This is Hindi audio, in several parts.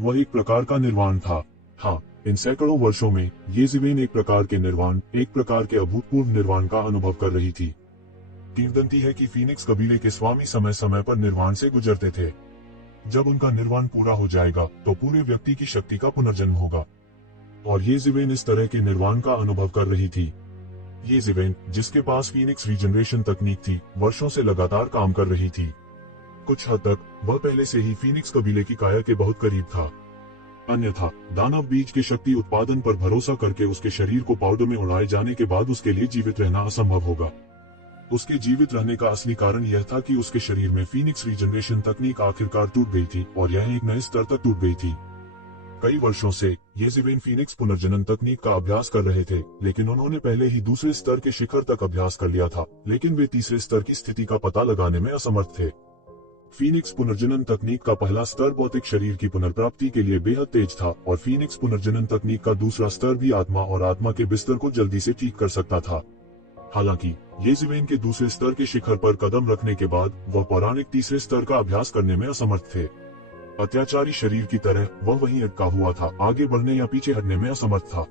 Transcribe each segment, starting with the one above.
वह एक प्रकार का निर्वाण था। हाँ, इन सैकड़ों वर्षों में येज़ेबेल एक प्रकार के निर्वाण, एक प्रकार के अभूतपूर्व निर्वाण का अनुभव कर रही थी। किंवदंती है कि फीनिक्स कबीले के स्वामी समय समय पर निर्वाण से गुजरते थे। जब उनका निर्वाण पूरा हो जाएगा तो पूरे व्यक्ति की शक्ति का पुनर्जन्म होगा, और येज़ेबेल इस तरह के निर्वाण का अनुभव कर रही थी। येज़ेबेल, जिसके पास फीनिक्स रीजनरेशन तकनीक थी, वर्षों से लगातार काम कर रही थी। कुछ हद तक वह पहले से ही फीनिक्स कबीले की काया के बहुत करीब था। अन्यथा दानव बीज के शक्ति उत्पादन पर भरोसा करके उसके शरीर को पाउडर में उड़ाए जाने के बाद उसके लिए जीवित रहना असंभव होगा। उसके जीवित रहने का असली कारण यह था कि उसके शरीर में फीनिक्स रीजनरेशन तकनीक आखिरकार टूट गई थी, और यह एक नए स्तर तक टूट गई थी। कई वर्षों से येज़ेबेल फीनिक्स पुनर्जनन तकनीक का अभ्यास कर रहे थे, लेकिन उन्होंने पहले ही दूसरे स्तर के शिखर तक अभ्यास कर लिया था, लेकिन वे तीसरे स्तर की स्थिति का पता लगाने में असमर्थ थे। फीनिक्स पुनर्जनन तकनीक का पहला स्तर भौतिक शरीर की पुनर्प्राप्ति के लिए बेहद तेज था, और फीनिक्स पुनर्जनन तकनीक का दूसरा स्तर भी आत्मा और आत्मा के बिस्तर को जल्दी से ठीक कर सकता था। हालांकि येज़ेबेल के दूसरे स्तर के शिखर पर कदम रखने के बाद वह पौराणिक तीसरे स्तर का अभ्यास करने में असमर्थ थे। अत्याचारी शरीर की तरह वह वहीं अटका हुआ था, आगे बढ़ने या पीछे हटने में असमर्थ था।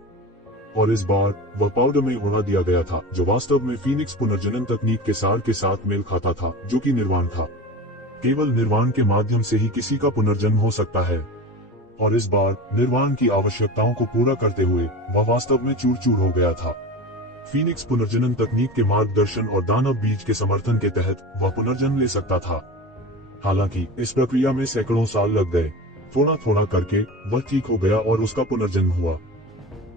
और इस बार वह पाउडर में उड़ा दिया गया था, जो वास्तव में फीनिक्स पुनर्जनन तकनीक के सार के साथ मेल खाता था, जो कि निर्वाण था। केवल निर्वाण के माध्यम से ही किसी का पुनर्जन्म हो सकता है, और इस बार निर्वाण की आवश्यकताओं को पूरा करते हुए वह वास्तव में चूर चूर हो गया था। फीनिक्स पुनर्जनन तकनीक के मार्गदर्शन और दानव बीज के समर्थन के तहत वह पुनर्जन्म ले सकता था। हालांकि इस प्रक्रिया में सैकड़ों साल लग गए। थोड़ा थोड़ा करके वह ठीक हो गया और उसका पुनर्जन्म हुआ।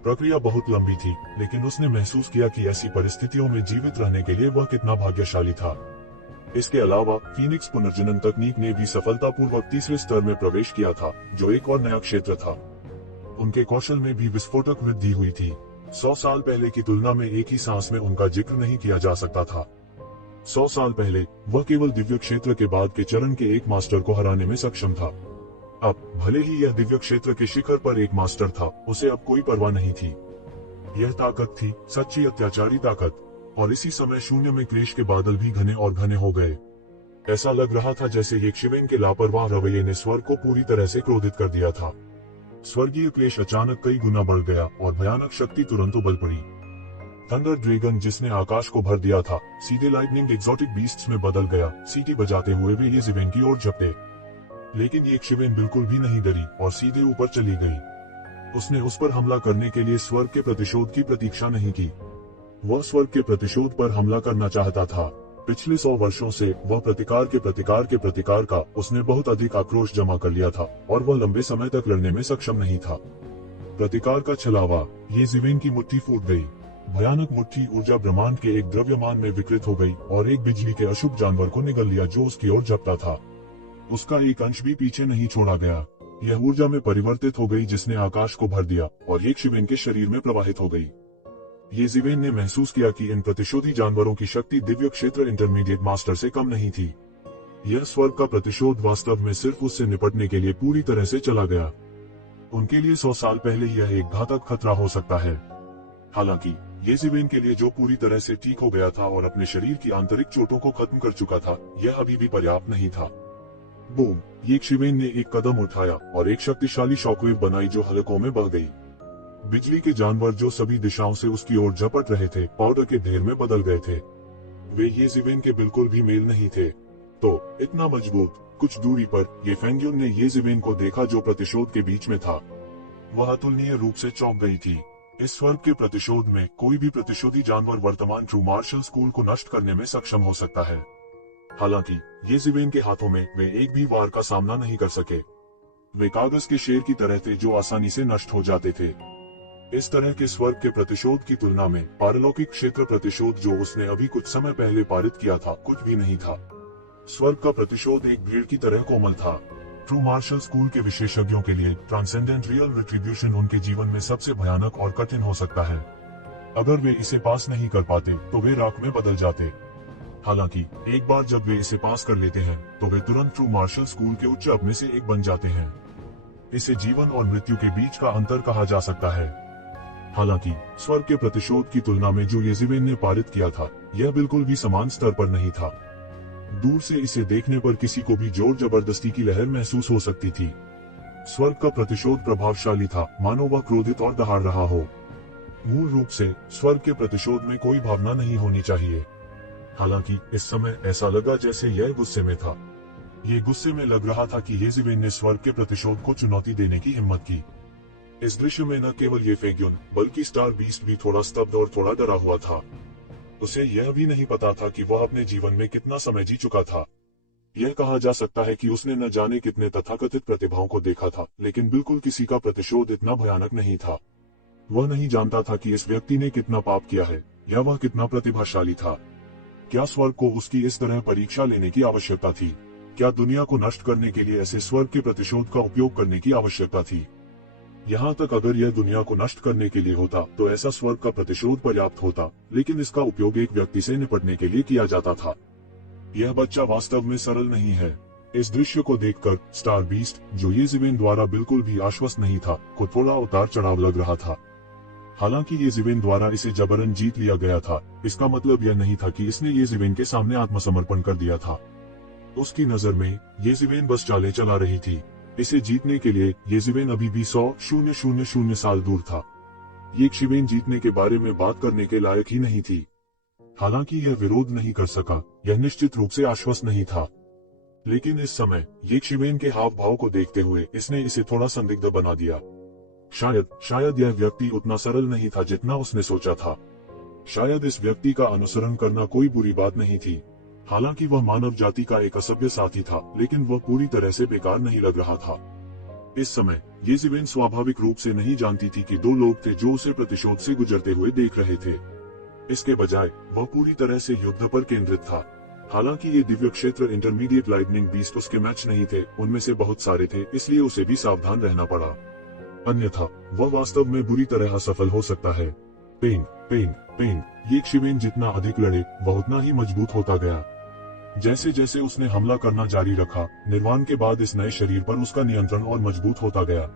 प्रक्रिया बहुत लंबी थी, लेकिन उसने महसूस किया कि ऐसी परिस्थितियों में जीवित रहने के लिए वह कितना भाग्यशाली था। इसके अलावा फीनिक्स पुनर्जनन तकनीक ने भी सफलतापूर्वक तीसरे स्तर में प्रवेश किया था, जो एक और नया क्षेत्र था। उनके कौशल में भी विस्फोटक वृद्धि हुई थी। 100 साल पहले की तुलना में एक ही सांस में उनका जिक्र नहीं किया जा सकता था। 100 साल पहले वह केवल दिव्य क्षेत्र के बाद के चरण के एक मास्टर को हराने में सक्षम था। अब भले ही यह दिव्य क्षेत्र के शिखर पर एक मास्टर था, उसे अब कोई परवाह नहीं थी। यह ताकत थी, सच्ची अत्याचारी ताकत। और इसी समय शून्य में क्लेश के बादल भी घने और घने हो गए। ऐसा लग रहा था जैसे येज़ेबेल के लापरवाह रवैये ने स्वर्ग को पूरी तरह से क्रोधित कर दिया था। स्वर्गीय क्लेश अचानक कई गुना बढ़ गया और भयानक शक्ति तुरंत उबल पड़ी। थंडर ड्रैगन, जिसने आकाश को भर दिया था, सीधे लाइटनिंग एक्सोटिक बीस्ट्स में बदल गया। सीटी बजाते हुए वे येज़ेबेल की ओर झपटे, लेकिन येज़ेबेल बिल्कुल भी नहीं डरी और सीधे ऊपर चली गई। उसने उस पर हमला करने के लिए स्वर्ग के प्रतिशोध की प्रतीक्षा नहीं की। वह स्वर्ग के प्रतिशोध पर हमला करना चाहता था। पिछले 100 वर्षों से वह प्रतिकार का उसने बहुत अधिक आक्रोश जमा कर लिया था, और वह लंबे समय तक लड़ने में सक्षम नहीं था। प्रतिकार का छलावा, येज़ेबेल की मुट्ठी फूट गई। भयानक मुट्ठी ऊर्जा ब्रह्मांड के एक द्रव्यमान में विकृत हो गई और एक बिजली के अशुभ जानवर को निगल लिया जो उसकी ओर झपटा था। उसका एक अंश भी पीछे नहीं छोड़ा गया। यह ऊर्जा में परिवर्तित हो गई जिसने आकाश को भर दिया और येज़ेबेल के शरीर में प्रवाहित हो गई। येज़ेबेल ने महसूस किया कि इन प्रतिशोधी जानवरों की शक्ति दिव्य क्षेत्र इंटरमीडिएट मास्टर से कम नहीं थी। यह स्वर्ग का प्रतिशोध वास्तव में सिर्फ उससे निपटने के लिए पूरी तरह से चला गया। उनके लिए 100 साल पहले यह एक घातक खतरा हो सकता है। हालांकि येज़ेबेल के लिए जो पूरी तरह से ठीक हो गया था और अपने शरीर की आंतरिक चोटों को खत्म कर चुका था, यह अभी भी पर्याप्त नहीं था। बूम! येज़ेबेल ने एक कदम उठाया और एक शक्तिशाली शॉकवेव बनाई जो हलकों में बह गई। बिजली के जानवर जो सभी दिशाओं से उसकी ओर झपट रहे थे, पाउडर के ढेर में बदल गए थे। वे येज़ेबेल के बिल्कुल भी मेल नहीं थे। तो इतना मजबूत। कुछ दूरी पर येफ़ेंग्युल ने येज़ेबेल को देखा जो प्रतिशोध के बीच में था। वह अतुलनीय रूप से चौंक गई थी। इस स्वर्ग के प्रतिशोध में कोई भी प्रतिशोधी जानवर वर्तमान ट्रू मार्शल स्कूल को नष्ट करने में सक्षम हो सकता है। हालांकि येज़ेबेल के हाथों में वे एक भी वार का सामना नहीं कर सके। वे कागज के शेर की तरह थे जो आसानी से नष्ट हो जाते थे। इस तरह के स्वर्ग के प्रतिशोध की तुलना में पारलौकिक क्षेत्र प्रतिशोध जो उसने अभी कुछ समय पहले पारित किया था, कुछ भी नहीं था। स्वर्ग का प्रतिशोध एक भीड़ की तरह कोमल था। ट्रू मार्शल स्कूल के विशेषज्ञों के लिए ट्रांसेंडेंट रियल रिट्रीब्यूशन उनके जीवन में सबसे भयानक और कठिन हो सकता है। अगर वे इसे पास नहीं कर पाते तो वे राख में बदल जाते। हालांकि एक बार जब वे इसे पास कर लेते हैं तो वे तुरंत ट्रू मार्शल स्कूल के उच्च अपने से एक बन जाते हैं। इसे जीवन और मृत्यु के बीच का अंतर कहा जा सकता है। हालांकि स्वर्ग के प्रतिशोध की तुलना में जो येज़ेबेल ने पारित किया था, यह बिल्कुल भी समान स्तर पर नहीं था। दूर से इसे देखने पर किसी को भी जोर जबरदस्ती की लहर महसूस हो सकती थी। स्वर्ग का प्रतिशोध प्रभावशाली था, मानो वह क्रोधित और दहाड़ रहा हो। मूल रूप से स्वर्ग के प्रतिशोध में कोई भावना नहीं होनी चाहिए। हालांकि इस समय ऐसा लगा जैसे यह गुस्से में था। ये गुस्से में लग रहा था कि येज़ेबेल ने स्वर्ग के प्रतिशोध को चुनौती देने की हिम्मत की। इस दृश्य में न केवल येफेग्योन बल्कि स्टार बीस्ट भी थोड़ा स्तब्ध और थोड़ा डरा हुआ था। उसे यह भी नहीं पता था कि वह अपने जीवन में कितना समय जी चुका था। यह कहा जा सकता है कि उसने न जाने कितने तथाकथित प्रतिभाओं को देखा था, लेकिन बिल्कुल किसी का प्रतिशोध इतना भयानक नहीं था। वह नहीं जानता था कि इस व्यक्ति ने कितना पाप किया है या वह कितना प्रतिभाशाली था। क्या स्वर्ग को उसकी इस तरह परीक्षा लेने की आवश्यकता थी? क्या दुनिया को नष्ट करने के लिए ऐसे स्वर्ग के प्रतिशोध का उपयोग करने की आवश्यकता थी? यहाँ तक अगर यह दुनिया को नष्ट करने के लिए होता तो ऐसा स्वर्ग का प्रतिशोध पर्याप्त होता, लेकिन इसका उपयोग एक व्यक्ति से निपटने के लिए किया जाता था। यह बच्चा वास्तव में सरल नहीं है। इस दृश्य को देखकर स्टार बीस्ट, जो येज़ेबेल द्वारा बिल्कुल भी आश्वस्त नहीं था, को थोड़ा उतार चढ़ाव लग रहा था। हालांकि येज़ेबेल द्वारा इसे जबरन जीत लिया गया था, इसका मतलब यह नहीं था कि इसने येज़ेबेल के सामने आत्मसमर्पण कर दिया था। उसकी नजर में येज़ेबेल बस चालें चला रही थी। इसे जीतने के लिए येज़ेबेल अभी भी 100,000 साल दूर था। येज़ेबेल जीतने के बारे में बात करने के लायक ही नहीं थी। हालांकि यह विरोध नहीं कर सका, यह निश्चित रूप से आश्वस्त नहीं था। लेकिन इस समय येज़ेबेल के हाव भाव को देखते हुए इसने इसे थोड़ा संदिग्ध बना दिया। शायद यह व्यक्ति उतना सरल नहीं था जितना उसने सोचा था। शायद इस व्यक्ति का अनुसरण करना कोई बुरी बात नहीं थी। हालांकि वह मानव जाति का एक असभ्य साथी था, लेकिन वह पूरी तरह से बेकार नहीं लग रहा था। इस समय येज़ेबेल स्वाभाविक रूप से नहीं जानती थी कि दो लोग थे जो उसे प्रतिशोध से गुजरते हुए देख रहे थे। इसके बजाय वह पूरी तरह से युद्ध पर केंद्रित था। हालांकि ये दिव्य क्षेत्र इंटरमीडिएट लाइटनिंग बीस्ट उसके मैच नहीं थे, उनमें से बहुत सारे थे, इसलिए उसे भी सावधान रहना पड़ा। अन्यथा वह वास्तव में बुरी तरह असफल हो सकता है। पेंग येज़ेबेल जितना अधिक लड़े वह उतना ही मजबूत होता गया। जैसे जैसे उसने हमला करना जारी रखा, निर्वाण के बाद इस नए शरीर पर उसका नियंत्रण और मजबूत होता गया।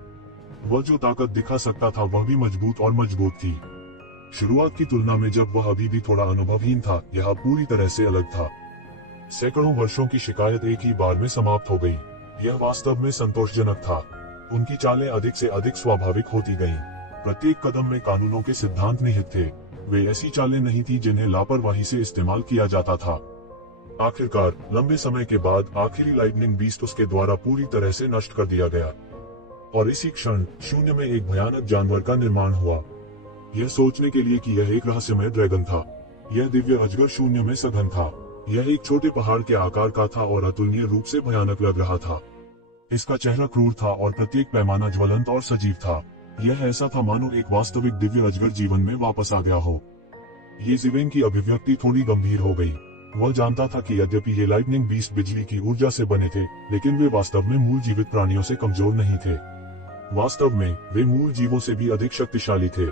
वह जो ताकत दिखा सकता था वह भी मजबूत और मजबूत थी। शुरुआत की तुलना में जब वह अभी भी थोड़ा अनुभवहीन था, यह पूरी तरह से अलग था। सैकड़ों वर्षों की शिकायत एक ही बार में समाप्त हो गई। यह वास्तव में संतोषजनक था। उनकी चालें अधिक से अधिक स्वाभाविक होती गईं। प्रत्येक कदम में कानूनों के सिद्धांत निहित थे। वे ऐसी चालें नहीं थी जिन्हें लापरवाही से इस्तेमाल किया जाता था। आखिरकार लंबे समय के बाद आखिरी लाइटनिंग बीस्ट उसके द्वारा पूरी तरह से नष्ट कर दिया गया, और इसी क्षण शून्य में एक भयानक जानवर का निर्माण हुआ। यह सोचने के लिए कि यह एक रहस्यमय ड्रैगन था। यह दिव्य अजगर शून्य में सघन था। यह एक छोटे पहाड़ के आकार का था और अतुलनीय रूप से भयानक लग रहा था। इसका चेहरा क्रूर था और प्रत्येक पैमाना ज्वलंत और सजीव था। यह ऐसा था मानो एक वास्तविक दिव्य अजगर जीवन में वापस आ गया हो। येज़ेबेल की अभिव्यक्ति थोड़ी गंभीर हो गई। वह जानता था कि यद्यपि ये लाइटनिंग बीस्ट बिजली की ऊर्जा से बने थे, लेकिन वे वास्तव में मूल जीवित प्राणियों से कमजोर नहीं थे। वास्तव में वे मूल जीवों से भी अधिक शक्तिशाली थे।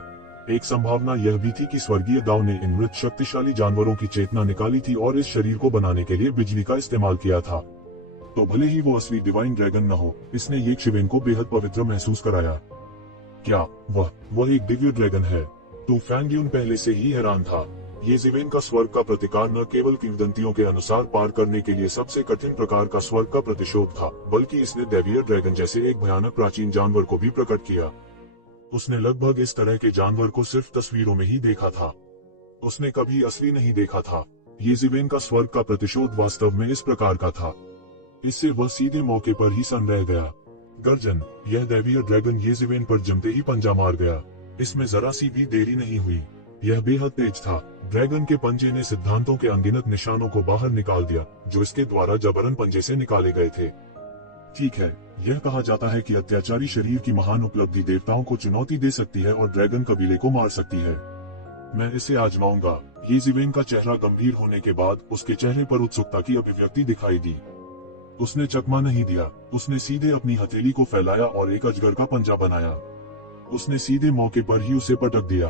एक संभावना यह भी थी कि स्वर्गीय दाव ने इन मृत शक्तिशाली जानवरों की चेतना निकाली थी और इस शरीर को बनाने के लिए बिजली का इस्तेमाल किया था। तो भले ही वो असली डिवाइन ड्रैगन न हो, इसने येज़ेबेल को बेहद पवित्र महसूस कराया। क्या वह एक दिव्य ड्रैगन है? तो फैंग्यून पहले से ही हैरान था। येज़ेबेल का स्वर्ग का प्रतिकार न केवल किंवदंतियों के अनुसार पार करने के लिए सबसे कठिन प्रकार का स्वर्ग का प्रतिशोध था, बल्कि इसने दैवीय ड्रैगन जैसे एक भयानक प्राचीन जानवर को भी प्रकट किया। उसने लगभग इस तरह के जानवर को सिर्फ तस्वीरों में ही देखा था। उसने कभी असली नहीं देखा था। येज़ेबेल का स्वर्ग का प्रतिशोध वास्तव में इस प्रकार का था। इससे वह सीधे मौके पर ही सन रह गया। गर्जन, यह दैवीय ड्रैगन येज़ेबेल पर जमते ही पंजा मार गया। इसमें जरा सी भी देरी नहीं हुई। यह बेहद तेज था। ड्रैगन के पंजे ने सिद्धांतों के अनगिनत निशानों को बाहर निकाल दिया, जो इसके द्वारा जबरन पंजे से निकाले गए थे। ठीक है, यह कहा जाता है कि अत्याचारी शरीर की महान उपलब्धि देवताओं को चुनौती दे सकती है और ड्रैगन कबीले को मार सकती है। मैं इसे आजमाऊंगा। येज़ेबेल का चेहरा गंभीर होने के बाद उसके चेहरे पर उत्सुकता की अभिव्यक्ति दिखाई दी। उसने चकमा नहीं दिया। उसने सीधे अपनी हथेली को फैलाया और एक अजगर का पंजा बनाया। उसने सीधे मौके पर ही उसे पटक दिया।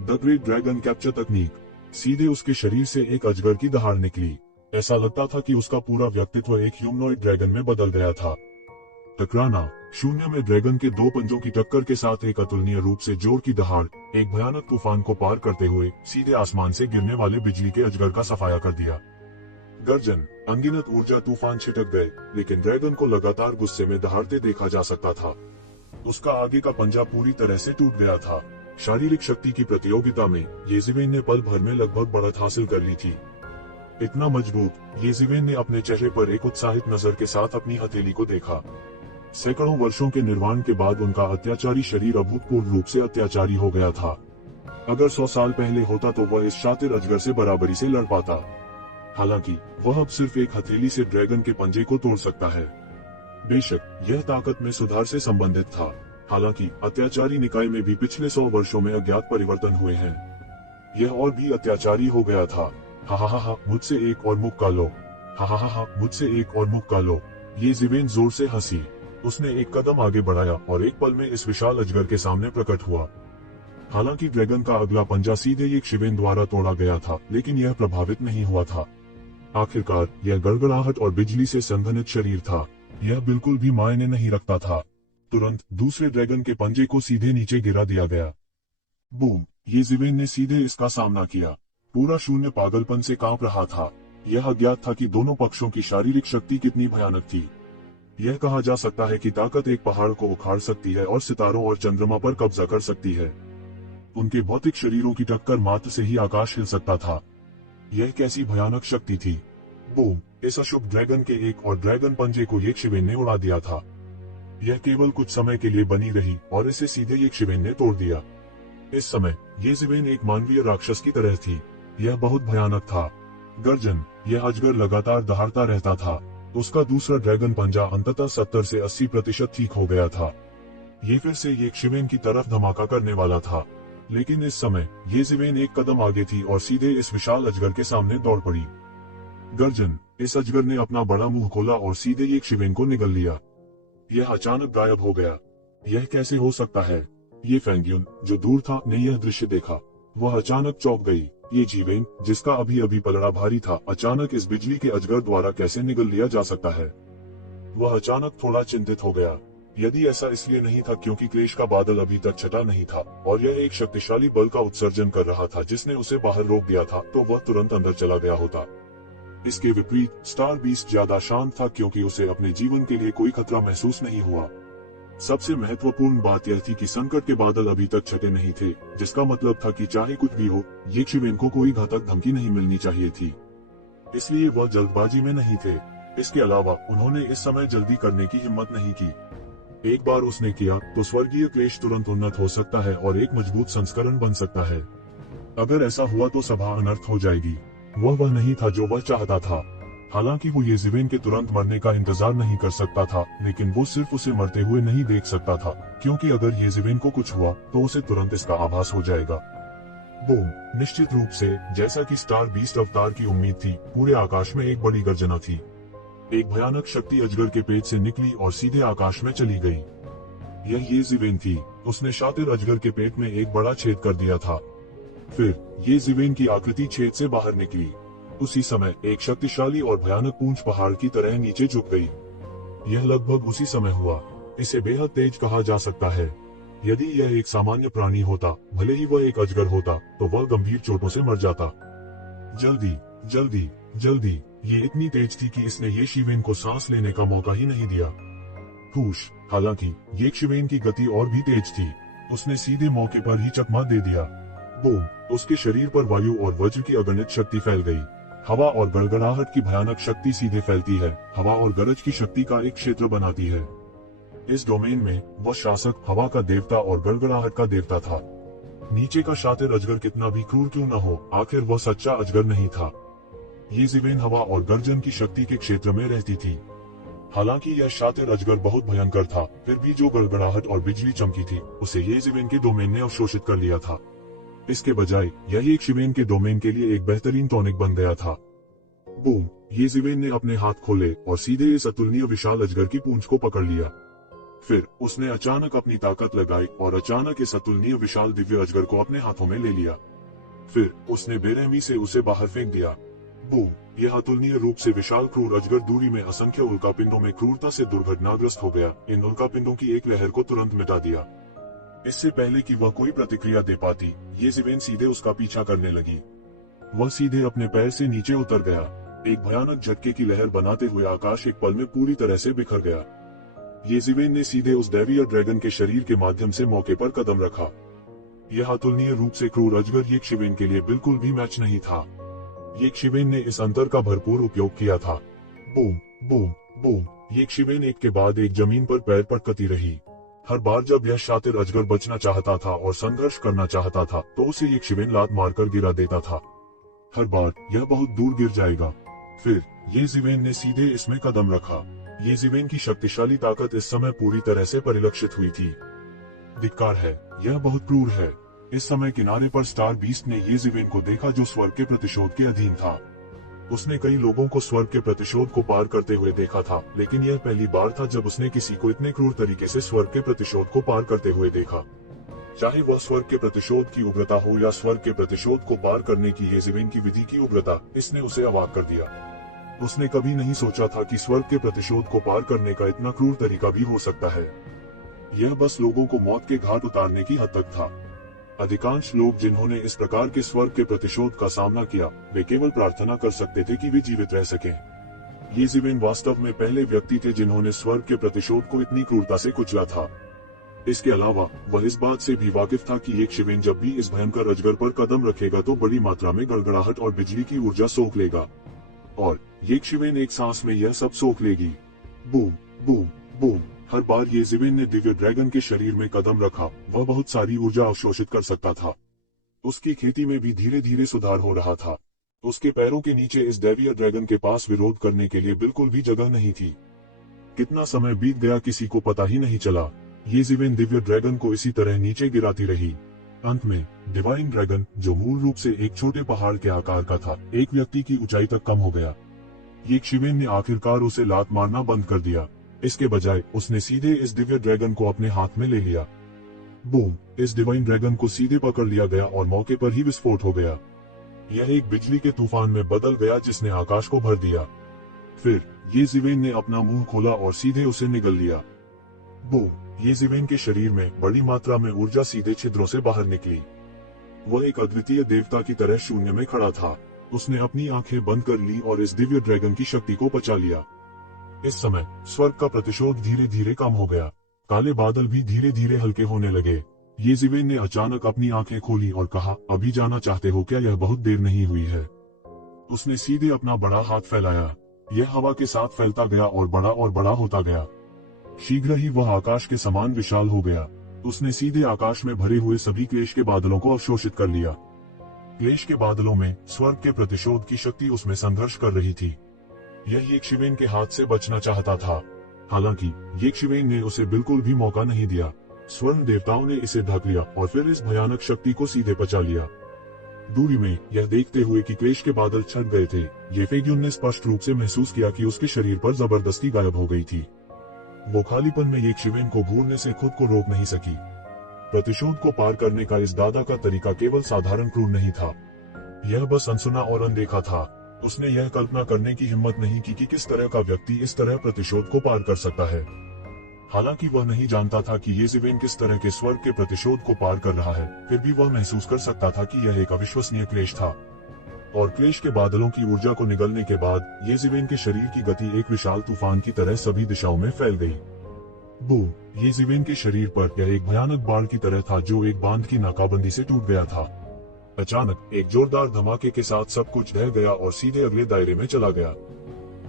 द ग्रेट ड्रैगन कैप्चर तकनीक। सीधे उसके शरीर से एक अजगर की दहाड़ निकली। ऐसा लगता था कि उसका पूरा व्यक्तित्व एक ह्यूमनॉइड ड्रैगन में बदल गया था। टकराना। शून्य में ड्रैगन के दो पंजों की टक्कर के साथ एक अतुलनीय रूप से जोर की दहाड़, एक भयानक तूफान को पार करते हुए सीधे आसमान से गिरने वाले बिजली के अजगर का सफाया कर दिया। गर्जन, अनगिनत ऊर्जा तूफान छिटक गए, लेकिन ड्रैगन को लगातार गुस्से में दहाड़ते देखा जा सकता था। उसका आगे का पंजा पूरी तरह से टूट गया था। शारीरिक शक्ति की प्रतियोगिता में येज़िवेन ने पल भर में लगभग बढ़त हासिल कर ली थी। इतना मजबूत, येज़िवेन ने अपने चेहरे पर एक उत्साहित नजर के साथ अपनी हथेली को देखा। सैकड़ों वर्षों के निर्वाण के बाद उनका अत्याचारी शरीर अभूतपूर्व रूप से अत्याचारी हो गया था। अगर 100 साल पहले होता तो वह इस शातिर अजगर से बराबरी से लड़ पाता। हालांकि वह अब सिर्फ एक हथेली से ड्रैगन के पंजे को तोड़ सकता है। बेशक यह ताकत में सुधार से संबंधित था, हालांकि अत्याचारी निकाय में भी पिछले 100 वर्षों में अज्ञात परिवर्तन हुए हैं। यह और भी अत्याचारी हो गया था। हा हा हा, मुझसे एक और मुक्का लो। हा हा हा, मुझसे एक और मुक्का लो। येज़िवेन जोर से हंसी। उसने एक कदम आगे बढ़ाया और एक पल में इस विशाल अजगर के सामने प्रकट हुआ। हालांकि ड्रैगन का अगला पंजा सीधे येज़िवेन द्वारा तोड़ा गया था, लेकिन यह प्रभावित नहीं हुआ था। आखिरकार यह गड़गड़ाहट और बिजली से संघनित शरीर था। यह बिल्कुल भी मायने नहीं रखता था। तुरंत दूसरे ड्रैगन के पंजे को सीधे नीचे गिरा दिया गया। बूम! येज़िवेन ने सीधे इसका सामना किया। पूरा शून्य पागलपन से कांप रहा था। यह अज्ञात था कि दोनों पक्षों की शारीरिक शक्ति कितनी भयानक थी। यह कहा जा सकता है कि ताकत एक पहाड़ को उखाड़ सकती है और सितारों और चंद्रमा पर कब्जा कर सकती है। उनके भौतिक शरीरों की टक्कर मात्र से ही आकाश हिल सकता था। यह कैसी भयानक शक्ति थी। बूम! इस अशुभ ड्रैगन के एक और ड्रैगन पंजे को येज़िवेन ने उड़ा दिया था। यह केवल कुछ समय के लिए बनी रही और इसे सीधे येज़िवेन ने तोड़ दिया। इस समय येज़िवेन एक मानवीय राक्षस की तरह थी। यह बहुत भयानक था। गर्जन, यह अजगर लगातार दहाड़ता रहता था। उसका दूसरा ड्रैगन पंजा अंततः 70 से 80% ठीक हो गया था। ये फिर से येज़िवेन की तरफ धमाका करने वाला था, लेकिन इस समय येज़िवेन एक कदम आगे थी और सीधे इस विशाल अजगर के सामने दौड़ पड़ी। गर्जन, इस अजगर ने अपना बड़ा मुंह खोला और सीधे येज़िवेन को निगल लिया। यह अचानक गायब हो गया। यह कैसे हो सकता है? ये फेंगयुन, जो दूर था, ने यह दृश्य देखा। वह अचानक चौंक गई। येज़िवेन, जिसका अभी अभी पलड़ा भारी था, अचानक इस बिजली के अजगर द्वारा कैसे निगल लिया जा सकता है? वह अचानक थोड़ा चिंतित हो गया। यदि ऐसा इसलिए नहीं था क्योंकि क्लेश का बादल अभी तक छटा नहीं था और यह एक शक्तिशाली बल का उत्सर्जन कर रहा था जिसने उसे बाहर रोक दिया था, तो वह तुरंत अंदर चला गया होता। इसके विपरीत स्टार बीस्ट ज्यादा शांत था क्योंकि उसे अपने जीवन के लिए कोई खतरा महसूस नहीं हुआ। सबसे महत्वपूर्ण बात यह थी कि संकट के बादल अभी तक छटे नहीं थे, जिसका मतलब था कि चाहे कुछ भी हो, येज़िवेन को कोई घातक धमकी नहीं मिलनी चाहिए थी। इसलिए वह जल्दबाजी में नहीं थे। इसके अलावा उन्होंने इस समय जल्दी करने की हिम्मत नहीं की। एक बार उसने किया तो स्वर्गीय क्लेश तुरंत उन्नत हो सकता है और एक मजबूत संस्करण बन सकता है। अगर ऐसा हुआ तो सभा अनर्थ हो जाएगी। वह नहीं था जो वह चाहता था। हालांकि वो येज़िवेन के तुरंत मरने का इंतजार नहीं कर सकता था, लेकिन वो सिर्फ उसे मरते हुए नहीं देख सकता था, क्योंकि अगर येज़िवेन को कुछ हुआ तो उसे तुरंत इसका आभास हो जाएगा। बूम! निश्चित रूप से, जैसा कि स्टार बीस्ट अवतार की उम्मीद थी, पूरे आकाश में एक बड़ी गर्जना थी। एक भयानक शक्ति अजगर के पेट से निकली और सीधे आकाश में चली गई। यह येज़िवेन थी। उसने शातिर अजगर के पेट में एक बड़ा छेद कर दिया था। फिर येज़िवेन की आकृति छेद से बाहर निकली। उसी समय एक शक्तिशाली और भयानक पूंछ पहाड़ की तरह नीचे झुक गई। यह लगभग उसी समय हुआ। इसे बेहद तेज कहा जा सकता है। यदि यह एक सामान्य प्राणी होता, भले ही वह एक अजगर होता, तो वह गंभीर चोटों से मर जाता। जल्दी, जल्दी, जल्दी! ये इतनी तेज थी कि इसने येज़िवेन को सांस लेने का मौका ही नहीं दिया। हुश! हालांकि येज़िवेन की गति और भी तेज थी। उसने सीधे मौके पर ही चकमा दे दिया। बूम! उसके शरीर पर वायु और वज्र की अगणित शक्ति फैल गई। हवा और गड़गड़ाहट की भयानक शक्ति सीधे फैलती है। हवा और गरज की शक्ति का एक क्षेत्र बनाती है। इस डोमेन में वह शासक, हवा का देवता और गड़गड़ाहट का देवता था। नीचे का शातिर अजगर कितना भी क्रूर क्यों न हो, आखिर वह सच्चा अजगर नहीं था। येज़िवेन हवा और गर्जन की शक्ति के क्षेत्र में रहती थी। हालांकि यह शातिर अजगर बहुत भयंकर था, फिर भी जो गड़गड़ाहट और बिजली चमकी थी, उसे येज़िवेन के डोमेन ने अवशोषित कर लिया था। इसके बजाय यह येज़िवेन के डोमेन के लिए एक बेहतरीन टॉनिक बन गया था। बूम! येज़िवेन ने अपने हाथ खोले और सीधे इस अतुलनीय विशाल अजगर की पूंछ को पकड़ लिया। फिर उसने अचानक अपनी ताकत लगाई और अचानक इस अतुलनीय विशाल दिव्य अजगर को अपने हाथों में ले लिया। फिर उसने बेरहमी से उसे बाहर फेंक दिया। बूम! यह अतुलनीय रूप से विशाल क्रूर अजगर दूरी में असंख्य उल्कापिंडों में क्रूरता से दुर्घटनाग्रस्त हो गया। इन उल्कापिंडों की एक लहर को तुरंत मिटा दिया। इससे पहले कि वह कोई प्रतिक्रिया दे पाती, येज़िवेन सीधे उसका पीछा करने लगी। वह सीधे अपने पैर से नीचे उतर गया। एक भयानक झटके की लहर बनाते हुए आकाश एक पल में पूरी तरह से बिखर गया। येज़िवेन ने सीधे उस दैवीय ड्रैगन के शरीर के माध्यम से मौके पर कदम रखा। यह अतुलनीय रूप से क्रूर अजगर येक्षिवेन के लिए बिल्कुल भी मैच नहीं था। येक्षिवेन ने इस अंतर का भरपूर उपयोग किया था। बूम बूम बूम, येक्षिवेन एक के बाद एक जमीन पर पैर पटकती रही। हर बार जब यह शातिर अजगर बचना चाहता था और संघर्ष करना चाहता था तो उसे येक्षिवेन लात मारकर गिरा देता था। हर बार यह बहुत दूर गिर जाएगा। फिर येज़िवेन ने सीधे इसमें कदम रखा। येज़िवेन की शक्तिशाली ताकत इस समय पूरी तरह से परिलक्षित हुई थी। धिक्कार है, यह बहुत क्रूर है। इस समय किनारे पर स्टार बीस्ट ने येज़िवेन को देखा जो स्वर्ग के प्रतिशोध के अधीन था। उसने कई लोगों को स्वर्ग के प्रतिशोध को पार करते हुए देखा था, लेकिन यह पहली बार था जब उसने किसी को इतने क्रूर तरीके से स्वर्ग के प्रतिशोध को पार करते हुए देखा। चाहे वह स्वर्ग के प्रतिशोध की उग्रता हो या स्वर्ग के प्रतिशोध को पार करने की येज़िवेन की विधि की उग्रता, इसने उसे अवाक कर दिया। उसने कभी नहीं सोचा था कि स्वर्ग के प्रतिशोध को पार करने का इतना क्रूर तरीका भी हो सकता है। यह बस लोगों को मौत के घाट उतारने की हद तक था। अधिकांश लोग जिन्होंने इस प्रकार के स्वर्ग के प्रतिशोध का सामना किया, वे केवल प्रार्थना कर सकते थे कि वे जीवित रह सकें। येज़िवेन वास्तव में पहले व्यक्ति थे जिन्होंने स्वर्ग के प्रतिशोध को इतनी क्रूरता से कुचला था। इसके अलावा वह इस बात से भी वाकिफ था कि येक्षिवेन जब भी इस भयंकर अजगर पर कदम रखेगा तो बड़ी मात्रा में गड़गड़ाहट और बिजली की ऊर्जा सोख लेगा, और येक्षिवेन एक सांस में यह सब सोख लेगी। बूम बूम बूम, हर बार येज़िवेन ने दिव्य ड्रैगन के शरीर में कदम रखा, वह बहुत सारी ऊर्जा अवशोषित कर सकता था। उसकी खेती में भी धीरे धीरे सुधार हो रहा था। उसके पैरों के नीचे इस दैवीय ड्रैगन के पास विरोध करने के लिए बिल्कुल भी जगह नहीं थी। कितना समय बीत गया किसी को पता ही नहीं चला। येज़िवेन दिव्य ड्रैगन को इसी तरह नीचे गिराती रही। अंत में डिवाइन ड्रैगन, जो मूल रूप से एक छोटे पहाड़ के आकार का था, एक व्यक्ति की ऊंचाई तक कम हो गया। येक्षिवेन ने आखिरकार उसे लात मारना बंद कर दिया। इसके बजाय उसने सीधे इस दिव्य ड्रैगन को अपने हाथ में ले लिया। बूम, इस डिवाइन ड्रैगन को सीधे पकड़ लिया गया और मौके पर ही विस्फोट हो गया। यह एक बिजली के तूफान में बदल गया जिसने आकाश को भर दिया। फिर येज़िवेन ने अपना मुंह खोला और सीधे उसे निगल लिया। बूम, येज़िवेन के शरीर में बड़ी मात्रा में ऊर्जा सीधे छिद्रों से बाहर निकली। वह एक अद्वितीय देवता की तरह शून्य में खड़ा था। उसने अपनी आंखें बंद कर ली और इस दिव्य ड्रैगन की शक्ति को पचा लिया। इस समय स्वर्ग का प्रतिशोध धीरे धीरे कम हो गया। काले बादल भी धीरे धीरे हल्के होने लगे। येज़िवेन ने अचानक अपनी आंखें खोली और कहा, अभी जाना चाहते हो क्या? यह बहुत देर नहीं हुई है। उसने सीधे अपना बड़ा हाथ फैलाया। यह हवा के साथ फैलता गया और बड़ा होता गया। शीघ्र ही वह आकाश के समान विशाल हो गया। उसने सीधे आकाश में भरे हुए सभी क्लेश के बादलों को अवशोषित कर लिया। क्लेश के बादलों में स्वर्ग के प्रतिशोध की शक्ति उसमें संघर्ष कर रही थी। यह येक्षिवेन के हाथ से बचना चाहता था, हालांकि येक्षिवेन ने उसे बिल्कुल भी मौका नहीं दिया। स्वर्ण देवताओं ने इसे ढक लिया और फिर इस भयानक शक्ति को सीधे पचा लिया। दूरी में यह देखते हुए कि क्लेश के बादल छट गए थे, येफेग्यून ने स्पष्ट रूप से महसूस किया कि उसके शरीर पर जबरदस्ती गायब हो गई थी। वो खालीपन में येक्षिवेन को घूरने से खुद को रोक नहीं सकी। प्रतिशोध को पार करने का इस दादा का तरीका केवल साधारण क्रूर नहीं था, यह बस अनसुना और अनदेखा था। उसने यह कल्पना करने की हिम्मत नहीं की कि किस तरह का व्यक्ति इस तरह प्रतिशोध को पार कर सकता है। हालांकि वह नहीं जानता था कि येज़िवेन किस तरह के स्वर्ग के प्रतिशोध को पार कर रहा है, फिर भी वह महसूस कर सकता था कि यह एक अविश्वसनीय क्लेश था। और क्लेश के बादलों की ऊर्जा को निगलने के बाद येज़िवेन के शरीर की गति एक विशाल तूफान की तरह सभी दिशाओं में फैल गई। बूम, येज़िवेन के शरीर पर यह एक भयानक बाढ़ की तरह था जो एक बांध की नाकाबंदी से टूट गया था। अचानक एक जोरदार धमाके के साथ सब कुछ ढह गया और सीधे अगले दायरे में चला गया।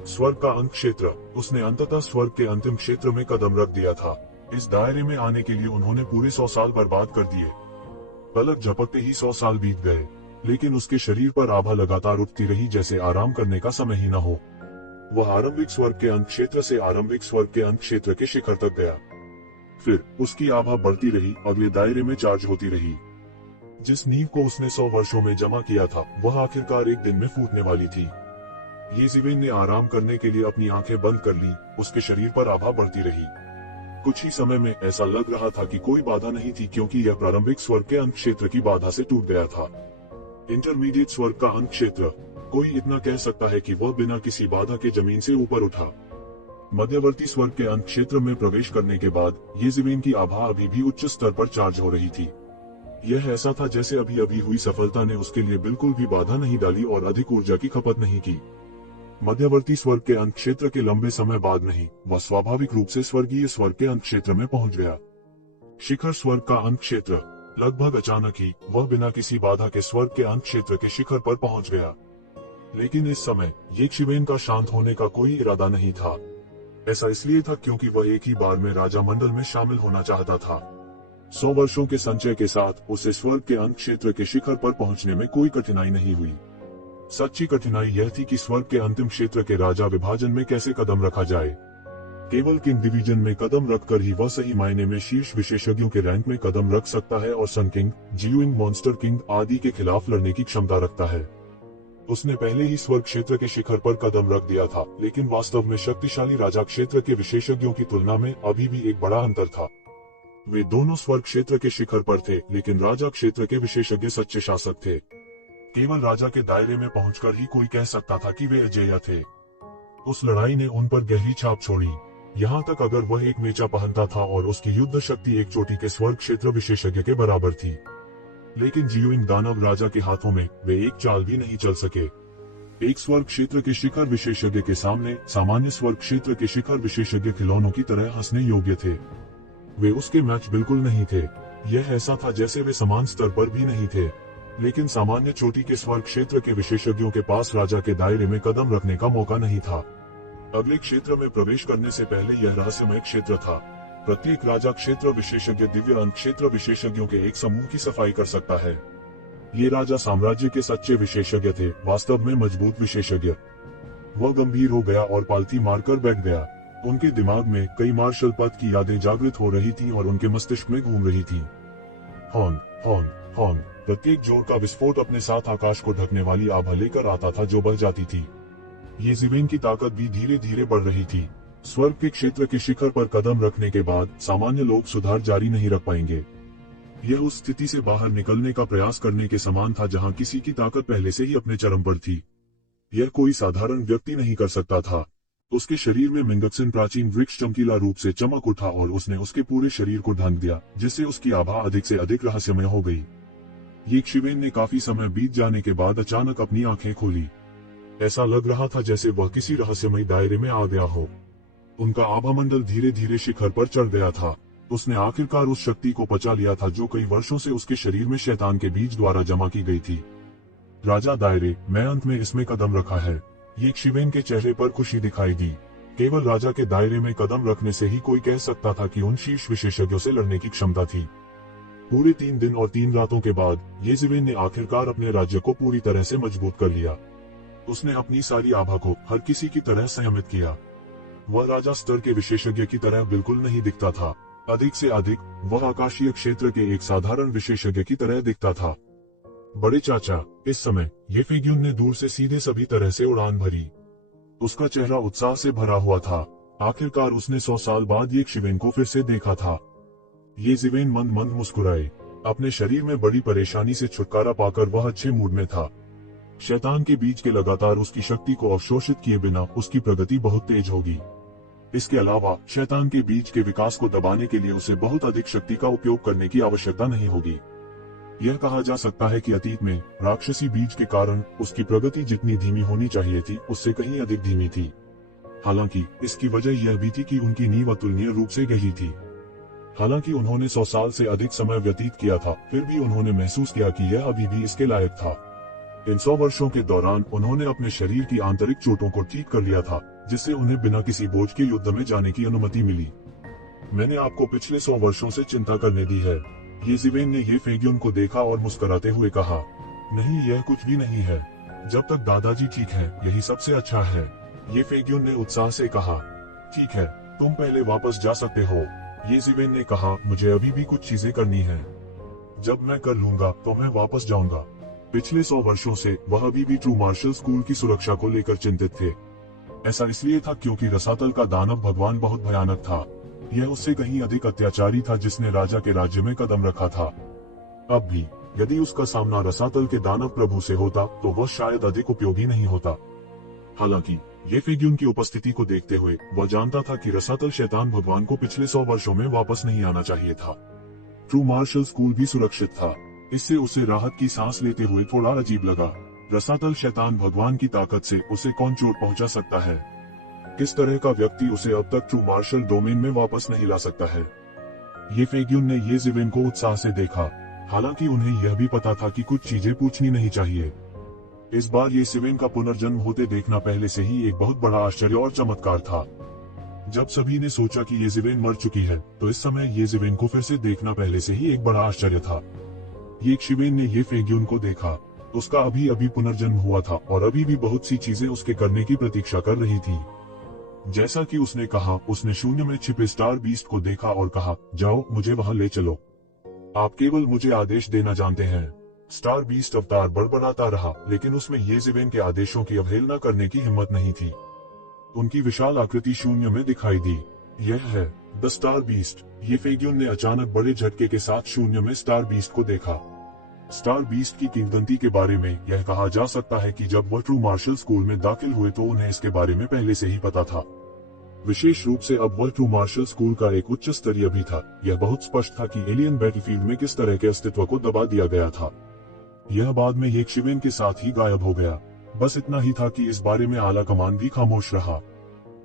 स्वर्ग का अंत क्षेत्र। उसने अंततः स्वर्ग के अंतिम क्षेत्र में कदम रख दिया था। इस दायरे में आने के लिए उन्होंने पूरे 100 साल बर्बाद कर दिए। पलक झपकते ही 100 साल बीत गए, लेकिन उसके शरीर पर आभा लगातार उठती रही जैसे आराम करने का समय ही न हो। वह आरंभिक स्वर्ग के अंत क्षेत्र से आरंभिक स्वर्ग के अंत क्षेत्र के शिखर तक गया। फिर उसकी आभा बढ़ती रही, अगले दायरे में चार्ज होती रही। जिस नींव को उसने 100 वर्षों में जमा किया था, वह आखिरकार एक दिन में फूटने वाली थी। येज़िवेन ने आराम करने के लिए अपनी आंखें बंद कर ली। उसके शरीर पर आभा बढ़ती रही। कुछ ही समय में ऐसा लग रहा था कि कोई बाधा नहीं थी, क्योंकि यह प्रारंभिक स्वर्ग के अंत क्षेत्र की बाधा से टूट गया था। इंटरमीडिएट स्वर्ग का अंत क्षेत्र। कोई इतना कह सकता है कि वह बिना किसी बाधा के जमीन से ऊपर उठा। मध्यवर्ती स्वर्ग के अंत क्षेत्र में प्रवेश करने के बाद येज़िवेन की आभा अभी भी उच्च स्तर पर चार्ज हो रही थी। यह ऐसा था जैसे अभी अभी हुई सफलता ने उसके लिए बिल्कुल भी बाधा नहीं डाली और अधिक ऊर्जा की खपत नहीं की। मध्यवर्ती स्वर्ग के अंत क्षेत्र के लंबे समय बाद नहीं, वह स्वाभाविक रूप से स्वर्गीय स्वर्ग के अंत क्षेत्र में पहुंच गया। शिखर स्वर्ग का अंत क्षेत्र। लगभग अचानक ही वह बिना किसी बाधा के स्वर्ग के अंत क्षेत्र के शिखर पर पहुंच गया। लेकिन इस समय यक्षिवेन का शांत होने का कोई इरादा नहीं था। ऐसा इसलिए था क्योंकि वह एक ही बार में राजा मंडल में शामिल होना चाहता था। 100 वर्षों के संचय के साथ उसे स्वर्ग के अंत क्षेत्र के शिखर पर पहुंचने में कोई कठिनाई नहीं हुई। सच्ची कठिनाई यह थी कि स्वर्ग के अंतिम क्षेत्र के राजा विभाजन में कैसे कदम रखा जाए। केवल किंग डिवीजन में कदम रखकर ही वह सही मायने में शीर्ष विशेषज्ञों के रैंक में कदम रख सकता है और सन किंग, जियुइंग, मॉन्स्टर किंग आदि के खिलाफ लड़ने की क्षमता रखता है। उसने पहले ही स्वर्ग क्षेत्र के शिखर पर कदम रख दिया था, लेकिन वास्तव में शक्तिशाली राजा क्षेत्र के विशेषज्ञों की तुलना में अभी भी एक बड़ा अंतर था। वे दोनों स्वर्ग क्षेत्र के शिखर पर थे, लेकिन राजा क्षेत्र के विशेषज्ञ सच्चे शासक थे। केवल राजा के दायरे में पहुंचकर ही कोई कह सकता था कि वे अजेय थे। उस लड़ाई ने उन पर गहरी छाप छोड़ी। यहाँ तक अगर वह एक मेचा पहनता था और उसकी युद्ध शक्ति एक चोटी के स्वर्ग क्षेत्र विशेषज्ञ के बराबर थी। लेकिन जियुइंग दानव राजा के हाथों में वे एक चाल भी नहीं चल सके। एक स्वर्ग क्षेत्र के शिखर विशेषज्ञ के सामने सामान्य स्वर्ग क्षेत्र के शिखर विशेषज्ञ खिलौनों की तरह हंसने योग्य थे। वे उसके मैच बिल्कुल नहीं थे। यह ऐसा था जैसे वे समान स्तर पर भी नहीं थे। लेकिन सामान्य चोटी के स्वर्ग क्षेत्र के विशेषज्ञों के पास राजा के दायरे में कदम रखने का मौका नहीं था। अगले क्षेत्र में प्रवेश करने से पहले यह रहस्यमय क्षेत्र था। प्रत्येक राजा क्षेत्र विशेषज्ञ दिव्य अंत क्षेत्र विशेषज्ञों के एक समूह की सफाई कर सकता है। ये राजा साम्राज्य के सच्चे विशेषज्ञ थे, वास्तव में मजबूत विशेषज्ञ। वह गंभीर हो गया और पालथी मारकर बैठ गया। उनके दिमाग में कई मार्शल पद की यादें जागृत हो रही थीं और उनके मस्तिष्क में घूम रही थीं। Horn, horn, horn. प्रत्येक जोर का विस्फोट अपने साथ आकाश को ढकने वाली आभा लेकर आता था जो बह जाती थी। येज़िवेन की ताकत भी धीरे धीरे बढ़ रही थी। स्वर्ग के क्षेत्र के शिखर पर कदम रखने के बाद सामान्य लोग सुधार जारी नहीं रख पाएंगे। यह उस स्थिति से बाहर निकलने का प्रयास करने के समान था जहां किसी की ताकत पहले से ही अपने चरम पर थी। यह कोई साधारण व्यक्ति नहीं कर सकता था। उसके शरीर में मिंगत्सिन प्राचीन वृक्ष चमकीला रूप से चमक उठा और उसने उसके पूरे शरीर को ढक दिया, जिससे उसकी आभा अधिक से अधिक रहस्यमय हो गई। यक्षिवेन ने काफी समय बीत जाने के बाद अचानक अपनी आंखें खोली। ऐसा लग रहा था जैसे वह किसी रहस्यमय दायरे में आ गया हो। उनका आभामंडल धीरे धीरे शिखर पर चढ़ गया था। उसने आखिरकार उस शक्ति को पचा लिया था जो कई वर्षों से उसके शरीर में शैतान के बीज द्वारा जमा की गई थी। राजा दायरे, मैं अंत में इसमें कदम रखा है। यक्षिवेन के चेहरे पर खुशी दिखाई दी। केवल राजा के दायरे में कदम रखने से ही कोई कह सकता था कि उन शीर्ष विशेषज्ञों से लड़ने की क्षमता थी। पूरे 3 दिन और 3 रातों के बाद येज़िवेन ने आखिरकार अपने राज्य को पूरी तरह से मजबूत कर लिया। उसने अपनी सारी आभा को हर किसी की तरह संयमित किया। वह राजा स्तर के विशेषज्ञ की तरह बिल्कुल नहीं दिखता था। अधिक से अधिक वह आकाशीय क्षेत्र के एक साधारण विशेषज्ञ की तरह दिखता था। बड़े चाचा, इस समय येफेग्यून ने दूर से सीधे सभी तरह से उड़ान भरी। उसका चेहरा उत्साह से भरा हुआ था। आखिरकार उसने 100 साल बाद यक्षिवेन को फिर से देखा था। येज़िवेन मंद मंद मुस्कुराए। अपने शरीर में बड़ी परेशानी से छुटकारा पाकर वह अच्छे मूड में था। शैतान के बीज के लगातार उसकी शक्ति को अवशोषित किए बिना उसकी प्रगति बहुत तेज होगी। इसके अलावा शैतान के बीज के विकास को दबाने के लिए उसे बहुत अधिक शक्ति का उपयोग करने की आवश्यकता नहीं होगी। यह कहा जा सकता है कि अतीत में राक्षसी बीज के कारण उसकी प्रगति जितनी धीमी होनी चाहिए थी उससे कहीं अधिक धीमी थी। हालांकि इसकी वजह यह भी थी कि उनकी नींव अतुलनीय रूप से गहरी थी। हालांकि उन्होंने 100 साल से अधिक समय व्यतीत किया था, फिर भी उन्होंने महसूस किया कि यह अभी भी इसके लायक था। इन 100 वर्षों के दौरान उन्होंने अपने शरीर की आंतरिक चोटों को ठीक कर लिया था, जिससे उन्हें बिना किसी बोझ के युद्ध में जाने की अनुमति मिली। मैंने आपको पिछले 100 वर्षों से चिंता करने दी है। येज़िवेन ने येफेग्यून को देखा और मुस्कुराते हुए कहा, नहीं, यह कुछ भी नहीं है। जब तक दादाजी ठीक है, यही सबसे अच्छा है। येफेग्यून ने उत्साह से कहा, ठीक है, तुम पहले वापस जा सकते हो। येज़िवेन ने कहा, मुझे अभी भी कुछ चीजें करनी है। जब मैं कर लूंगा तो मैं वापस जाऊंगा। पिछले 100 वर्षों से वह अभी भी ट्रू मार्शल स्कूल की सुरक्षा को लेकर चिंतित थे। ऐसा इसलिए था क्योंकि रसातल का दानव भगवान बहुत भयानक था। यह उससे कहीं अधिक अत्याचारी था जिसने राजा के राज्य में कदम रखा था। अब भी यदि उसका सामना रसातल के दानव प्रभु से होता तो वह शायद अधिक उपयोगी नहीं होता। हालांकि येफेग्यून की उपस्थिति को देखते हुए वह जानता था कि रसातल शैतान भगवान को पिछले 100 वर्षों में वापस नहीं आना चाहिए था। ट्रू मार्शल स्कूल भी सुरक्षित था। इससे उसे राहत की सांस लेते हुए थोड़ा अजीब लगा। रसातल शैतान भगवान की ताकत से उसे कौन चोट पहुंचा सकता है? किस तरह का व्यक्ति उसे अब तक ट्रू मार्शल डोमेन में वापस नहीं ला सकता है? ये फेग्यून ने ये जिवेन को उत्साह से देखा, हालांकि उन्हें यह भी पता था कि कुछ चीजें पूछनी नहीं चाहिए। इस बार ये सिवेन का पुनर्जन्म होते देखना पहले से ही एक बहुत बड़ा आश्चर्य और चमत्कार था। जब सभी ने सोचा कि ये जिवेन मर चुकी है, तो इस समय ये जिवेन को फिर से देखना पहले से ही एक बड़ा आश्चर्य था। ये शिवेन ने ये फेग्यून को देखा, उसका अभी अभी पुनर्जन्म हुआ था और अभी भी बहुत सी चीजें उसके करने की प्रतीक्षा कर रही थी। जैसा कि उसने कहा, उसने शून्य में छिपे स्टार बीस्ट को देखा और कहा, जाओ मुझे वहां ले चलो, आप केवल मुझे आदेश देना जानते हैं। स्टार बीस्ट अवतार बड़बड़ाता रहा, लेकिन उसमें ये जिवेन के आदेशों की अवहेलना करने की हिम्मत नहीं थी। उनकी विशाल आकृति शून्य में दिखाई दी। यह है द स्टार बीस्ट। ये फेग्यून ने अचानक बड़े झटके के साथ शून्य में स्टार बीस्ट को देखा। स्टार बीस्ट की किंवदंती के बारे में यह कहा जा सकता है कि जब वह ट्रू मार्शल स्कूल में दाखिल हुए तो उन्हें इसके बारे में पहले से ही पता था। विशेष रूप से अब वह ट्रू मार्शल स्कूल का एक उच्च स्तरीय भी था। यह बहुत स्पष्ट था कि एलियन बैटलफील्ड में किस तरह के अस्तित्व को दबा दिया गया था। यह बाद में ये शिवेन के साथ ही गायब हो गया। बस इतना ही था कि इस बारे में आला कमान भी खामोश रहा।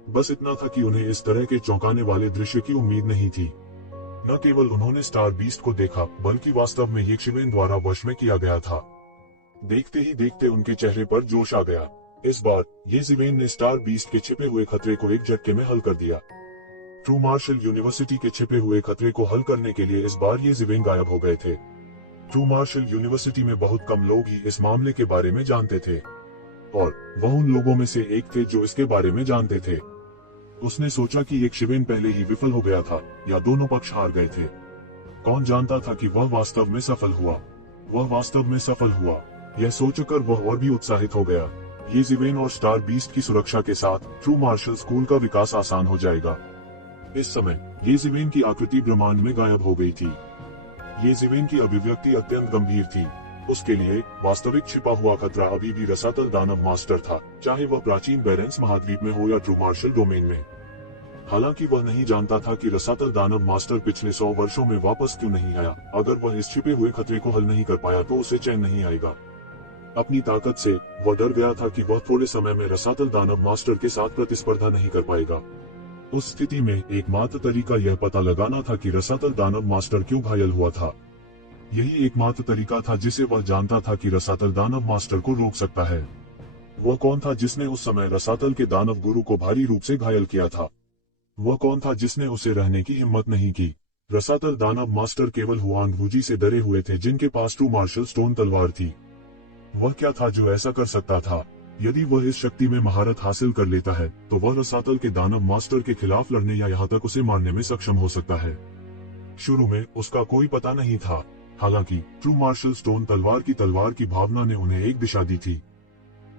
बस इतना था कि उन्हें इस तरह के चौंकाने वाले दृश्य की उम्मीद नहीं थी। न केवल उन्होंने स्टार बीस्ट को देखा, बल्कि वास्तव में ये शिवेन द्वारा वश में किया गया था। देखते ही देखते उनके चेहरे पर जोश आ गया। इस बार ये जिवेन ने स्टार बीस्ट के छिपे हुए खतरे को एक झटके में हल कर दिया। ट्रू मार्शल यूनिवर्सिटी के छिपे हुए खतरे को हल करने के लिए इस बार ये जिवेन गायब हो गए थे। ट्रू मार्शल यूनिवर्सिटी में बहुत कम लोग ही इस मामले के बारे में जानते थे, और वह उन लोगों में से एक थे जो इसके बारे में जानते थे। उसने सोचा कि एक शिवेन पहले ही विफल हो गया था, या दोनों पक्ष हार गए थे। कौन जानता था कि वह वास्तव में सफल हुआ। वह वास्तव में सफल हुआ। यह सोचकर वह और भी उत्साहित हो गया। ये जिवेन और स्टार बीस्ट की सुरक्षा के साथ ट्रू मार्शल स्कूल का विकास आसान हो जाएगा। इस समय ये जिवेन की आकृति ब्रह्मांड में गायब हो गई थी। ये जिवेन की अभिव्यक्ति अत्यंत गंभीर थी। उसके लिए वास्तविक छिपा हुआ खतरा अभी भी रसातल दानव मास्टर था, चाहे वह प्राचीन बेरेंस महाद्वीप में हो या ट्रू मार्शल डोमेन में। हालांकि वह नहीं जानता था कि रसातल दानव मास्टर पिछले 100 वर्षों में वापस क्यों नहीं आया। अगर वह इस छिपे हुए खतरे को हल नहीं कर पाया तो उसे चैन नहीं आएगा। अपनी ताकत से वह डर गया था कि वह थोड़े समय में रसातल दानव मास्टर के साथ प्रतिस्पर्धा नहीं कर पाएगा। उस स्थिति में एकमात्र तरीका यह पता लगाना था कि रसातल दानव मास्टर क्यों घायल हुआ था। यही एकमात्र तरीका था जिसे वह जानता था कि रसातल दानव मास्टर को रोक सकता है। वह कौन था जिसने उस समय रसातल के दानव गुरु को भारी रूप से घायल किया था? वह कौन था जिसने उसे रहने की हिम्मत नहीं की? रसातल दानव मास्टर केवल हुआंग वूजी से डरे हुए थे, जिनके पास ट्रू मार्शल स्टोन तलवार थी। वह क्या था जो ऐसा कर सकता था? यदि वह इस शक्ति में महारत हासिल कर लेता है, तो वह रसातल के दानव मास्टर के खिलाफ लड़ने या यहाँ तक उसे मारने में सक्षम हो सकता है। शुरू में उसका कोई पता नहीं था। हालांकि ट्रू मार्शल स्टोन तलवार की भावना ने उन्हें एक दिशा दी थी।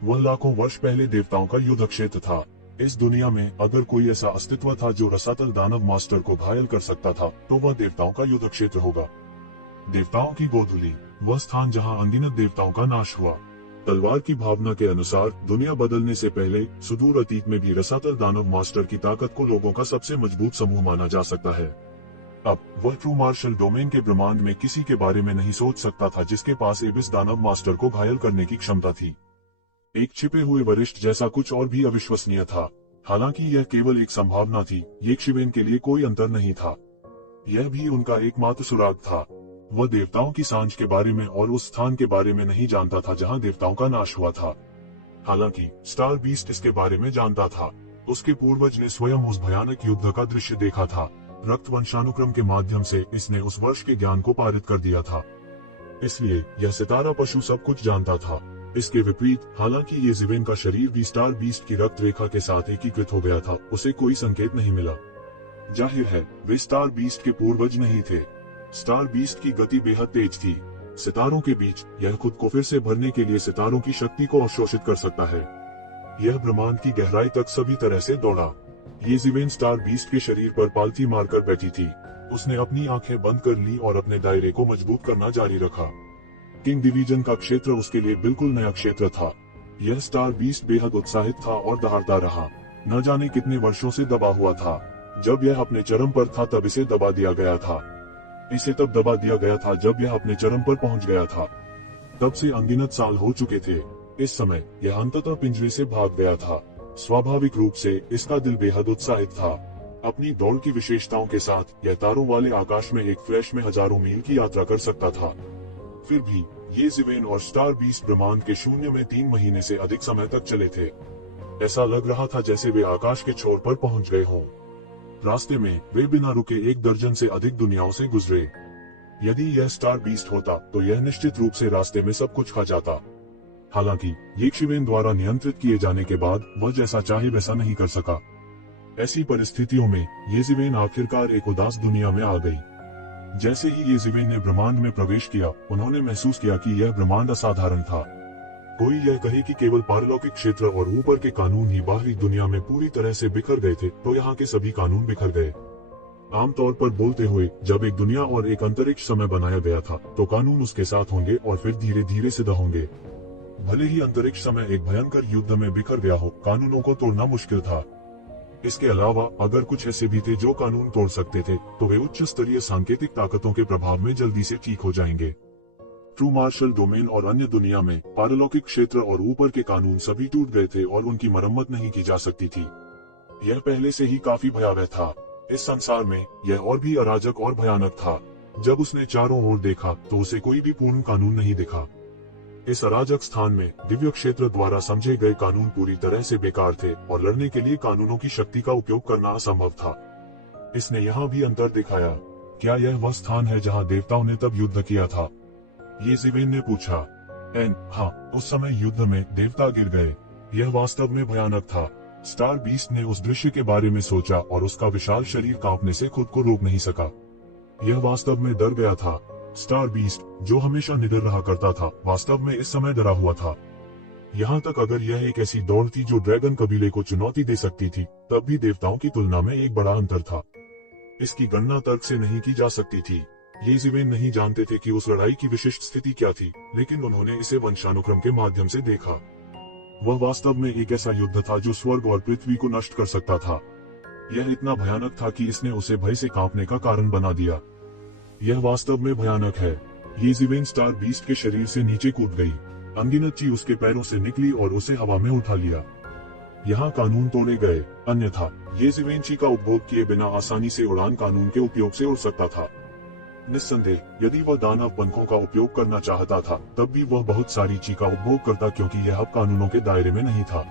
वह लाखों वर्ष पहले देवताओं का युद्ध क्षेत्र था। इस दुनिया में अगर कोई ऐसा अस्तित्व था जो रसातल दानव मास्टर को घायल कर सकता था, तो वह देवताओं का युद्ध क्षेत्र होगा। देवताओं की गोधुली, वह स्थान जहां अनगिनत देवताओं का नाश हुआ। तलवार की भावना के अनुसार दुनिया बदलने से पहले सुदूर अतीत में भी रसातल दानव मास्टर की ताकत को लोगों का सबसे मजबूत समूह माना जा सकता है। अब वह ट्रू मार्शल डोमेन के ब्रह्मांड में किसी के बारे में नहीं सोच सकता था जिसके पास एबिस दानव मास्टर को घायल करने की क्षमता थी। एक छिपे हुए वरिष्ठ जैसा कुछ और भी अविश्वसनीय था। हालांकि यह केवल एक संभावना थी, ये शिवेन के लिए कोई अंतर नहीं था। यह भी उनका एकमात्र सुराग था। वह देवताओं की सांझ के बारे में और उस स्थान के बारे में नहीं जानता था जहां देवताओं का नाश हुआ था। हालांकि स्टार बीस्ट इसके बारे में जानता था। उसके पूर्वज ने स्वयं उस भयानक युद्ध का दृश्य देखा था। रक्त वंशानुक्रम के माध्यम से इसने उस वर्ष के ज्ञान को पारित कर दिया था। इसलिए यह सितारा पशु सब कुछ जानता था। इसके विपरीत, हालांकि ये जिवेन का शरीर भी स्टार बीस्ट की रक्त रेखा के साथ एकीकृत हो गया था, उसे कोई संकेत नहीं मिला। जाहिर है वे स्टार बीस्ट के पूर्वज नहीं थे। स्टार बीस्ट की गति बेहद तेज थी। सितारों के बीच यह खुद को फिर से भरने के लिए सितारों की शक्ति को अवशोषित कर सकता है। यह ब्रह्मांड की गहराई तक सभी तरह से दौड़ा। ये जिवेन स्टार बीस्ट के शरीर पर पालथी मारकर बैठी थी। उसने अपनी आंखें बंद कर ली और अपने दायरे को मजबूत करना जारी रखा। किंग डिवीजन का क्षेत्र उसके लिए बिल्कुल नया क्षेत्र था। यह स्टार बीस्ट बेहद उत्साहित था और दहाड़ता रहा। न जाने कितने वर्षों से दबा हुआ था। जब यह अपने चरम पर था तब इसे दबा दिया गया था। इसे तब दबा दिया गया था जब यह अपने चरम पर पहुंच गया था। तब से अनगिनत साल हो चुके थे। इस समय यह अंततः पिंजरे से भाग गया था। स्वाभाविक रूप से इसका दिल बेहद उत्साहित था। अपनी दौड़ की विशेषताओं के साथ यह तारों वाले आकाश में एक फ्लैश में हजारों मील की यात्रा कर सकता था। फिर भी ये ज़िवेन और स्टार बीस्ट ब्रह्मांड के शून्य में 3 महीने से अधिक समय तक चले थे। ऐसा लग रहा था जैसे वे आकाश के छोर पर पहुंच गए हों। रास्ते में वे बिना रुके 1 दर्जन से अधिक दुनियाओं से गुजरे। यदि यह स्टार बीस्ट होता तो यह निश्चित रूप से रास्ते में सब कुछ खा जाता। हालांकि येशिवेन द्वारा नियंत्रित किए जाने के बाद वह जैसा चाहे वैसा नहीं कर सका। ऐसी परिस्थितियों में येशिवेन आखिरकार एक उदास दुनिया में आ गई। जैसे ही येशिवेन ने ब्रह्मांड में प्रवेश किया, उन्होंने महसूस किया कि यह ब्रह्मांड असाधारण था। कोई यह कहे कि केवल पारलौकिक क्षेत्र और ऊपर के कानून ही बाहरी दुनिया में पूरी तरह से बिखर गए थे, तो यहाँ के सभी कानून बिखर गए। आमतौर पर बोलते हुए, जब एक दुनिया और एक अंतरिक्ष समय बनाया गया था, तो कानून उसके साथ होंगे और फिर धीरे धीरे सिद्ध होंगे। भले ही अंतरिक्ष समय एक भयंकर युद्ध में बिखर गया हो, कानूनों को तोड़ना मुश्किल था। इसके अलावा अगर कुछ ऐसे भी थे जो कानून तोड़ सकते थे, तो वे उच्च स्तरीय सांकेतिक ताकतों के प्रभाव में जल्दी से ठीक हो जाएंगे। ट्रू मार्शल डोमेन और अन्य दुनिया में पारलौकिक क्षेत्र और ऊपर के कानून सभी टूट गए थे और उनकी मरम्मत नहीं की जा सकती थी। यह पहले से ही काफी भयावह था। इस संसार में यह और भी अराजक और भयानक था। जब उसने चारों ओर देखा तो उसे कोई भी पूर्ण कानून नहीं दिखा। इस अराजक स्थान में दिव्य क्षेत्र द्वारा समझे गए कानून पूरी तरह से बेकार थे और लड़ने के लिए कानूनों की शक्ति का उपयोग करना असंभव था। इसने यहाँ भी अंतर दिखाया। क्या यह वह स्थान है जहाँ देवताओं ने तब युद्ध किया था? येशिवेन ने पूछा। हाँ, उस समय युद्ध में देवता गिर गए। यह वास्तव में भयानक था। स्टार बीस्ट ने उस दृश्य के बारे में सोचा और उसका विशाल शरीर कांपने से खुद को रोक नहीं सका। यह वास्तव में डर गया था। स्टार बीस्ट, जो हमेशा निडर रहा करता था, वास्तव में इस समय डरा हुआ था। यहाँ तक अगर यह एक ऐसी दौड़ थी जो ड्रैगन कबीले को चुनौती दे सकती थी, तब भी देवताओं की तुलना में एक बड़ा अंतर था। इसकी गणना तर्क से नहीं की जा सकती थी। येशिवेन नहीं जानते थे कि उस लड़ाई की विशिष्ट स्थिति क्या थी, लेकिन उन्होंने इसे वंशानुक्रम के माध्यम से देखा। वह वास्तव में एक ऐसा युद्ध था जो स्वर्ग और पृथ्वी को नष्ट कर सकता था। यह इतना भयानक था कि इसने उसे भय से कांपने का कारण बना दिया। यह वास्तव में भयानक है। येशिवेन स्टार बीस्ट के शरीर से नीचे कूद गई। अनगिनत चीज उसके पैरों से निकली और उसे हवा में उठा लिया। यहाँ कानून तोड़े गए, अन्यथा येशिवेन ची का उपभोग किए बिना आसानी से उड़ान कानून के उपयोग से उड़ सकता था। निस्संदेह, यदि वह दानव पंखों का उपयोग करना चाहता था, तब भी वह बहुत सारी ची का उपभोग करता, क्योंकि यह अब कानूनों के दायरे में नहीं था।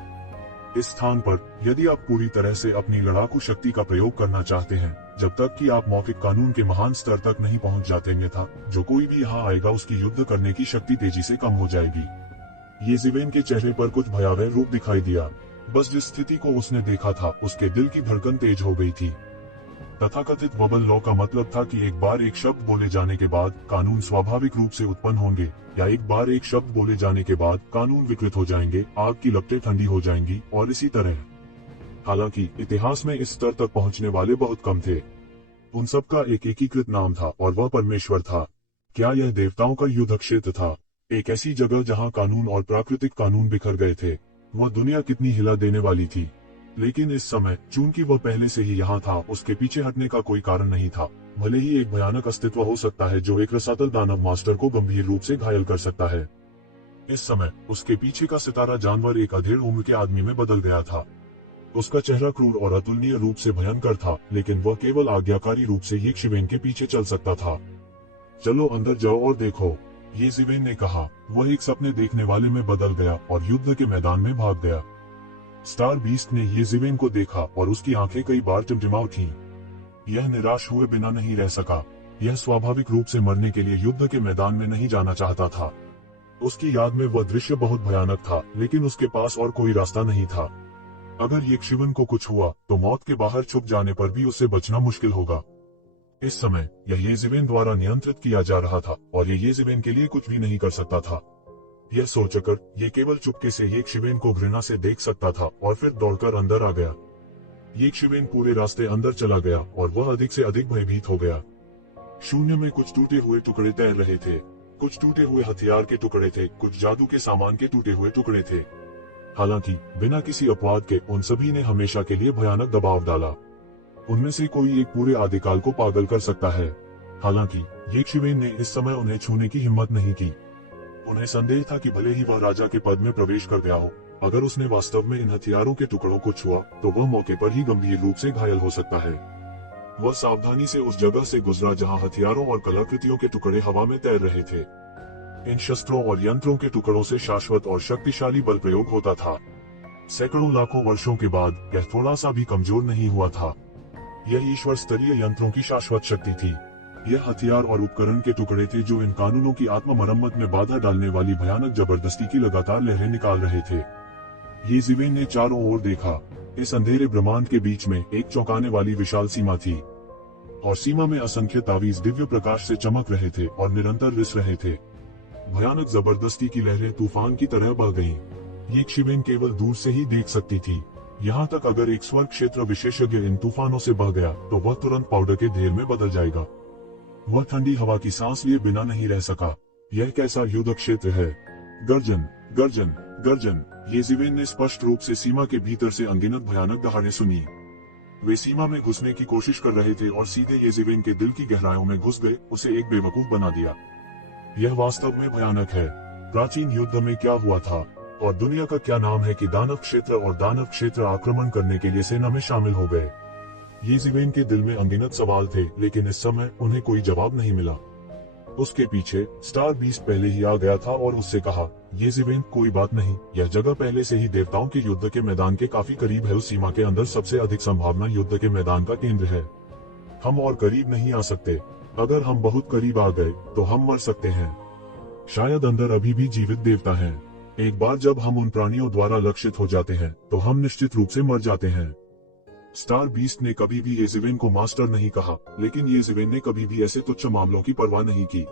इस स्थान पर यदि आप पूरी तरह से अपनी लड़ाकू शक्ति का प्रयोग करना चाहते हैं, जब तक कि आप मौखिक कानून के महान स्तर तक नहीं पहुंच जाते, अन्यथा जो कोई भी यहाँ आएगा उसकी युद्ध करने की शक्ति तेजी से कम हो जाएगी। येशिवेन के चेहरे पर कुछ भयावह रूप दिखाई दिया। बस जिस स्थिति को उसने देखा था, उसके दिल की धड़कन तेज हो गई थी। तथाकथित बबल लॉ का मतलब था कि एक बार एक शब्द बोले जाने के बाद कानून स्वाभाविक रूप से उत्पन्न होंगे, या एक बार एक शब्द बोले जाने के बाद कानून विकृत हो जाएंगे, आग की लपटें ठंडी हो जाएंगी और इसी तरह। हालांकि इतिहास में इस स्तर तक पहुंचने वाले बहुत कम थे। उन सबका एक एकीकृत नाम था और वह परमेश्वर था। क्या यह देवताओं का युद्ध क्षेत्र था? एक ऐसी जगह जहां कानून और प्राकृतिक कानून बिखर गए थे। वह दुनिया कितनी हिला देने वाली थी। लेकिन इस समय, चूंकि वह पहले से ही यहाँ था, उसके पीछे हटने का कोई कारण नहीं था। भले ही एक भयानक अस्तित्व हो सकता है जो एक रसातल दानव मास्टर को गंभीर रूप से घायल कर सकता है। इस समय उसके पीछे का सितारा जानवर एक अधेड़ उम्र के आदमी में बदल गया था। उसका चेहरा क्रूर और अतुलनीय रूप से भयंकर था, लेकिन वह केवल आज्ञाकारी रूप से येशिवेन के पीछे चल सकता था। चलो अंदर जाओ और देखो, येशिवेन ने कहा। वह एक सपने देखने वाले में बदल गया और युद्ध के मैदान में भाग गया। स्टार बीस्ट ने येशिवेन को देखा और उसकी आंखें कई बार टिमटिमा उठीं। यह निराश हुए बिना नहीं रह सका। यह स्वाभाविक रूप से मरने के लिए युद्ध के मैदान में नहीं जाना चाहता था। उसकी याद में वह दृश्य बहुत भयानक था, लेकिन उसके पास और कोई रास्ता नहीं था। अगर येशिवेन को कुछ हुआ तो मौत के बाहर छुप जाने पर भी उससे बचना मुश्किल होगा। इस समय यह येशिवेन द्वारा नियंत्रित किया जा रहा था और ये येशिवेन के लिए कुछ भी नहीं कर सकता था। यह सोचकर ये केवल चुपके से येशिवेन को घृणा से देख सकता था और फिर दौड़कर अंदर आ गया। येशिवेन पूरे रास्ते अंदर चला गया और वह अधिक से अधिक भयभीत हो गया। शून्य में कुछ टूटे हुए टुकड़े तैर रहे थे। कुछ टूटे हुए हथियार के टुकड़े थे, कुछ जादू के सामान के टूटे हुए टुकड़े थे। हालांकि बिना किसी अपवाद के उन सभी ने हमेशा के लिए भयानक दबाव डाला। उनमें से कोई एक पूरे आदिकाल को पागल कर सकता है। हालांकि येशिवेन ने इस समय उन्हें छूने की हिम्मत नहीं की। उन्हें संदेह था कि भले ही वह राजा के पद में प्रवेश कर गया हो, अगर उसने वास्तव में इन हथियारों के टुकड़ों को छुआ तो वह मौके पर ही गंभीर रूप से घायल हो सकता है। वह सावधानी से उस जगह से गुजरा जहां हथियारों और कलाकृतियों के टुकड़े हवा में तैर रहे थे। इन शस्त्रों और यंत्रों के टुकड़ों से शाश्वत और शक्तिशाली बल प्रयोग होता था। सैकड़ों लाखों वर्षों के बाद यह थोड़ा सा भी कमजोर नहीं हुआ था। यह ईश्वर स्तरीय यंत्रों की शाश्वत शक्ति थी। यह हथियार और उपकरण के टुकड़े थे जो इन कानूनों की आत्म मरम्मत में बाधा डालने वाली भयानक जबरदस्ती की लगातार लहरें निकाल रहे थे। येज़िवेन ने चारों ओर देखा। इस अंधेरे ब्रह्मांड के बीच में एक चौंकाने वाली विशाल सीमा थी, और सीमा में असंख्य तावीज दिव्य प्रकाश से चमक रहे थे और निरंतर रिस रहे थे। भयानक जबरदस्ती की लहरें तूफान की तरह बह गईं। येज़िवेन केवल दूर से ही देख सकती थी। यहाँ तक अगर एक स्वर्ग क्षेत्र विशेषज्ञ इन तूफानों से बह गया तो वह तुरंत पाउडर के ढेर में बदल जाएगा। वह ठंडी हवा की सांस लिए बिना नहीं रह सका। यह कैसा युद्ध क्षेत्र है। गर्जन गर्जन गर्जन। येज़िवेन ने स्पष्ट रूप से सीमा के भीतर से अनगिनत भयानक दहाड़ें सुनी। वे सीमा में घुसने की कोशिश कर रहे थे और सीधे येज़िवेन के दिल की गहराइयों में घुस गए, उसे एक बेवकूफ बना दिया। यह वास्तव में भयानक है। प्राचीन युद्ध में क्या हुआ था और दुनिया का क्या नाम है कि दानव क्षेत्र और दानव क्षेत्र आक्रमण करने के लिए सेना में शामिल हो गए। येज़िवेन के दिल में अनगिनत सवाल थे, लेकिन इस समय उन्हें कोई जवाब नहीं मिला। उसके पीछे स्टार बीस्ट पहले ही आ गया था और उससे कहा, येज़िवेन कोई बात नहीं, यह जगह पहले से ही देवताओं के युद्ध के मैदान के काफी करीब है। उस सीमा के अंदर सबसे अधिक संभावना युद्ध के मैदान का केंद्र है। हम और करीब नहीं आ सकते। अगर हम बहुत करीब आ गए तो हम मर सकते हैं। शायद अंदर अभी भी जीवित देवता हैं। एक बार जब हम उन प्राणियों द्वारा लक्षित हो जाते हैं तो हम निश्चित रूप से मर जाते हैं। स्टार बीस्ट ने कभी भी येज़िवेन को मास्टर नहीं कहा, लेकिन येज़िवेन ने कभी भी ऐसे तुच्छ मामलों की परवाह नहीं की।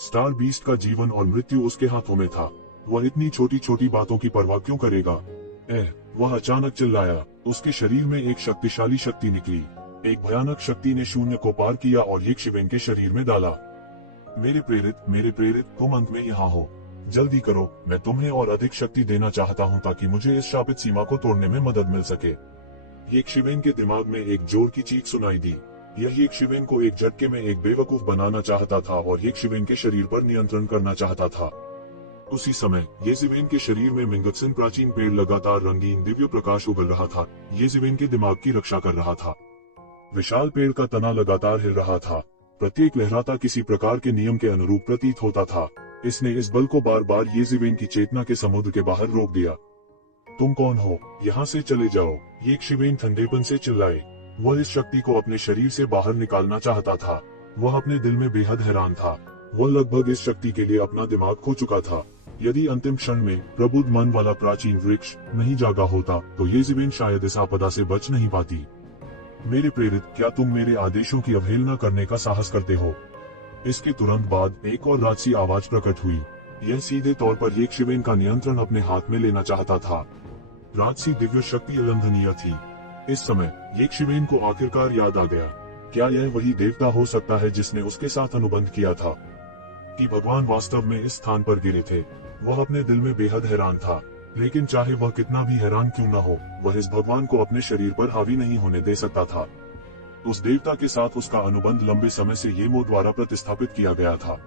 स्टार बीस्ट का जीवन और मृत्यु उसके हाथों में था। वह इतनी छोटी छोटी बातों की परवाह क्यों करेगा। वह अचानक चिल्लाया। उसके शरीर में एक शक्तिशाली शक्ति निकली। एक भयानक शक्ति ने शून्य को पार किया और येज़िवेन के शरीर में डाला। मेरे प्रेरित, तुम अंत में यहाँ हो। जल्दी करो, मैं तुम्हें और अधिक शक्ति देना चाहता हूँ ताकि मुझे इस शापित सीमा को तोड़ने में मदद मिल सके। येज़िवेन के दिमाग में एक जोर की चीख सुनाई दी। यह येज़िवेन को एक झटके में एक बेवकूफ बनाना चाहता था और येज़िवेन के शरीर पर नियंत्रण करना चाहता था। उसी समय येज़िवेन के शरीर में मिंगत्सिन प्राचीन पेड़ लगातार रंगीन दिव्य प्रकाश उगल रहा था। येज़िवेन के दिमाग की रक्षा कर रहा था। विशाल पेड़ का तना लगातार हिल रहा था। प्रत्येक लहराता किसी प्रकार के नियम के अनुरूप प्रतीत होता था। इसने इस बल को बार बार येज़िवेन की चेतना के समुद्र के बाहर रोक दिया। तुम कौन हो? यहाँ से चले जाओ, येज़िवेन ठंडेपन से चिल्लाए। वह इस शक्ति को अपने शरीर से बाहर निकालना चाहता था। वह अपने दिल में बेहद हैरान था। वह लगभग इस शक्ति के लिए अपना दिमाग खो चुका था। यदि अंतिम क्षण में प्रबुद्ध मन वाला प्राचीन वृक्ष नहीं जागा होता तो येज़िवेन शायद इस आपदा से बच नहीं पाती। मेरे प्रेरित, क्या तुम मेरे आदेशों की अवहेलना करने का साहस करते हो? इसके तुरंत बाद एक और राजसी आवाज प्रकट हुई। यह सीधे तौर पर येज़िवेन का नियंत्रण अपने हाथ में लेना चाहता था। राजसी दिव्य शक्ति उल्लंघनीय थी। इस समय येज़िवेन को आखिरकार याद आ गया। क्या यह वही देवता हो सकता है जिसने उसके साथ अनुबंध किया था कि भगवान वास्तव में इस स्थान पर गिरे थे? वह अपने दिल में बेहद हैरान था, लेकिन चाहे वह कितना भी हैरान क्यों न हो, वह इस भगवान को अपने शरीर पर हावी नहीं होने दे सकता था। उस देवता के साथ उसका अनुबंध लंबे समय से येमो द्वारा प्रतिस्थापित किया गया था,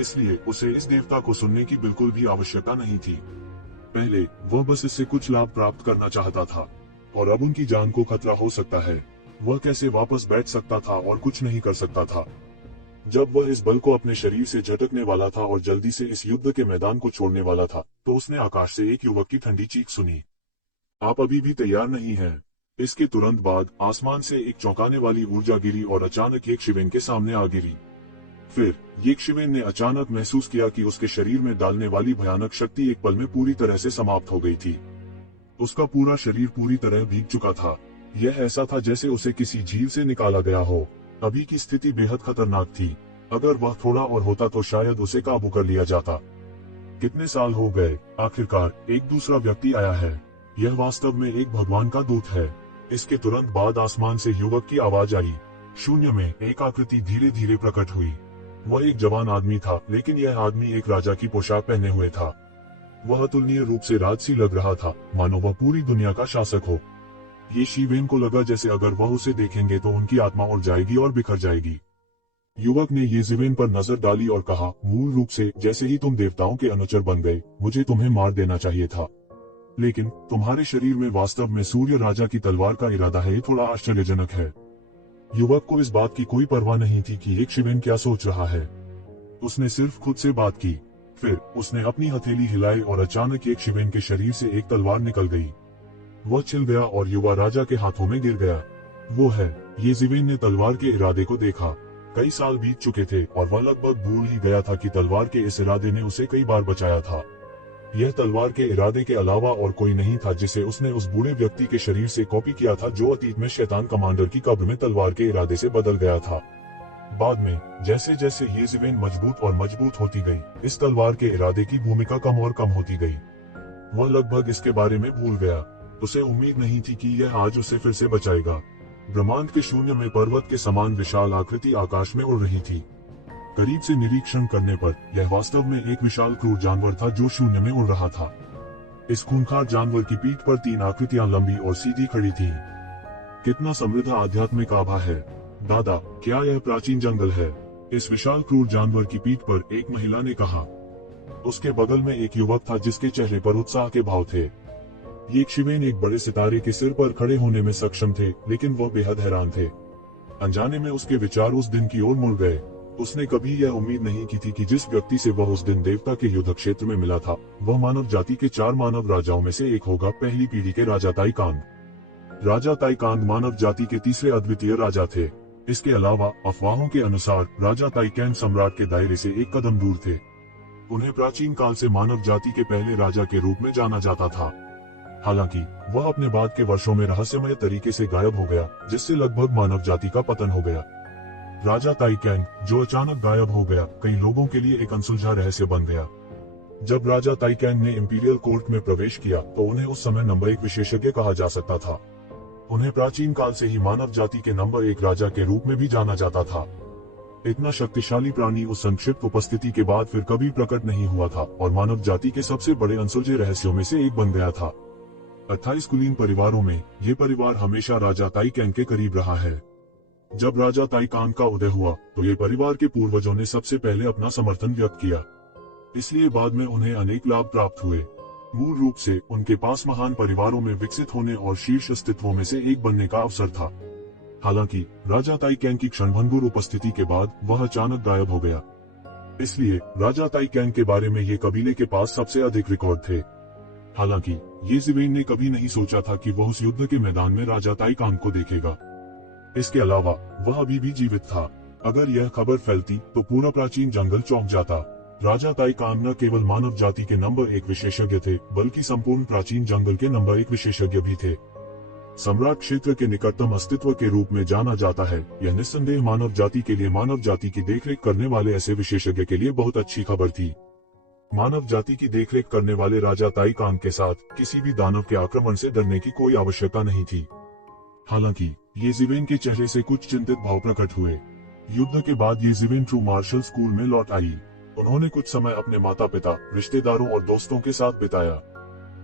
इसलिए उसे इस देवता को सुनने की बिल्कुल भी आवश्यकता नहीं थी। पहले वह बस इससे कुछ लाभ प्राप्त करना चाहता था, और अब उनकी जान को खतरा हो सकता है। वह कैसे वापस बैठ सकता था और कुछ नहीं कर सकता था। जब वह इस बल को अपने शरीर से झटकने वाला था और जल्दी से इस युद्ध के मैदान को छोड़ने वाला था, तो उसने आकाश से एक युवक की ठंडी चीख सुनी। आप अभी भी तैयार नहीं हैं। इसके तुरंत बाद आसमान से एक चौंकाने वाली ऊर्जा गिरी और अचानक येज़िवेन के सामने आ गिरी। फिर येज़िवेन ने अचानक महसूस किया कि उसके शरीर में डालने वाली भयानक शक्ति एक पल में पूरी तरह से समाप्त हो गई थी। उसका पूरा शरीर पूरी तरह भीग चुका था। यह ऐसा था जैसे उसे किसी झील से निकाला गया हो। अभी की स्थिति बेहद खतरनाक थी। अगर वह थोड़ा और होता तो शायद उसे काबू कर लिया जाता। कितने साल हो गए, आखिरकार एक दूसरा व्यक्ति आया है। यह वास्तव में एक भगवान का दूत है। इसके तुरंत बाद आसमान से युवक की आवाज आई। शून्य में एक आकृति धीरे धीरे प्रकट हुई। वह एक जवान आदमी था, लेकिन यह आदमी एक राजा की पोशाक पहने हुए था। वह अतुलनीय रूप से राजसी लग रहा था, मानो वह पूरी दुनिया का शासक हो। येज़िवेन को लगा जैसे अगर वह उसे देखेंगे तो उनकी आत्मा उड़ जाएगी और बिखर जाएगी। युवक ने येज़िवेन पर नजर डाली और कहा, मूल रूप से जैसे ही तुम देवताओं के अनुचर बन गए, मुझे तुम्हें मार देना चाहिए था। लेकिन तुम्हारे शरीर में वास्तव में सूर्य राजा की तलवार का इरादा है, ये थोड़ा आश्चर्यजनक है। युवक को इस बात की कोई परवाह नहीं थी कि एक शिवेन क्या सोच रहा है। उसने सिर्फ खुद से बात की। फिर उसने अपनी हथेली हिलाई और अचानक एक शिवेन के शरीर से एक तलवार निकल गई। वह छिल गया और युवा राजा के हाथों में गिर गया। वो है, येज़िवेन ने तलवार के इरादे को देखा। कई साल बीत चुके थे और वह लगभग भूल ही गया था कि तलवार के इस इरादे ने उसे कई बार बचाया था। यह तलवार के इरादे के अलावा और कोई नहीं था जिसे उसने उस बूढ़े व्यक्ति के शरीर से कॉपी किया था जो अतीत में शैतान कमांडर की कब्र में तलवार के इरादे से बदल गया था। बाद में जैसे जैसे येज़िवेन मजबूत और मजबूत होती गई, इस तलवार के इरादे की भूमिका कम और कम होती गई। वह लगभग इसके बारे में भूल गया। उसे उम्मीद नहीं थी कि यह आज उसे फिर से बचाएगा। ब्रह्मांड के शून्य में पर्वत के समान विशाल आकृति आकाश में उड़ रही थी। करीब से निरीक्षण करने पर यह वास्तव में एक विशाल क्रूर जानवर था जो शून्य में उड़ रहा था। इस खूंखार जानवर की पीठ पर 3 आकृतियां लंबी और सीधी खड़ी थीं। कितना समृद्ध आध्यात्मिक आभा है। दादा, क्या यह प्राचीन जंगल है? इस विशाल क्रूर जानवर की पीठ पर एक महिला ने कहा। उसके बगल में एक युवक था जिसके चेहरे पर उत्साह के भाव थे। ये शिवेन एक बड़े सितारे के सिर पर खड़े होने में सक्षम थे, लेकिन वह बेहद हैरान थे। अनजाने में उसके विचार उस दिन की ओर मुड़ गए। उसने कभी यह उम्मीद नहीं की थी कि जिस व्यक्ति से वह उस दिन देवता के युद्ध क्षेत्र में मिला था, वह मानव जाति के 4 मानव राजाओं में से एक होगा। पहली पीढ़ी के राजा ताइकांग। राजा ताइकांग मानव जाति के तीसरे अद्वितीय राजा थे। इसके अलावा अफवाहों के अनुसार राजा ताइकांग सम्राट के दायरे से एक कदम दूर थे। उन्हें प्राचीन काल से मानव जाति के पहले राजा के रूप में जाना जाता था। हालांकि वह अपने बाद के वर्षों में रहस्यमय तरीके से गायब हो गया, जिससे लगभग मानव जाति का पतन हो गया। राजा ताइकांग, जो अचानक गायब हो गया, कई लोगों के लिए एक अनसुलझा रहस्य बन गया। जब राजा ताइकांग ने इंपीरियल कोर्ट में प्रवेश किया तो उन्हें उस समय नंबर 1 विशेषज्ञ कहा जा सकता था। उन्हें प्राचीन काल से ही मानव जाति के नंबर 1 राजा के रूप में भी जाना जाता था। इतना शक्तिशाली प्राणी उस संक्षिप्त उपस्थिति के बाद फिर कभी प्रकट नहीं हुआ था और मानव जाति के सबसे बड़े अनसुलझे रहस्यों में से एक बन गया था। 28 कुलीन परिवारों में ये परिवार हमेशा राजा ताइकांग के करीब रहा है। जब राजा ताइकांग का उदय हुआ तो ये परिवार के पूर्वजों ने सबसे पहले अपना समर्थन व्यक्त किया। इसलिए बाद में उन्हें अनेक लाभ प्राप्त हुए। मूल रूप से उनके पास महान परिवारों में विकसित होने और शीर्ष अस्तित्वों में से एक बनने का अवसर था। हालांकि राजा ताइकांग की क्षणभंगुर उपस्थिति के बाद वह अचानक गायब हो गया। इसलिए राजा ताइकांग के बारे में ये कबीले के पास सबसे अधिक रिकॉर्ड थे। हालांकि येज़िवेन ने कभी नहीं सोचा था कि वह उस युद्ध के मैदान में राजा ताइकांग को देखेगा। इसके अलावा वह अभी भी जीवित था। अगर यह खबर फैलती तो पूरा प्राचीन जंगल चौंक जाता। राजा ताइकांग न केवल मानव जाति के नंबर 1 विशेषज्ञ थे, बल्कि संपूर्ण प्राचीन जंगल के नंबर 1 विशेषज्ञ भी थे। सम्राट क्षेत्र के निकटतम अस्तित्व के रूप में जाना जाता है। यह निस्संदेह मानव जाति के लिए, मानव जाति की देखरेख करने वाले ऐसे विशेषज्ञ के लिए बहुत अच्छी खबर थी। मानव जाति की देखरेख करने वाले राजा ताइकांग के साथ किसी भी दानव के आक्रमण से डरने की कोई आवश्यकता नहीं थी। हालांकि येज़िवेन के चेहरे से कुछ चिंतित भाव प्रकट हुए। युद्ध के बाद येज़िवेन ट्रू मार्शल स्कूल में लौट आई। उन्होंने कुछ समय अपने माता पिता, रिश्तेदारों और दोस्तों के साथ बिताया।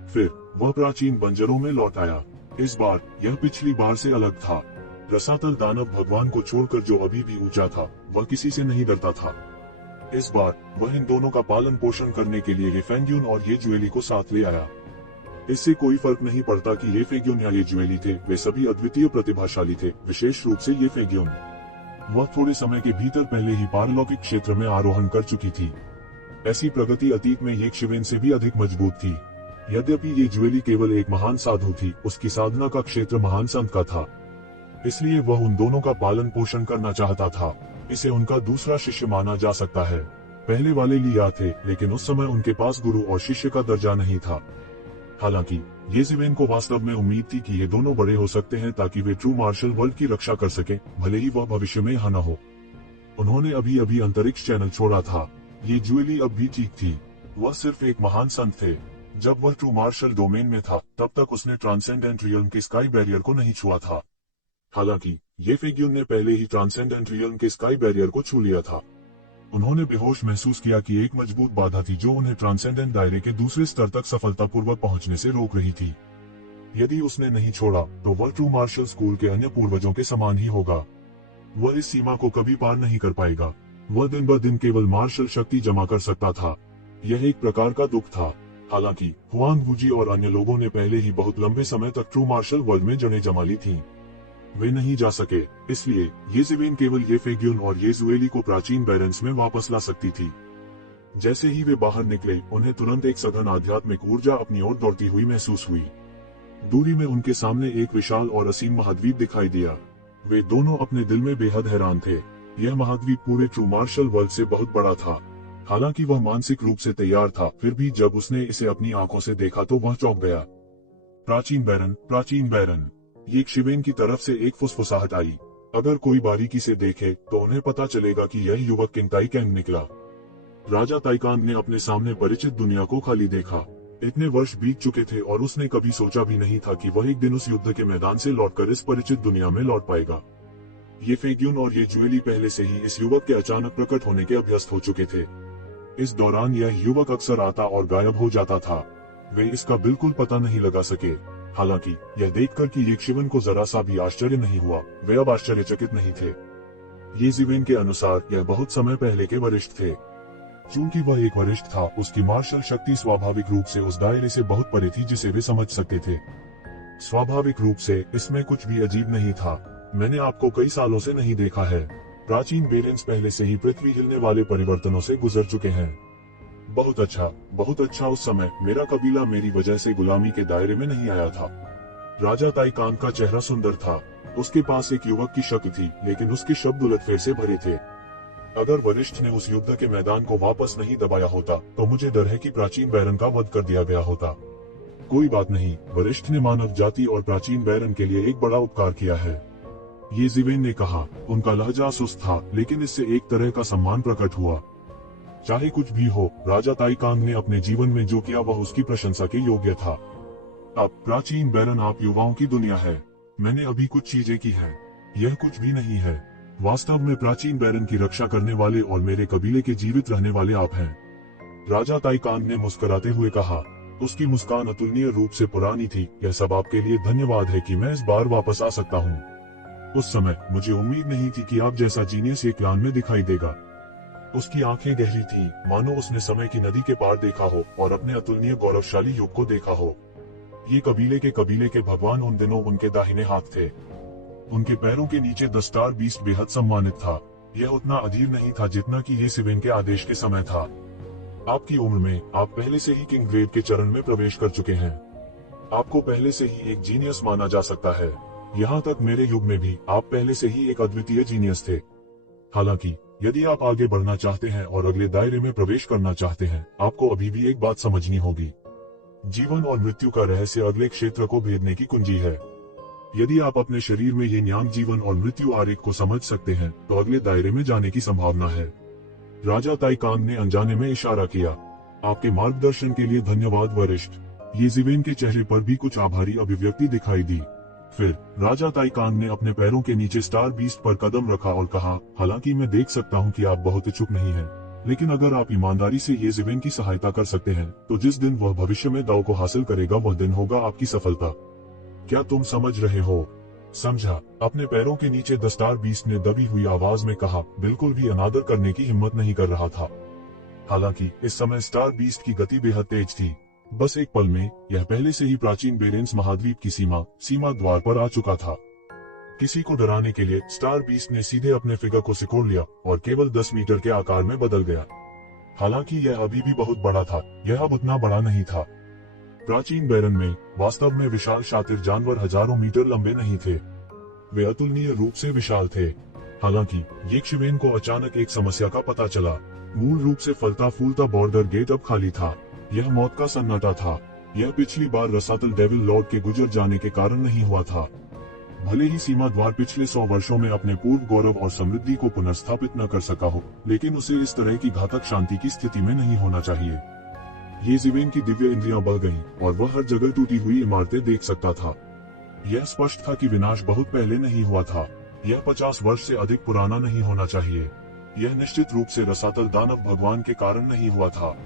फिर वह प्राचीन बंजरों में लौट आया। इस बार यह पिछली बार से अलग था। रसातल दानव भगवान को छोड़कर जो अभी भी ऊंचा था, वह किसी से नहीं डरता था। इस बार वह इन दोनों का पालन पोषण करने के लिए येफेंग्यून और ये ज्वेली को साथ ले आया। इससे कोई फर्क नहीं पड़ता कि येफेंग्यून या ये ज्वेली थे, वे सभी अद्वितीय प्रतिभाशाली थे। विशेष रूप से येफेंग्यून। वह थोड़े समय के भीतर पहले ही पारलौकिक क्षेत्र में आरोहण कर चुकी थी। ऐसी प्रगति अतीत में येशिवेन से भी अधिक मजबूत थी। यद्यपि ये ज्वेली केवल एक महान साधु थी, उसकी साधना का क्षेत्र महान संत का था। इसलिए वह उन दोनों का पालन पोषण करना चाहता था। इसे उनका दूसरा शिष्य माना जा सकता है। पहले वाले लिया थे, लेकिन उस समय उनके पास गुरु और शिष्य का दर्जा नहीं था। हालांकि येज़िवेन को वास्तव में उम्मीद थी कि ये दोनों बड़े हो सकते हैं ताकि वे ट्रू मार्शल वर्ल्ड की रक्षा कर सके, भले ही वह भविष्य में यहाँ न हो। उन्होंने अभी अभी अंतरिक्ष चैनल छोड़ा था। ये ज्वेली अब भी ठीक थी। वह सिर्फ एक महान संत थे। जब वह ट्रू मार्शल डोमेन में था, तब तक उसने ट्रांसेंडेंट रियल्म के स्काई बैरियर को नहीं छुआ था। हालांकि येफेंग्यून ने पहले ही ट्रांसेंडेंट रियल्म के स्काई बैरियर को छू लिया था। उन्होंने बेहोश महसूस किया कि एक मजबूत बाधा थी जो उन्हें ट्रांसेंडेंट दायरे के दूसरे स्तर तक सफलतापूर्वक पहुंचने से रोक रही थी। यदि उसने नहीं छोड़ा तो वह ट्रू मार्शल स्कूल के अन्य पूर्वजों के समान ही होगा। वह इस सीमा को कभी पार नहीं कर पाएगा। वह दिन ब दिन केवल मार्शल शक्ति जमा कर सकता था। यह एक प्रकार का दुख था। हालांकि हुआंग वूजी और अन्य लोगों ने पहले ही बहुत लंबे समय तक ट्रू मार्शल वर्ल्ड में जड़ें जमा ली थीं। वे नहीं जा सके, इसलिए ये ज़िवेन केवल ये फेग्यून और ये जुएली को प्राचीन बैरेंस में वापस ला सकती थी। जैसे ही वे बाहर निकले, उन्हें तुरंत एक सघन आध्यात्मिक ऊर्जा अपनी ओर दौड़ती हुई महसूस हुई। दूरी में उनके सामने एक विशाल और असीम महाद्वीप दिखाई दिया। वे दोनों अपने दिल में बेहद हैरान थे। यह महाद्वीप पूरे ट्रू मार्शल वर्ल्ड से बहुत बड़ा था। हालांकि वह मानसिक रूप से तैयार था, फिर भी जब उसने इसे अपनी आंखों से देखा तो वह चौंक गया। प्राचीन बैरन, प्राचीन बैरन, ये शिवेन की तरफ से एक फुसफुसाहट आई। अगर कोई बारीकी से देखे तो उन्हें पता चलेगा कि यह युवक किंगताई कैंग निकला। राजा ताइकांग ने अपने सामने परिचित दुनिया को खाली देखा। इतने वर्ष बीत चुके थे और उसने कभी सोचा भी नहीं था कि वह एक दिन उस युद्ध के मैदान से लौटकर इस परिचित दुनिया में लौट पाएगा। ये फेग्यून और ये जुएली पहले से ही इस युवक के अचानक प्रकट होने के अभ्यस्त हो चुके थे। इस दौरान यह युवक अक्सर आता और गायब हो जाता था। वे इसका बिल्कुल पता नहीं लगा सके। हालांकि यह देखकर कि ये शिवन को जरा सा भी आश्चर्य नहीं हुआ, वे अब आश्चर्यचकित नहीं थे। ये ज़िवेन के अनुसार यह बहुत समय पहले के वरिष्ठ थे। चूंकि वह एक वरिष्ठ था, उसकी मार्शल शक्ति स्वाभाविक रूप से उस दायरे से बहुत परे थी जिसे वे समझ सकते थे। स्वाभाविक रूप से इसमें कुछ भी अजीब नहीं था। मैंने आपको कई सालों से नहीं देखा है। प्राचीन बेरेंस पहले से ही पृथ्वी हिलने वाले परिवर्तनों से गुजर चुके हैं। बहुत अच्छा, बहुत अच्छा। उस समय मेरा कबीला मेरी वजह से गुलामी के दायरे में नहीं आया था। राजा ताइकांग का चेहरा सुंदर था। उसके पास एक युवक की शक्ल थी, लेकिन उसके शब्द उलटफेर से भरे थे। अगर वरिष्ठ ने उस युद्ध के मैदान को वापस नहीं दबाया होता तो मुझे डर है कि प्राचीन बैरन का वध कर दिया गया होता। कोई बात नहीं, वरिष्ठ ने मानव जाति और प्राचीन बैरन के लिए एक बड़ा उपकार किया है, ये ज़िवेन ने कहा। उनका लहजा सुस्त था, लेकिन इससे एक तरह का सम्मान प्रकट हुआ। चाहे कुछ भी हो, राजा ताइकांग ने अपने जीवन में जो किया वह उसकी प्रशंसा के योग्य था। अब प्राचीन बैरन, आप युवाओं की दुनिया है। मैंने अभी कुछ चीजें की हैं। यह कुछ भी नहीं है। वास्तव में प्राचीन बैरन की रक्षा करने वाले और मेरे कबीले के जीवित रहने वाले आप हैं। राजा ताइकांग ने मुस्कुराते हुए कहा। उसकी मुस्कान अतुलनीय रूप से पुरानी थी। यह सब आपके लिए धन्यवाद है कि मैं इस बार वापस आ सकता हूँ। उस समय मुझे उम्मीद नहीं थी कि आप जैसा जीनियस एक प्लान में दिखाई देगा। उसकी आंखें गहरी थीं, मानो उसने समय की नदी के पार देखा हो और अपने अतुलनीय गौरवशाली युग को देखा हो। ये कबीले के भगवान उन दिनों उनके दाहिने हाथ थे। उनके पैरों के नीचे द स्टार बीस्ट बेहद सम्मानित था। यह उतना अधीर नहीं था जितना कि ये ज़िवेन के आदेश के समय था। आपकी उम्र में आप पहले से ही किंग ग्रेड के चरण में प्रवेश कर चुके हैं। आपको पहले से ही एक जीनियस माना जा सकता है। यहाँ तक मेरे युग में भी आप पहले से ही एक अद्वितीय जीनियस थे। हालांकि यदि आप आगे बढ़ना चाहते हैं और अगले दायरे में प्रवेश करना चाहते हैं, आपको अभी भी एक बात समझनी होगी। जीवन और मृत्यु का रहस्य अगले क्षेत्र को भेदने की कुंजी है। यदि आप अपने शरीर में ये न्यांग जीवन और मृत्यु आरेख को समझ सकते हैं तो अगले दायरे में जाने की संभावना है। राजा ताइकांग ने अनजाने में इशारा किया। आपके मार्गदर्शन के लिए धन्यवाद वरिष्ठ। ये ज़िवेन के चेहरे पर भी कुछ आभारी अभिव्यक्ति दिखाई दी। फिर राजा ताइकांग ने अपने पैरों के नीचे स्टार बीस्ट पर कदम रखा और कहा, हालांकि मैं देख सकता हूं कि आप बहुत इच्छुक नहीं हैं, लेकिन अगर आप ईमानदारी से ये ज़िवेन की सहायता कर सकते हैं तो जिस दिन वह भविष्य में दाव को हासिल करेगा वह दिन होगा आपकी सफलता। क्या तुम समझ रहे हो? समझा। अपने पैरों के नीचे द स्टार बीस्ट ने दबी हुई आवाज में कहा, बिल्कुल भी अनादर करने की हिम्मत नहीं कर रहा था। हालांकि इस समय स्टार बीस्ट की गति बेहद तेज थी। बस एक पल में यह पहले से ही प्राचीन बेरेंस महाद्वीप की सीमा द्वार पर आ चुका था। किसी को डराने के लिए स्टार बीस्ट ने सीधे अपने फिगर को सिकोड़ लिया और केवल 10 मीटर के आकार में बदल गया। हालांकि यह अभी भी बहुत बड़ा था, यह अब उतना बड़ा नहीं था। प्राचीन बैरन में वास्तव में विशाल शातिर जानवर हजारों मीटर लंबे नहीं थे। वे अतुलनीय रूप से विशाल थे। हालांकि ये ज़िवेन को अचानक एक समस्या का पता चला। मूल रूप से फलता फूलता बॉर्डर गेट अब खाली था। यह मौत का सन्नाटा था। यह पिछली बार रसातल डेविल लॉर्ड के गुजर जाने के कारण नहीं हुआ था। भले ही सीमा द्वार पिछले 100 वर्षों में अपने पूर्व गौरव और समृद्धि को पुनर्स्थापित न कर सका हो, लेकिन उसे इस तरह की घातक शांति की स्थिति में नहीं होना चाहिए। ये ज़िवेन की दिव्य इंद्रियां बढ़ गईं और वह हर जगह टूटी हुई इमारतें देख सकता था। यह स्पष्ट था कि विनाश बहुत पहले नहीं हुआ था। यह 50 वर्ष से अधिक पुराना नहीं होना चाहिए। यह निश्चित रूप से रसातल दानव भगवान के कारण नहीं हुआ था।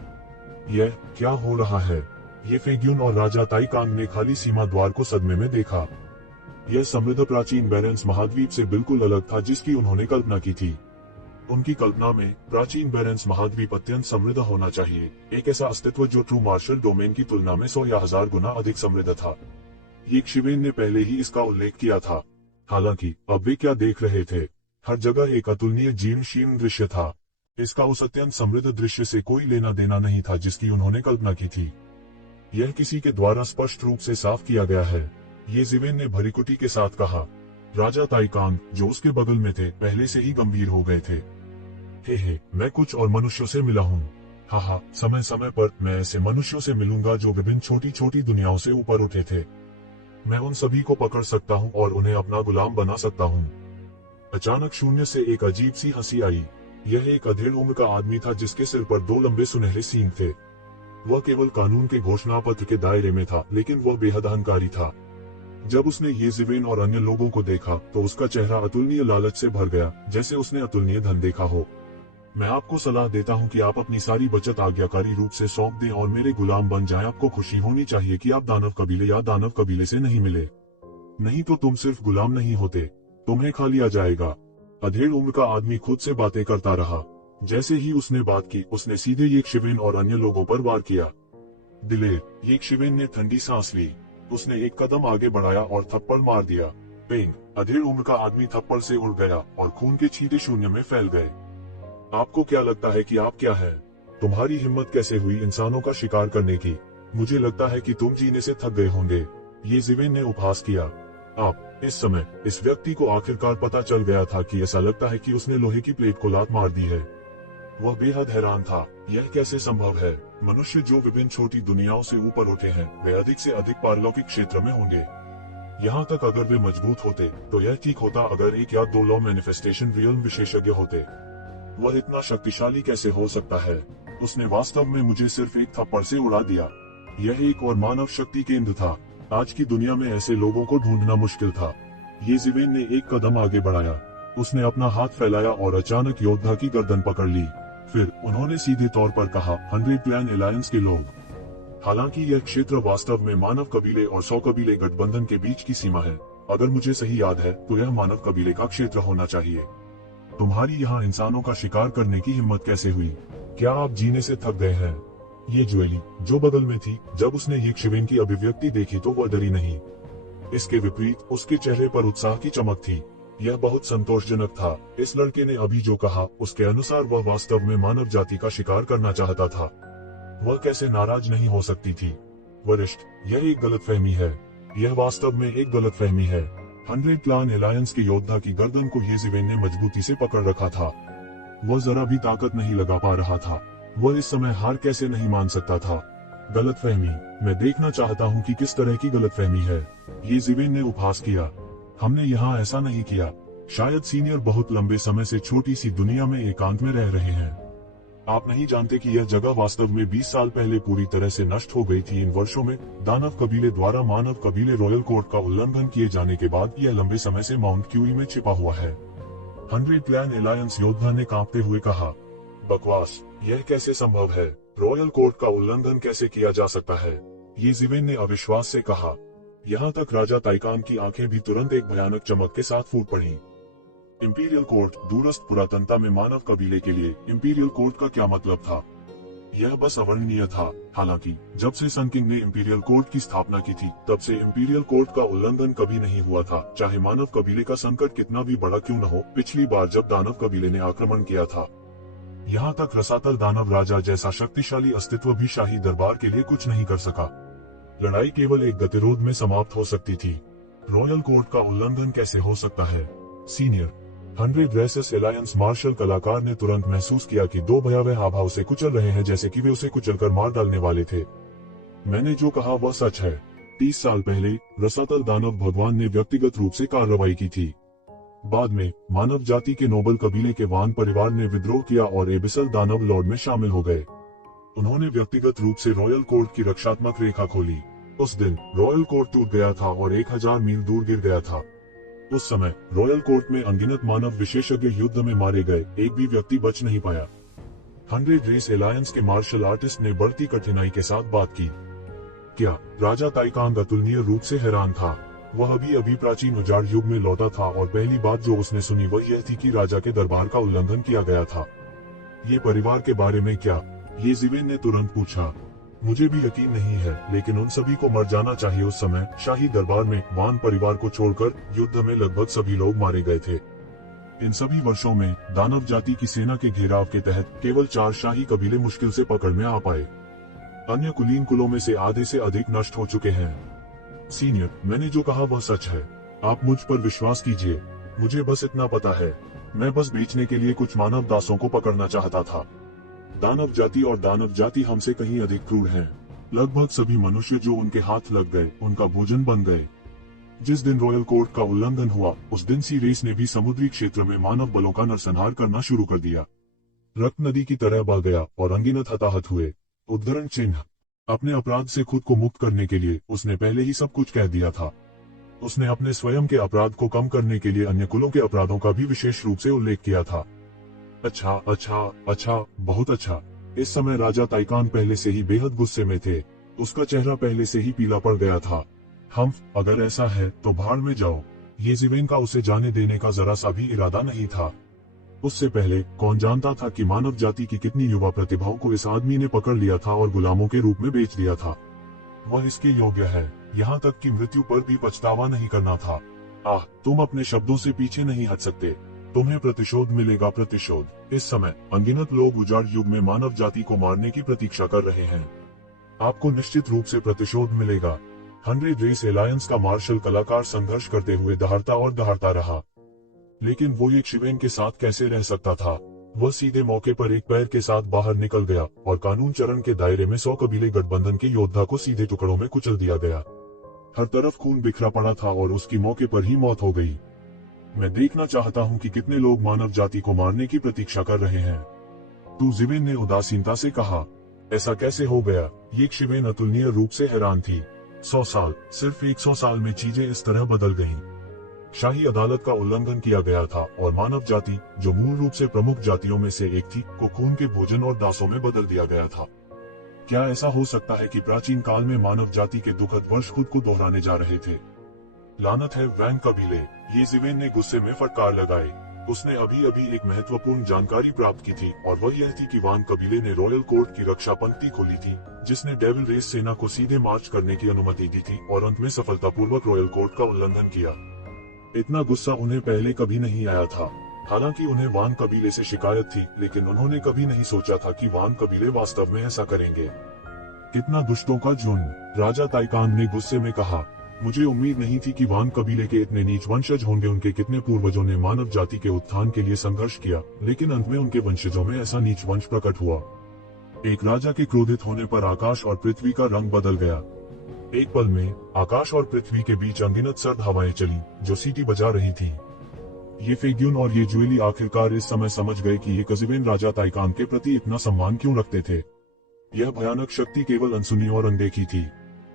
यह क्या हो रहा है? ये फेग्यून और राजा ताइकांग ने खाली सीमा द्वार को सदमे में देखा। यह समृद्ध प्राचीन बैरेंस महाद्वीप से बिल्कुल अलग था जिसकी उन्होंने कल्पना की थी। उनकी कल्पना में प्राचीन बैरेंस महाद्वीप अत्यंत समृद्ध होना चाहिए, एक ऐसा अस्तित्व जो ट्रू मार्शल डोमेन की तुलना में 100 या 1000 गुना अधिक समृद्ध था। यीक्षिवेन ने पहले ही इसका उल्लेख किया था। हालांकि अब वे क्या देख रहे थे? हर जगह एक अतुलनीय जीर्ण शीर्ण दृश्य था। इसका उस अत्यंत समृद्ध दृश्य से कोई लेना देना नहीं था जिसकी उन्होंने कल्पना की थी। यह किसी के द्वारा स्पष्ट रूप से साफ किया गया है, ये जिवेन ने भरीकुटी के साथ कहा। राजा ताइकांग, जो उसके बगल में थे, पहले से ही गंभीर हो गए थे। हे, मैं कुछ और मनुष्यों से मिला हूँ। हाँ, समय समय पर मैं ऐसे मनुष्यों से मिलूंगा जो विभिन्न छोटी छोटी दुनियाओं से ऊपर उठे थे। मैं उन सभी को पकड़ सकता हूँ और उन्हें अपना गुलाम बना सकता हूँ। अचानक शून्य से एक अजीब सी हंसी आई। यह एक अधेड़ उम्र का आदमी था जिसके सिर पर 2 लंबे सुनहरे सींग थे। वह केवल कानून के घोषणा पत्र के दायरे में था, लेकिन वह बेहद अहंकारी था। जब उसने ये जिवेन और अन्य लोगों को देखा तो उसका चेहरा अतुलनीय लालच से भर गया, जैसे उसने अतुलनीय धन देखा हो। मैं आपको सलाह देता हूँ कि आप अपनी सारी बचत आज्ञाकारी रूप से सौंप दें और मेरे गुलाम बन जाएं। आपको खुशी होनी चाहिए कि आप दानव कबीले या दानव कबीले से नहीं मिले, नहीं तो तुम सिर्फ गुलाम नहीं होते, तुम्हें खा लिया जाएगा। अधेड़ उम्र का आदमी खुद से बातें करता रहा। जैसे ही उसने बात की, उसने सीधे यीक्षिवेन और अन्य लोगों पर वार किया। दिलेर, यीक्षिवेन ने ठंडी सांस ली। उसने एक कदम आगे बढ़ाया और थप्पड़ मार दिया। पेंग, अधेड़ उम्र का आदमी थप्पड़ से उड़ गया और खून के छींटे शून्य में फैल गए। आपको क्या लगता है कि आप क्या है? तुम्हारी हिम्मत कैसे हुई इंसानों का शिकार करने की? मुझे लगता है कि तुम जीने से थक गए होंगे, ये जिवेन ने उपहास किया। आप इस समय इस व्यक्ति को आखिरकार पता चल गया था कि ऐसा लगता है कि उसने लोहे की प्लेट को लात मार दी है। वह बेहद हैरान था। यह कैसे संभव है? मनुष्य जो विभिन्न छोटी दुनियाओं से ऊपर उठे हैं, वे अधिक से अधिक पारलौकिक क्षेत्र में होंगे। यहाँ तक अगर वे मजबूत होते तो यह ठीक होता अगर 1 या 2 लॉ मैनिफेस्टेशन रियल्म विशेषज्ञ होते। वह इतना शक्तिशाली कैसे हो सकता है? उसने वास्तव में मुझे सिर्फ एक थप्पड़ से उड़ा दिया। यह एक और मानव शक्ति केंद्र था। आज की दुनिया में ऐसे लोगों को ढूंढना मुश्किल था। ये जिवेन ने एक कदम आगे बढ़ाया। उसने अपना हाथ फैलाया और अचानक योद्धा की गर्दन पकड़ ली। फिर उन्होंने सीधे तौर पर कहा, 100 प्लान अलायंस के लोग। हालांकि यह क्षेत्र वास्तव में मानव कबीले और 100 कबीले गठबंधन के बीच की सीमा है। अगर मुझे सही याद है तो यह मानव कबीले का क्षेत्र होना चाहिए। तुम्हारी यहाँ इंसानों का शिकार करने की हिम्मत कैसे हुई? क्या आप जीने से थक गए हैं? ये ज्वेली, जो बगल में थी, जब उसने यीक्षिवेन की अभिव्यक्ति देखी तो वह डरी नहीं। इसके विपरीत उसके चेहरे पर उत्साह की चमक थी। यह बहुत संतोषजनक था। इस लड़के ने अभी जो कहा उसके अनुसार वह वास्तव में मानव जाति का शिकार करना चाहता था। वह कैसे नाराज नहीं हो सकती थी? वरिष्ठ, यह एक गलतफहमी है। यह वास्तव में एक गलतफहमी है। 100 प्लान अलायंस के योद्धा की गर्दन को ये जिवेन ने मजबूती से पकड़ रखा था। वह जरा भी ताकत नहीं लगा पा रहा था। वह इस समय हार कैसे नहीं मान सकता था? गलतफहमी, मैं देखना चाहता हूँ कि किस तरह की गलतफहमी है। ये जिवेन ने उपहास किया। हमने यहाँ ऐसा नहीं किया। शायद सीनियर बहुत लंबे समय से छोटी सी दुनिया में एकांत में रह रहे हैं। आप नहीं जानते कि यह जगह वास्तव में 20 साल पहले पूरी तरह से नष्ट हो गई थी। इन वर्षों में दानव कबीले द्वारा मानव कबीले रॉयल कोर्ट का उल्लंघन किए जाने के बाद यह लंबे समय से माउंट क्यूई में छिपा हुआ है। 100 प्लान अलायंस योद्धा ने कांपते हुए कहा। बकवास, यह कैसे संभव है? रॉयल कोर्ट का उल्लंघन कैसे किया जा सकता है? ये जिवेन ने अविश्वास से कहा। यहाँ तक राजा ताइकान की आंखें भी तुरंत एक भयानक चमक के साथ फूट पड़ी। इंपीरियल कोर्ट, दूरस्थ पुरातनता में मानव कबीले के लिए इंपीरियल कोर्ट का क्या मतलब था? यह बस अवर्णनीय था। हालांकि जब से सन किंग ने इंपीरियल कोर्ट की स्थापना की थी, तब से इंपीरियल कोर्ट का उल्लंघन कभी नहीं हुआ था, चाहे मानव कबीले का संकट कितना भी बड़ा क्यों न हो। पिछली बार जब दानव कबीले ने आक्रमण किया था, यहाँ तक रसातल दानव राजा जैसा शक्तिशाली अस्तित्व भी शाही दरबार के लिए कुछ नहीं कर सका। लड़ाई केवल एक गतिरोध में समाप्त हो सकती थी। रॉयल कोर्ट का उल्लंघन कैसे हो सकता है? सीनियर 100 रेसेस अलायंस मार्शल कलाकार ने तुरंत महसूस किया कि 2 भयावह हावभाव से कुचल रहे हैं, जैसे कि वे उसे कुचलकर मार डालने वाले थे। मैंने जो कहा वह सच है। 30 साल पहले रसातल दानव भगवान ने व्यक्तिगत रूप से कार्रवाई की थी। बाद में मानव जाति के नोबल कबीले के वान परिवार ने विद्रोह किया और एबिसल दानव लॉर्ड में शामिल हो गए। उन्होंने व्यक्तिगत रूप से रॉयल कोर्ट की रक्षात्मक रेखा खोली। उस दिन रॉयल कोर्ट टूट गया था और 1000 मील दूर गिर गया था। उस समय रॉयल कोर्ट में अनगिनत मानव विशेषज्ञ युद्ध में मारे गए, एक भी व्यक्ति बच नहीं पाया। 100 रेस अलायंस के मार्शल आर्टिस्ट ने बढ़ती कठिनाई के साथ बात की। क्या राजा ताइकांग अतुलनीय रूप से हैरान था? वह अभी अभी प्राचीन उजाड़ युग में लौटा था और पहली बात जो उसने सुनी वह यह थी कि राजा के दरबार का उल्लंघन किया गया था। ये परिवार के बारे में क्या? येज़िवेन ने तुरंत पूछा। मुझे भी यकीन नहीं है, लेकिन उन सभी को मर जाना चाहिए। उस समय शाही दरबार में वान परिवार को छोड़कर युद्ध में लगभग सभी लोग मारे गए थे। इन सभी वर्षों में दानव जाति की सेना के घेराव के तहत केवल 4 शाही कबीले मुश्किल से पकड़ में आ पाए। अन्य कुलीन कुलों में से आधे से अधिक नष्ट हो चुके हैं। सीनियर, मैंने जो कहा वह सच है। आप मुझ पर विश्वास कीजिए। मुझे बस इतना पता है, मैं बस बेचने के लिए कुछ मानव दासों को पकड़ना चाहता था। दानव जाति और दानव जाति हमसे कहीं अधिक क्रूर हैं। लगभग सभी मनुष्य जो उनके हाथ लग गए उनका भोजन बन गए। जिस दिन रॉयल कोर्ट का उल्लंघन हुआ उस दिन सी रेस ने भी समुद्री क्षेत्र में मानव बलों का नरसंहार करना शुरू कर दिया। रक्त नदी की तरह बह गया और अनगिनत हताहत हुए। उद्धरण चिन्ह। अपने अपराध से खुद को मुक्त करने के लिए उसने पहले ही सब कुछ कह दिया था। उसने अपने स्वयं के अपराध को कम करने के लिए अन्य कुलों के अपराधों का भी विशेष रूप से उल्लेख किया था। अच्छा, बहुत अच्छा। इस समय राजा ताइकान पहले से ही बेहद गुस्से में थे। उसका चेहरा पहले से ही पीला पड़ गया था। अगर ऐसा है तो भाड़ में जाओ। येज़िवेन का उसे जाने देने का जरा सा भी इरादा नहीं था। उससे पहले कौन जानता था कि मानव जाति की कितनी युवा प्रतिभाओं को इस आदमी ने पकड़ लिया था और गुलामों के रूप में बेच दिया था। वह इसके योग्य है, यहाँ तक कि मृत्यु पर भी पछतावा नहीं करना था। तुम अपने शब्दों से पीछे नहीं हट सकते। तुम्हें प्रतिशोध मिलेगा, प्रतिशोध। इस समय अनगिनत लोग उजाड़ युग में मानव जाति को मारने की प्रतीक्षा कर रहे हैं। आपको निश्चित रूप से प्रतिशोध मिलेगा। 100 रेस एलायंस का मार्शल कलाकार संघर्ष करते हुए दहाड़ता और दहाड़ता रहा, लेकिन वो येज़िवेन के साथ कैसे रह सकता था? वह सीधे मौके पर एक पैर के साथ बाहर निकल गया और कानून चरण के दायरे में 100 कबीले गठबंधन के योद्धा को सीधे टुकड़ों में कुचल दिया गया। हर तरफ खून बिखरा पड़ा था और उसकी मौके पर ही मौत हो गई। मैं देखना चाहता हूँ कि कितने लोग मानव जाति को मारने की प्रतीक्षा कर रहे हैं। येज़िवेन ने उदासीनता से कहा। ऐसा कैसे हो गया? येज़िवेन अतुलनीय रूप से हैरान थी। 100 साल, सिर्फ 100 साल में चीजें इस तरह बदल गईं। शाही अदालत का उल्लंघन किया गया था और मानव जाति, जो मूल रूप से प्रमुख जातियों में से एक थी, को खून के भोजन और दासों में बदल दिया गया था। क्या ऐसा हो सकता है कि प्राचीन काल में मानव जाति के दुखद वर्ष खुद को दोहराने जा रहे थे? लानत है वैंग कबीले, येज़िवेन ने गुस्से में फटकार लगाई। उसने अभी अभी एक महत्वपूर्ण जानकारी प्राप्त की थी और वह यह थी कि वान कबीले ने रॉयल कोर्ट की रक्षा पंक्ति खोली थी, जिसने डेविल रेस सेना को सीधे मार्च करने की अनुमति दी थी और अंत में सफलतापूर्वक रॉयल कोर्ट का उल्लंघन किया। इतना गुस्सा उन्हें पहले कभी नहीं आया था। हालांकि उन्हें वान कबीले से शिकायत थी, लेकिन उन्होंने कभी नहीं सोचा था कि वान कबीले वास्तव में ऐसा करेंगे। कितना दुष्टों का झुंड, राजा ताइकान ने गुस्से में कहा। मुझे उम्मीद नहीं थी कि वान कबीले के इतने नीच वंशज होंगे। उनके कितने पूर्वजों ने मानव जाति के उत्थान के लिए संघर्ष किया, लेकिन अंत में उनके वंशजों में ऐसा नीच वंश प्रकट हुआ। एक राजा के क्रोधित होने पर आकाश और पृथ्वी का रंग बदल गया। एक पल में आकाश और पृथ्वी के बीच अनगिनत सर्द हवाएं चली, जो सीटी बजा रही थी। ये फेग्यून और ये जुएली आखिरकार इस समय समझ गए कि येज़िवेन राजा ताइकान के प्रति इतना सम्मान क्यों रखते थे। यह भयानक शक्ति केवल अनसुनी और अनदेखी थी।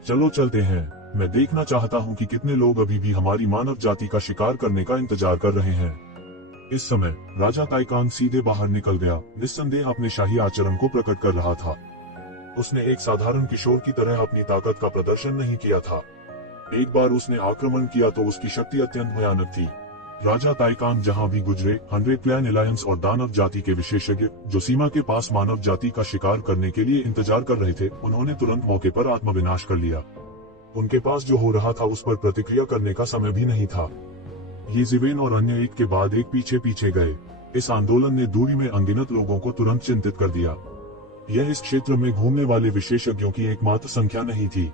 चलो चलते हैं। मैं देखना चाहता हूँ कि कितने लोग अभी भी हमारी मानव जाति का शिकार करने का इंतजार कर रहे हैं। इस समय राजा ताइकान सीधे बाहर निकल गया, निस्संदेह अपने शाही आचरण को प्रकट कर रहा था। उसने एक साधारण किशोर की तरह अपनी ताकत का प्रदर्शन नहीं किया था। एक बार उसने आक्रमण किया तो उसकी शक्ति अत्यंत भयानक थी। राजा ताइकान जहां भी गुजरे, 100 क्लैन एलायंस और दानव जाति के विशेषज्ञ, जो सीमा के पास मानव जाति का शिकार करने के लिए इंतजार कर रहे थे, उन्होंने तुरंत मौके पर आत्मविनाश कर लिया। उनके पास जो हो रहा था उस पर प्रतिक्रिया करने का समय भी नहीं था। येज़िवेन और अन्य एक के बाद एक पीछे पीछे गए। इस आंदोलन ने दूरी में अनगिनत लोगों को तुरंत चिंतित कर दिया। यह इस क्षेत्र में घूमने वाले विशेषज्ञों की एकमात्र संख्या नहीं थी।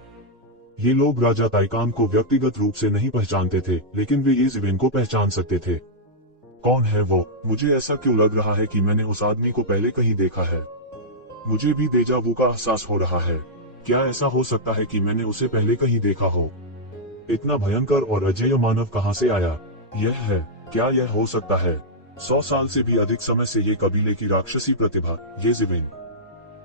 ये लोग राजा ताइकान को व्यक्तिगत रूप से नहीं पहचानते थे, लेकिन वे येज़िवेन को पहचान सकते थे। कौन है वो? मुझे ऐसा क्यों लग रहा है कि मैंने उस आदमी को पहले कहीं देखा है। मुझे भी डेजा वू का एहसास हो रहा है। क्या ऐसा हो सकता है कि मैंने उसे पहले कहीं देखा हो? इतना भयंकर और अजेय मानव कहां से आया? यह है, क्या यह हो सकता है? 100 साल से भी अधिक समय से ये कबीले की राक्षसी प्रतिभा, येज़िवेन।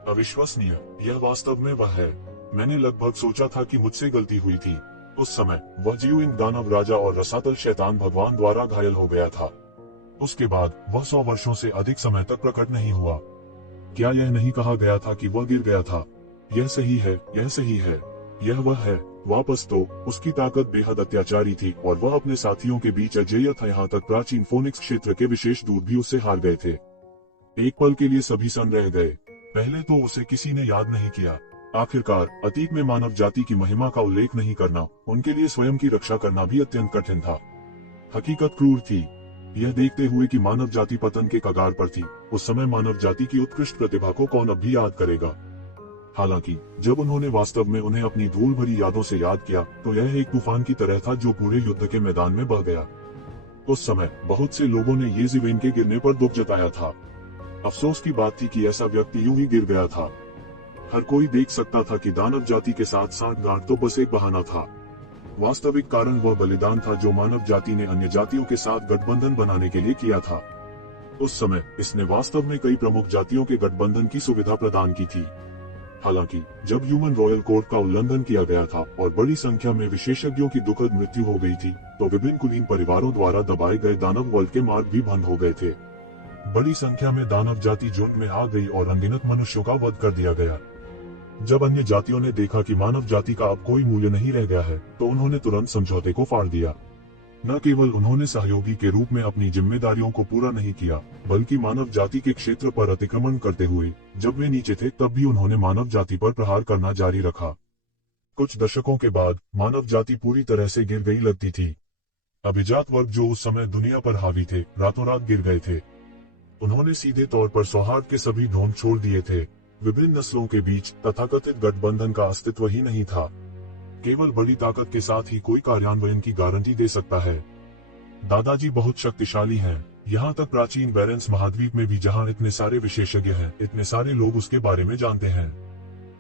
अविश्वसनीय, यह वास्तव में वह है। मैंने लगभग सोचा था कि मुझसे गलती हुई थी। उस समय वह जियुइंग दानव राजा और रसातल शैतान भगवान द्वारा घायल हो गया था। उसके बाद वह 100 वर्षों से अधिक समय तक प्रकट नहीं हुआ। क्या यह नहीं कहा गया था कि वह गिर गया था? यह सही है, यह सही है। यह वह है। वापस तो उसकी ताकत बेहद अत्याचारी थी और वह अपने साथियों के बीच अजेय था, यहाँ तक प्राचीन फोनिक्स क्षेत्र के विशेष दूत भी उससे हार गए थे। एक पल के लिए सभी सन्न रह गए। पहले तो उसे किसी ने याद नहीं किया। आखिरकार अतीत में मानव जाति की महिमा का उल्लेख नहीं करना, उनके लिए स्वयं की रक्षा करना भी अत्यंत कठिन था। हकीकत क्रूर थी। यह देखते हुए कि मानव जाति पतन के कगार पर थी, उस समय मानव जाति की उत्कृष्ट प्रतिभा को कौन अब भी याद करेगा। हालांकि जब उन्होंने वास्तव में उन्हें अपनी धूल भरी यादों से याद किया तो यह एक तूफान की तरह था जो पूरे युद्ध के मैदान में बह गया। उस समय बहुत से लोगों ने येज़िवेन के गिरने पर दुख जताया था। अफसोस की बात थी कि ऐसा व्यक्ति यूं ही गिर गया था। हर कोई देख सकता था कि दानव जाति के साथ सांठगांठ तो बस एक बहाना था। वास्तविक कारण वह बलिदान था जो मानव जाति ने अन्य जातियों के साथ गठबंधन बनाने के लिए किया था। उस समय इसने वास्तव में कई प्रमुख जातियों के गठबंधन की सुविधा प्रदान की थी। हालांकि जब ह्यूमन रॉयल कोड का उल्लंघन किया गया था और बड़ी संख्या में विशेषज्ञों की दुखद मृत्यु हो गई थी, तो विभिन्न कुलीन परिवारों द्वारा दबाए गए दानव वर्ल्ड के मार्ग भी बंद हो गए थे। बड़ी संख्या में दानव जाति झुंड में आ गई और अनगिनत मनुष्यों का वध कर दिया गया। जब अन्य जातियों ने देखा कि मानव जाति का अब कोई मूल्य नहीं रह गया है, तो उन्होंने तुरंत समझौते को फाड़ दिया। न केवल उन्होंने सहयोगी के रूप में अपनी जिम्मेदारियों को पूरा नहीं किया, बल्कि मानव जाति के क्षेत्र पर अतिक्रमण करते हुए जब वे नीचे थे तब भी उन्होंने मानव जाति पर प्रहार करना जारी रखा। कुछ दशकों के बाद मानव जाति पूरी तरह से गिर गई लगती थी। अभिजात वर्ग जो उस समय दुनिया पर हावी थे, रातों रात गिर गए थे। उन्होंने सीधे तौर पर सौहार्द के सभी ढोंग छोड़ दिए थे। विभिन्न नस्लों के बीच तथाकथित गठबंधन का अस्तित्व ही नहीं था। केवल बड़ी ताकत के साथ ही कोई कार्यान्वयन की गारंटी दे सकता है। दादाजी बहुत शक्तिशाली हैं। यहाँ तक प्राचीन बैरेंस महाद्वीप में भी जहाँ इतने सारे विशेषज्ञ हैं, इतने सारे लोग उसके बारे में जानते हैं।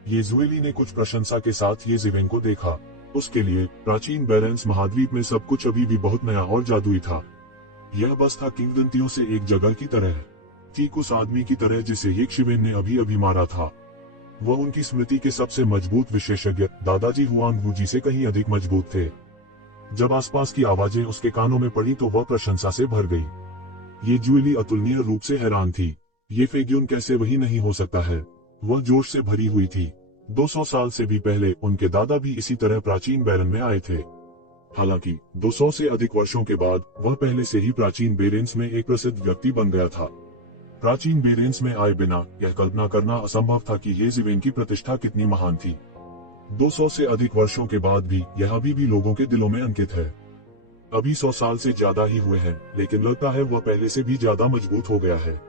येज़ुएली ने कुछ प्रशंसा के साथ येज़िवेन को देखा। उसके लिए प्राचीन बैरेंस महाद्वीप में सब कुछ अभी भी बहुत नया और जादुई था। यह बस था किंवदंतियों से एक जगह की तरह, ठीक उस आदमी की तरह जिसे येज़िवेन ने अभी अभी मारा था। वह उनकी स्मृति के सबसे मजबूत विशेषज्ञ दादाजी हुआंग वू जी से कहीं अधिक मजबूत थे। जब आसपास की आवाजें उसके कानों में पड़ी तो वह प्रशंसा से भर गई। येज़ुएली अतुलनीय रूप से हैरान थी। ये फेग्यून कैसे वही नहीं हो सकता है। वह जोश से भरी हुई थी। 200 साल से भी पहले उनके दादा भी इसी तरह प्राचीन बैरन में आए थे। हालांकि 200 से अधिक वर्षों के बाद वह पहले से ही प्राचीन बेरेंस में एक प्रसिद्ध व्यक्ति बन गया था। प्राचीन बेरेंस में आए बिना यह कल्पना करना असंभव था कि येज़िवेन की प्रतिष्ठा कितनी महान थी। 200 से अधिक वर्षों के बाद भी यह अभी भी लोगों के दिलों में अंकित है। अभी 100 साल से ज्यादा ही हुए हैं, लेकिन लगता है वह पहले से भी ज्यादा मजबूत हो गया है।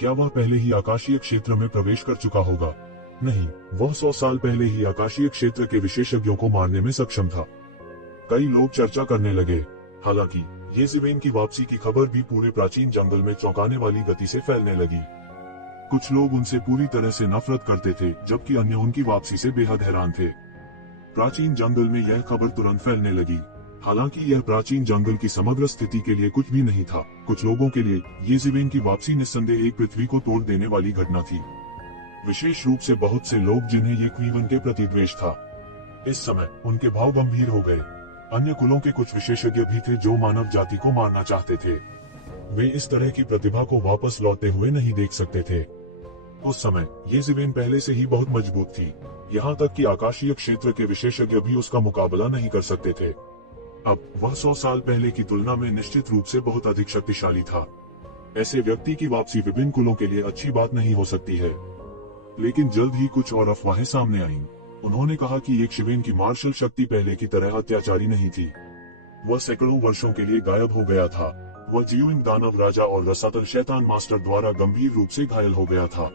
क्या वह पहले ही आकाशीय क्षेत्र में प्रवेश कर चुका होगा? नहीं, वह 100 साल पहले ही आकाशीय क्षेत्र के विशेषज्ञों को मारने में सक्षम था। कई लोग चर्चा करने लगे। हालांकि येज़िवेन की वापसी की खबर भी पूरे प्राचीन जंगल में चौंकाने वाली गति से फैलने लगी। कुछ लोग उनसे पूरी तरह से नफरत करते थे, जबकि अन्य उनकी वापसी से बेहद हैरान थे। प्राचीन जंगल में यह खबर तुरंत फैलने लगी। हालांकि यह प्राचीन जंगल की समग्र स्थिति के लिए कुछ भी नहीं था। कुछ लोगों के लिए येज़िवेन की वापसी निस्संदेह एक पृथ्वी को तोड़ देने वाली घटना थी। विशेष रूप से बहुत से लोग जिन्हें ये क्वीवन के प्रति द्वेष था। इस समय उनके भाव गंभीर हो गए। अन्य कुलों के कुछ विशेषज्ञ भी थे जो मानव जाति को मारना चाहते थे। वे इस तरह की प्रतिभा को वापस लौटते हुए नहीं देख सकते थे। उस समय येज़िवेन पहले से ही बहुत मजबूत थी। यहाँ तक कि आकाशीय क्षेत्र के विशेषज्ञ भी उसका मुकाबला नहीं कर सकते थे। अब वह 100 साल पहले की तुलना में निश्चित रूप से बहुत अधिक शक्तिशाली था। ऐसे व्यक्ति की वापसी विभिन्न कुलों के लिए अच्छी बात नहीं हो सकती है। लेकिन जल्द ही कुछ और अफवाहें सामने आईं। उन्होंने कहा कि येज़िवेन की मार्शल शक्ति पहले की तरह अत्याचारी नहीं थी। वह सैकड़ों वर्षों के लिए गायब हो गया था। वह जीविंग दानव राजा और रसातल शैतान मास्टर द्वारा गंभीर रूप से घायल हो गया था।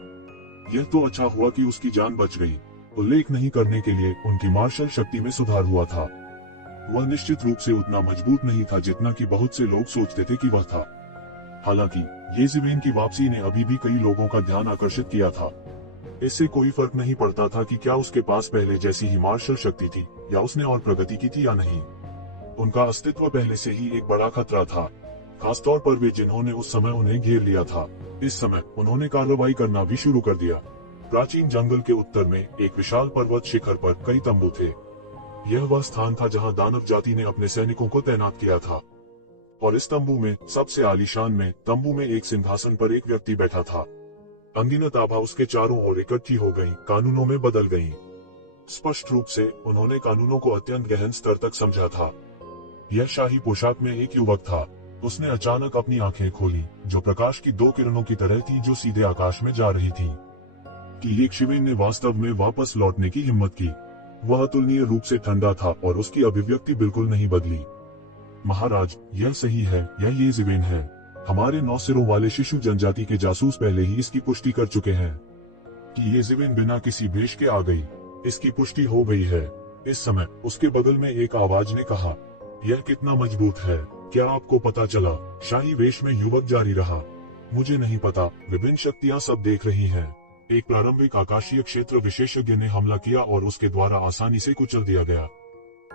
यह तो अच्छा हुआ कि उसकी जान बच गई। उल्लेख नहीं करने के लिए उनकी मार्शल शक्ति में सुधार हुआ था। वह निश्चित रूप से उतना मजबूत नहीं था जितना कि बहुत से लोग सोचते थे कि वह था। हालांकि येज़िवेन की वापसी ने अभी भी कई लोगों का ध्यान आकर्षित किया था। इससे कोई फर्क नहीं पड़ता था कि क्या उसके पास पहले जैसी ही मार्शल शक्ति थी या उसने और प्रगति की थी या नहीं। उनका अस्तित्व पहले से ही एक बड़ा खतरा था, खासतौर पर वे जिन्होंने उस समय उन्हें घेर लिया था। इस समय उन्होंने कार्रवाई करना भी शुरू कर दिया। प्राचीन जंगल के उत्तर में एक विशाल पर्वत शिखर पर कई तंबू थे। यह वह स्थान था जहां दानव जाति ने अपने सैनिकों को तैनात किया था। और इस तंबू में सबसे आलीशान में तंबू में एक सिंहासन पर एक व्यक्ति बैठा था। अनगिनत आभा उसके चारों ओर इकट्ठी हो गईं, कानूनों में बदल गईं। स्पष्ट रूप से उन्होंने कानूनों को अत्यंत गहन स्तर तक समझा था। यह शाही पोशाक में एक युवक था। उसने अचानक अपनी आंखें खोली, जो प्रकाश की दो किरणों की तरह थी जो सीधे आकाश में जा रही थी। कि यक्षिवेन ने वास्तव में वापस लौटने की हिम्मत की। वह अतुलनीय रूप से ठंडा था और उसकी अभिव्यक्ति बिल्कुल नहीं बदली। महाराज, यह सही है, यह येज़िवेन है। हमारे 9 सिरों वाले शिशु जनजाति के जासूस पहले ही इसकी पुष्टि कर चुके हैं कि येज़िवेन बिना किसी भेष के आ गई। इसकी पुष्टि हो गई है। इस समय उसके बगल में एक आवाज ने कहा, यह कितना मजबूत है, क्या आपको पता चला? शाही वेश में युवक जारी रहा, मुझे नहीं पता, विभिन्न शक्तियां सब देख रही हैं। एक प्रारंभिक आकाशीय क्षेत्र विशेषज्ञ ने हमला किया और उसके द्वारा आसानी से कुचल दिया गया।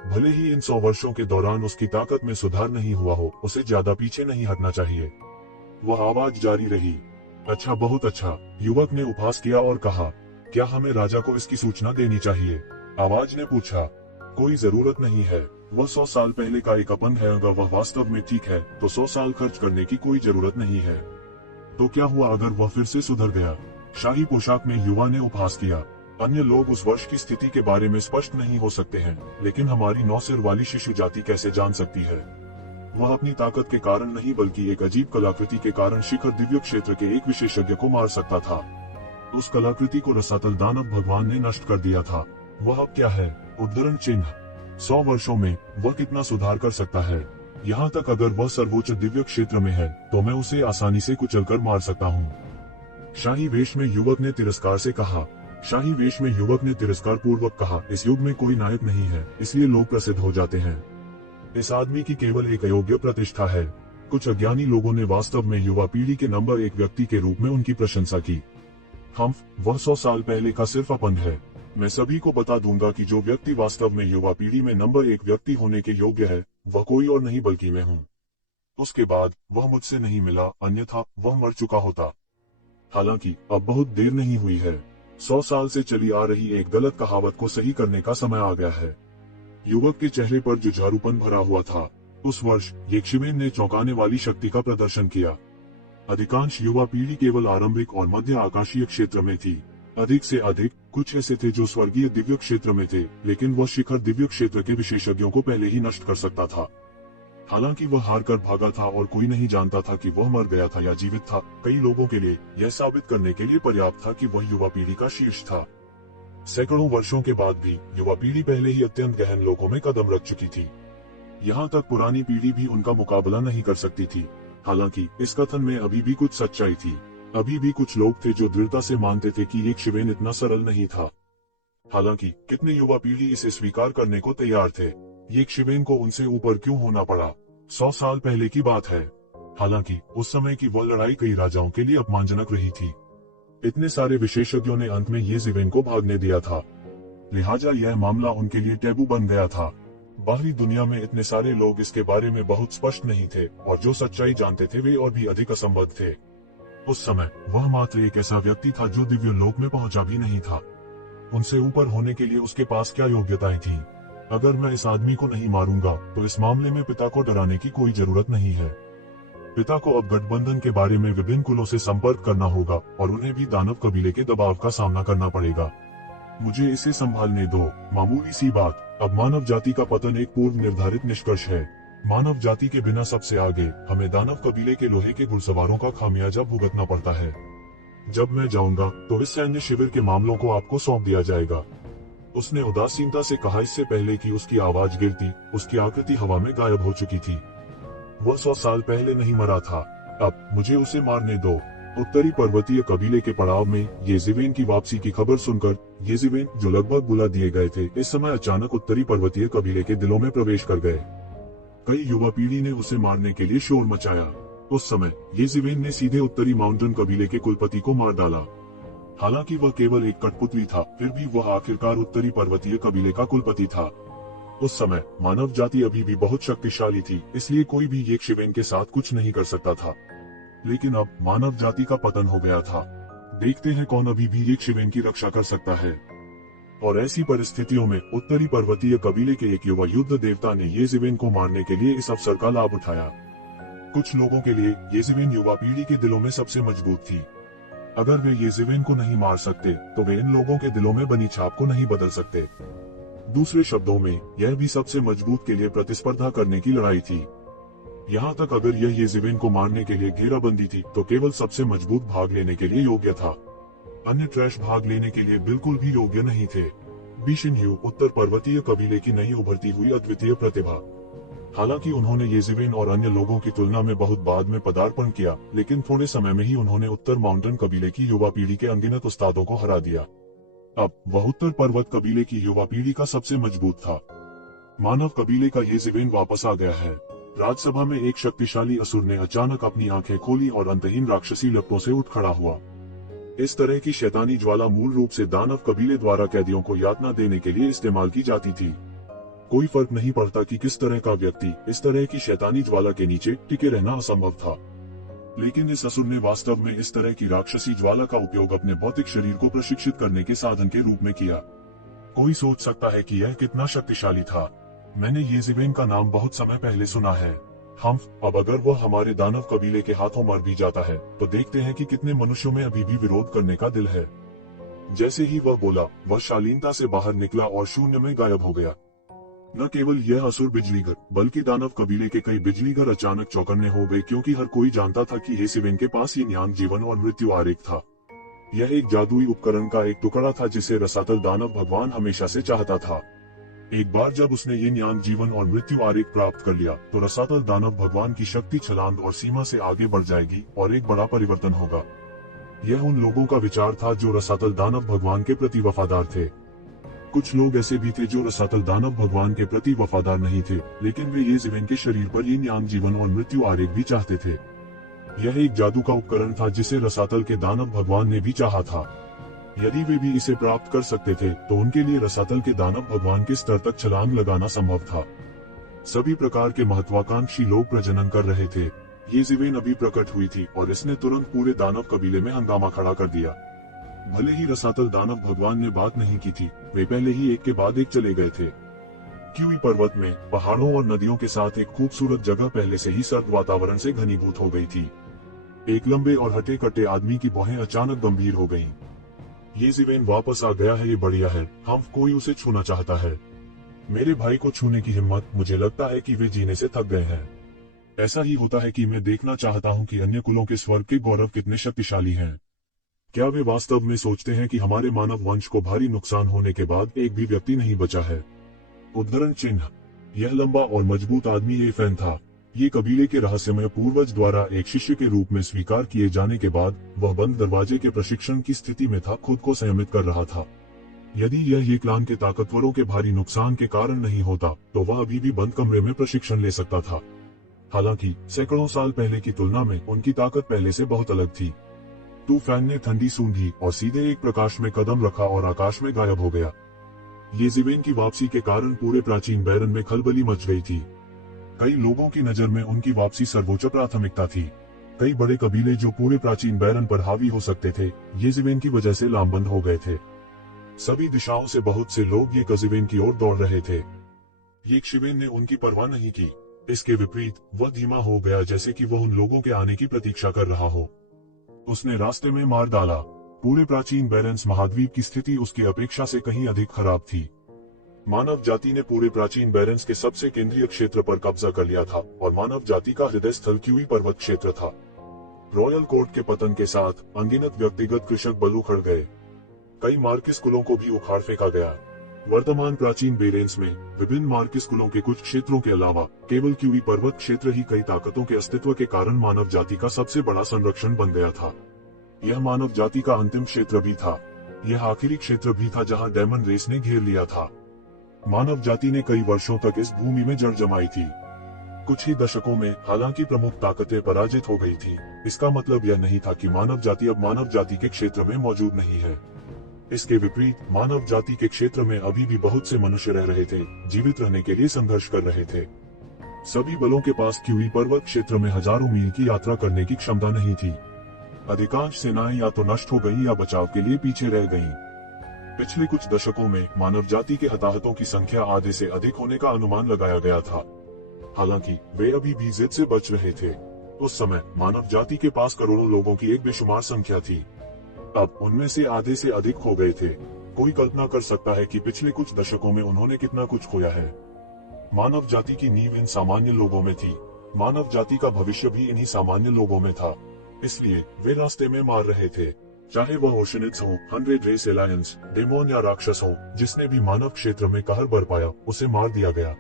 भले ही इन 100 वर्षों के दौरान उसकी ताकत में सुधार नहीं हुआ हो, उसे ज्यादा पीछे नहीं हटना चाहिए। वह आवाज जारी रही, अच्छा, बहुत अच्छा। युवक ने उपहास किया और कहा, क्या हमें राजा को इसकी सूचना देनी चाहिए? आवाज ने पूछा, कोई जरूरत नहीं है। वह 100 साल पहले का एक अपंग है। अगर वह वास्तव में ठीक है तो 100 साल खर्च करने की कोई जरूरत नहीं है। तो क्या हुआ अगर वह फिर से सुधर गया? शाही पोशाक में युवा ने उपहास किया। अन्य लोग उस वर्ष की स्थिति के बारे में स्पष्ट नहीं हो सकते हैं, लेकिन हमारी 9 सिर वाली शिशु जाति कैसे जान सकती है? वह अपनी ताकत के कारण नहीं बल्कि एक अजीब कलाकृति के कारण शिखर दिव्य क्षेत्र के एक विशेषज्ञ को मार सकता था। उस कलाकृति को रसातल दानव भगवान ने नष्ट कर दिया था। वह अब क्या है? उद्धरण चिन्ह। 100 वर्षों में वह कितना सुधार कर सकता है? यहाँ तक अगर वह सर्वोच्च दिव्य क्षेत्र में है तो मैं उसे आसानी से कुचलकर मार सकता हूँ। शाही वेश में युवक ने तिरस्कार से कहा। शाही वेश में युवक ने तिरस्कार पूर्वक कहा, इस युग में कोई नायक नहीं है, इसलिए लोग प्रसिद्ध हो जाते हैं। इस आदमी की केवल एक अयोग्य प्रतिष्ठा है। कुछ अज्ञानी लोगों ने वास्तव में युवा पीढ़ी के नंबर 1 व्यक्ति के रूप में उनकी प्रशंसा की। वह 100 साल पहले का सिर्फ अपंग है। मैं सभी को बता दूंगा कि जो व्यक्ति वास्तव में युवा पीढ़ी में नंबर 1 व्यक्ति होने के योग्य है, वह कोई और नहीं बल्कि मैं हूँ। उसके बाद वह मुझसे नहीं मिला, अन्यथा वह मर चुका होता। हालांकि अब बहुत देर नहीं हुई है। 100 साल से चली आ रही एक गलत कहावत को सही करने का समय आ गया है। युवक के चेहरे पर जुझारूपन भरा हुआ था। उस वर्ष यक्षिवेन ने चौंकाने वाली शक्ति का प्रदर्शन किया। अधिकांश युवा पीढ़ी केवल आरंभिक और मध्य आकाशीय क्षेत्र में थी। अधिक से अधिक कुछ ऐसे थे जो स्वर्गीय दिव्य क्षेत्र में थे, लेकिन वह शिखर दिव्य क्षेत्र के विशेषज्ञों को पहले ही नष्ट कर सकता था। हालांकि वह हार कर भागा था और कोई नहीं जानता था कि वह मर गया था या जीवित था। कई लोगों के लिए यह साबित करने के लिए पर्याप्त था कि वह युवा पीढ़ी का शीर्ष था। सैकड़ों वर्षों के बाद भी युवा पीढ़ी पहले ही अत्यंत गहन लोकों में कदम रख चुकी थी। यहाँ तक पुरानी पीढ़ी भी उनका मुकाबला नहीं कर सकती थी। हालांकि इस कथन में अभी भी कुछ सच्चाई थी। अभी भी कुछ लोग थे जो दृढ़ता से मानते थे कि यक्षिवेन इतना सरल नहीं था। हालांकि कितने युवा पीढ़ी इसे स्वीकार करने को तैयार थे। यक्षिवेन को उनसे ऊपर क्यों होना पड़ा? 100 साल पहले की बात है। हालांकि उस समय की वह लड़ाई कई राजाओं के लिए अपमानजनक रही थी। इतने सारे विशेषज्ञों ने अंत में येज़िवेन को भागने दिया था। लिहाजा यह मामला उनके लिए टैबू बन गया था। बाहरी दुनिया में इतने सारे लोग इसके बारे में बहुत स्पष्ट नहीं थे, और जो सच्चाई जानते थे वे और भी अधिक असंबद्ध थे। उस समय वह मात्र एक ऐसा व्यक्ति था जो दिव्य लोक में पहुंचा भी नहीं था। उनसे ऊपर होने के लिए उसके पास क्या योग्यताएं थी? अगर मैं इस आदमी को नहीं मारूंगा तो इस मामले में पिता को डराने की कोई जरूरत नहीं है। पिता को अब गठबंधन के बारे में विभिन्न कुलों से संपर्क करना होगा और उन्हें भी दानव कबीले के दबाव का सामना करना पड़ेगा। मुझे इसे संभालने दो। मामूली सी बात। अब मानव जाति का पतन एक पूर्व निर्धारित निष्कर्ष है। मानव जाति के बिना सबसे आगे हमें दानव कबीले के लोहे के घुड़सवारों का खामियाजा भुगतना पड़ता है। जब मैं जाऊंगा तो इस सैन्य शिविर के मामलों को आपको सौंप दिया जाएगा। उसने उदासीनता से कहा। इससे पहले कि उसकी आवाज गिरती, उसकी आकृति हवा में गायब हो चुकी थी। वह 100 साल पहले नहीं मरा था। अब मुझे उसे मारने दो। उत्तरी पर्वतीय कबीले के पड़ाव में येज़िवेन की वापसी की खबर सुनकर येज़िवेन, जो लगभग बुला दिए गए थे, इस समय अचानक उत्तरी पर्वतीय कबीले के दिलों में प्रवेश कर गए। कई युवा पीढ़ी ने उसे मारने के लिए शोर मचाया। उस समय येज़िवेन ने सीधे उत्तरी माउंटेन कबीले के कुलपति को मार डाला। हालांकि वह केवल एक कठपुतली था, फिर भी वह आखिरकार उत्तरी पर्वतीय कबीले का कुलपति था। उस समय मानव जाति अभी भी बहुत शक्तिशाली थी, इसलिए कोई भी यक्षिवेन के साथ कुछ नहीं कर सकता था। लेकिन अब मानव जाति का पतन हो गया था। देखते हैं कौन अभी भी यक्षिवेन की रक्षा कर सकता है। और ऐसी परिस्थितियों में उत्तरी पर्वतीय कबीले के एक युवा युद्ध देवता ने येज़िवेन को मारने के लिए इस अवसर का लाभ उठाया। कुछ लोगों के लिए येज़िवेन युवा पीढ़ी के दिलों में सबसे मजबूत थी। अगर वे येज़ेवेन को नहीं मार सकते तो वे इन लोगों के दिलों में बनी छाप को नहीं बदल सकते। दूसरे शब्दों में, यह भी सबसे मजबूत के लिए प्रतिस्पर्धा करने की लड़ाई थी। यहाँ तक अगर यह येज़ेवेन को मारने के लिए घेराबंदी थी तो केवल सबसे मजबूत भाग लेने के लिए योग्य था। अन्य ट्रैश भाग लेने के लिए बिल्कुल भी योग्य नहीं थे। बिशिन्यू उत्तर पर्वतीय कबीले की नई उभरती हुई अद्वितीय प्रतिभा। हालांकि उन्होंने येज़ेवेन और अन्य लोगों की तुलना में बहुत बाद में पदार्पण किया, लेकिन थोड़े समय में ही उन्होंने उत्तर माउंटेन कबीले की युवा पीढ़ी के अनगिनत उस्तादों को हरा दिया। अब वह उत्तर पर्वत कबीले की युवा पीढ़ी का सबसे मजबूत था। मानव कबीले का येज़ेवेन वापस आ गया है। राजसभा में एक शक्तिशाली असुर ने अचानक अपनी आंखें खोली और अंतहीन राक्षसी लपटों से उठ खड़ा हुआ। इस तरह की शैतानी ज्वाला मूल रूप से दानव कबीले द्वारा कैदियों को यातना देने के लिए इस्तेमाल की जाती थी। कोई फर्क नहीं पड़ता कि किस तरह का व्यक्ति, इस तरह की शैतानी ज्वाला के नीचे टिके रहना असंभव था। लेकिन इस असुर ने वास्तव में इस तरह की राक्षसी ज्वाला का उपयोग अपने भौतिक शरीर को प्रशिक्षित करने के साधन के रूप में किया। कोई सोच सकता है कि यह कितना शक्तिशाली था। मैंने येज़ेवेन का नाम बहुत समय पहले सुना है। अब अगर वह हमारे दानव कबीले के हाथों मर भी जाता है तो देखते हैं कि कितने मनुष्यों में अभी भी विरोध करने का दिल है। जैसे ही वह बोला, वह शालीनता से बाहर निकला और शून्य में गायब हो गया। न केवल यह असुर बिजलीघर, बल्कि दानव कबीले के कई बिजलीघर अचानक चौकन्ने हो गए, क्योंकि हर कोई जानता था कि येज़ेवेन के पास ये न्यान जीवन और मृत्यु आरेख था। यह एक जादुई उपकरण का एक टुकड़ा था जिसे रसातल दानव भगवान हमेशा से चाहता था। एक बार जब उसने ये न्यान जीवन और मृत्यु आरेख प्राप्त कर लिया तो रसातल दानव भगवान की शक्ति छलांग और सीमा से आगे बढ़ जाएगी और एक बड़ा परिवर्तन होगा। यह उन लोगों का विचार था जो रसातल दानव भगवान के प्रति वफादार थे। कुछ लोग ऐसे भी थे जो रसातल दानव भगवान के प्रति वफादार नहीं थे, लेकिन वे येज़ेवेन के शरीर पर ये न्यान जीवन और मृत्यु आरेख भी चाहते थे। यह एक जादू का उपकरण था जिसे रसातल के दानव भगवान ने भी चाहा था। यदि वे भी इसे प्राप्त कर सकते थे तो उनके लिए रसातल के दानव भगवान के स्तर तक छलांग लगाना संभव था। सभी प्रकार के महत्वाकांक्षी लोग प्रजनन कर रहे थे। येज़ेवेन अभी प्रकट हुई थी और इसने तुरंत पूरे दानव कबीले में हंगामा खड़ा कर दिया। भले ही रसातल दानव भगवान ने बात नहीं की थी, वे पहले ही एक के बाद एक चले गए थे। क्यूई पर्वत में पहाड़ों और नदियों के साथ एक खूबसूरत जगह पहले से ही सर्द वातावरण से घनीभूत हो गई थी। एक लंबे और हटे कटे आदमी की भौहें अचानक गंभीर हो गईं। येज़ेवेन वापस आ गया है, ये बढ़िया है। कोई उसे छूना चाहता है। मेरे भाई को छूने की हिम्मत, मुझे लगता है कि वे जीने से थक गए हैं। ऐसा ही होता है कि मैं देखना चाहता हूं कि अन्य कुलों के स्वर्ग के गौरव कितने शक्तिशाली हैं। क्या वे वास्तव में सोचते हैं कि हमारे मानव वंश को भारी नुकसान होने के बाद एक भी व्यक्ति नहीं बचा है? उद्धरण चिन्ह। यह लंबा और मजबूत आदमी एफेन था। ये कबीले के रहस्यमय पूर्वज द्वारा एक शिष्य के रूप में स्वीकार किए जाने के बाद वह बंद दरवाजे के प्रशिक्षण की स्थिति में था, खुद को संयमित कर रहा था। यदि यह ये क्लान के ताकतवरों के भारी नुकसान के कारण नहीं होता तो वह अभी भी बंद कमरे में प्रशिक्षण ले सकता था। हालांकि सैकड़ों साल पहले की तुलना में उनकी ताकत पहले से बहुत अलग थी। तूफान ने ठंडी सूंघी और सीधे एक प्रकाश में कदम रखा और आकाश में गायब हो गया। येज़ेवेन की वापसी के कारण पूरे प्राचीन बैरन में खलबली मच गई थी। कई लोगों की नजर में उनकी वापसी सर्वोच्च प्राथमिकता थी। कई बड़े कबीले जो पूरे प्राचीन बैरन पर हावी हो सकते थे, येज़ेवेन की वजह से लामबंद हो गए थे। सभी दिशाओं से बहुत से लोग येज़ेवेन की ओर दौड़ रहे थे। येज़ेवेन ने उनकी परवाह नहीं की। इसके विपरीत वह धीमा हो गया, जैसे कि वह उन लोगों के आने की प्रतीक्षा कर रहा हो। उसने रास्ते में मार डाला। पूरे प्राचीन बैरेंस महाद्वीप की स्थिति उसकी अपेक्षा से कहीं अधिक खराब थी। मानव जाति ने पूरे प्राचीन बैरेंस के सबसे केंद्रीय क्षेत्र पर कब्जा कर लिया था और मानव जाति का हृदय स्थल क्यूई पर्वत क्षेत्र था। रॉयल कोर्ट के पतन के साथ अनगिनत व्यक्तिगत कृषक बल उखड़ गए। कई मार्किस कुलों को भी उखाड़ फेंका गया। वर्तमान प्राचीन बेरेंस में विभिन्न मार्किस कुलों के कुछ क्षेत्रों के अलावा केवल क्यूई पर्वत क्षेत्र ही कई ताकतों के अस्तित्व के कारण मानव जाति का सबसे बड़ा संरक्षण बन गया था। यह मानव जाति का अंतिम क्षेत्र भी था। यह आखिरी क्षेत्र भी था जहां डेमन रेस ने घेर लिया था। मानव जाति ने कई वर्षों तक इस भूमि में जड़ जमाई थी। कुछ ही दशकों में हालांकि प्रमुख ताकतें पराजित हो गई थी। इसका मतलब यह नहीं था कि मानव जाति अब मानव जाति के क्षेत्र में मौजूद नहीं है। इसके विपरीत मानव जाति के क्षेत्र में अभी भी बहुत से मनुष्य रह रहे थे, जीवित रहने के लिए संघर्ष कर रहे थे। सभी बलों के पास क्यूई पर्वत क्षेत्र में हजारों मील की यात्रा करने की क्षमता नहीं थी। अधिकांश सेनाएं या तो नष्ट हो गई या बचाव के लिए पीछे रह गईं। पिछले कुछ दशकों में मानव जाति के हताहतों की संख्या आधे से अधिक होने का अनुमान लगाया गया था। हालांकि वे अभी भी जिद से बच रहे थे। उस समय मानव जाति के पास करोड़ों लोगों की एक बेशुमार संख्या थी। अब उनमें से आधे से अधिक खो गए थे। कोई कल्पना कर सकता है कि पिछले कुछ दशकों में उन्होंने कितना कुछ खोया है। मानव जाति की नींव इन सामान्य लोगों में थी। मानव जाति का भविष्य भी इन्हीं सामान्य लोगों में था। इसलिए वे रास्ते में मार रहे थे। चाहे वह ओशनिट्स हो, 100 रेस एलायंस, डेमोन या राक्षस हो, जिसने भी मानव क्षेत्र में कहर बरपाया उसे मार दिया गया।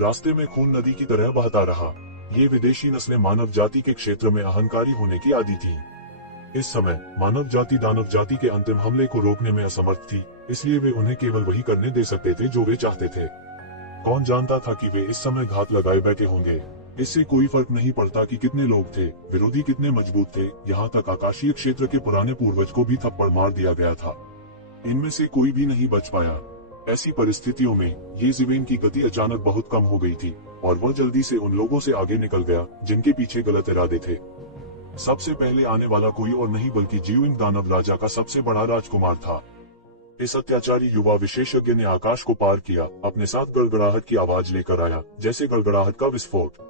रास्ते में खून नदी की तरह बहता रहा। ये विदेशी नस्लें मानव जाति के क्षेत्र में अहंकारी होने की आदी थी। इस समय मानव जाति दानव जाति के अंतिम हमले को रोकने में असमर्थ थी, इसलिए वे उन्हें केवल वही करने दे सकते थे जो वे चाहते थे। कौन जानता था कि वे इस समय घात लगाए बैठे होंगे। इससे कोई फर्क नहीं पड़ता कि कितने लोग थे, विरोधी कितने मजबूत थे, यहाँ तक आकाशीय क्षेत्र के पुराने पूर्वज को भी थप्पड़ मार दिया गया था। इनमें से कोई भी नहीं बच पाया। ऐसी परिस्थितियों में येज़ेबेल की गति अचानक बहुत कम हो गई थी और वह जल्दी से उन लोगों से आगे निकल गया जिनके पीछे गलत इरादे थे। सबसे पहले आने वाला कोई और नहीं बल्कि जीविंग दानव राजा का सबसे बड़ा राजकुमार था। इस अत्याचारी युवा विशेषज्ञ ने आकाश को पार किया, अपने साथ गड़गड़ाहट की आवाज लेकर आया, जैसे गड़गड़ाहट का विस्फोट।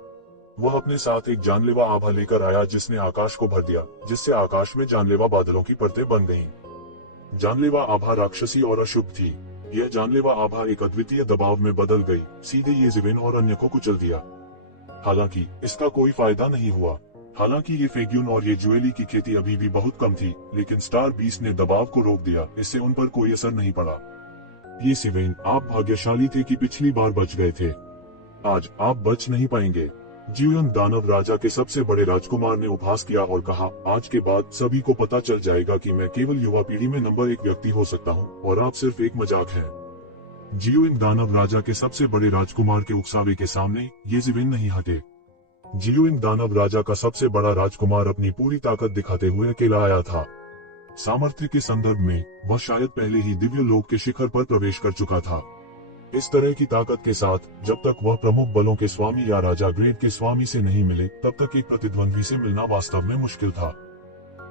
वह अपने साथ एक जानलेवा आभा लेकर आया जिसने आकाश को भर दिया, जिससे आकाश में जानलेवा बादलों की परतें बन गईं। जानलेवा आभा राक्षसी और अशुभ थी। यह जानलेवा आभा एक अद्वितीय दबाव में बदल गई, सीधे येज़ेबेल और अन्य को कुचल दिया। हालांकि इसका कोई फायदा नहीं हुआ। हालांकि ये फेग्यून और ये ज्वेली की खेती अभी भी बहुत कम थी, लेकिन स्टार बीस्ट ने दबाव को रोक दिया। इससे उन पर कोई असर नहीं पड़ा। येज़ेबेल, आप भाग्यशाली थे कि पिछली बार बच गए थे। आज आप बच नहीं पाएंगे। जीविंग दानव राजा के सबसे बड़े राजकुमार ने उपहास किया और कहा, आज के बाद सभी को पता चल जाएगा कि मैं केवल युवा पीढ़ी में नंबर 1 व्यक्ति हो सकता हूँ और आप सिर्फ एक मजाक हैं। जीविंग दानव राजा के सबसे बड़े राजकुमार के उकसावे के सामने येज़ेबेल नहीं हटे। जीविंग दानव राजा का सबसे बड़ा राजकुमार अपनी पूरी ताकत दिखाते हुए अकेला आया था। सामर्थ्य के संदर्भ में वह शायद पहले ही दिव्य लोक के शिखर पर प्रवेश कर चुका था। इस तरह की ताकत के साथ जब तक वह प्रमुख बलों के स्वामी या राजा ग्रेड के स्वामी से नहीं मिले, तब तक एक प्रतिद्वंद्वी से मिलना वास्तव में मुश्किल था।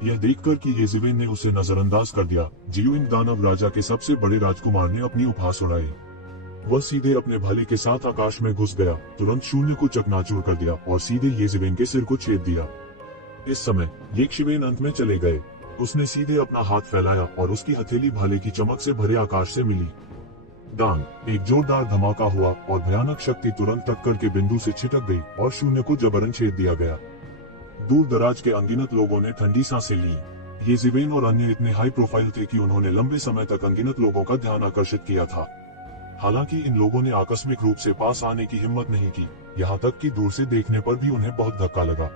यह देखकर कि येज़ेबेल ने उसे नजरअंदाज कर दिया, जीविंग दानव राजा के सबसे बड़े राजकुमार ने अपनी उपहास उड़ाई। वह सीधे अपने भाले के साथ आकाश में घुस गया, तुरंत शून्य को चकनाचूर कर दिया और सीधे येज़ेबेल के सिर को छेद दिया। इस समय येज़ेबेल अंत में चले गए। उसने सीधे अपना हाथ फैलाया और उसकी हथेली भाले की चमक से भरे आकाश से मिली। डांग, एक जोरदार धमाका हुआ और भयानक शक्ति तुरंत टक्कर के बिंदु से छिटक गई और शून्य को जबरन छेद दिया गया। दूर दराज के अनगिनत लोगों ने ठंडी सांसें ली। येज़ेबेल और अन्य इतने हाई प्रोफाइल थे कि उन्होंने लंबे समय तक अनगिनत लोगों का ध्यान आकर्षित किया था। हालांकि इन लोगों ने आकस्मिक रूप से पास आने की हिम्मत नहीं की, यहाँ तक कि दूर से देखने पर भी उन्हें बहुत धक्का लगा।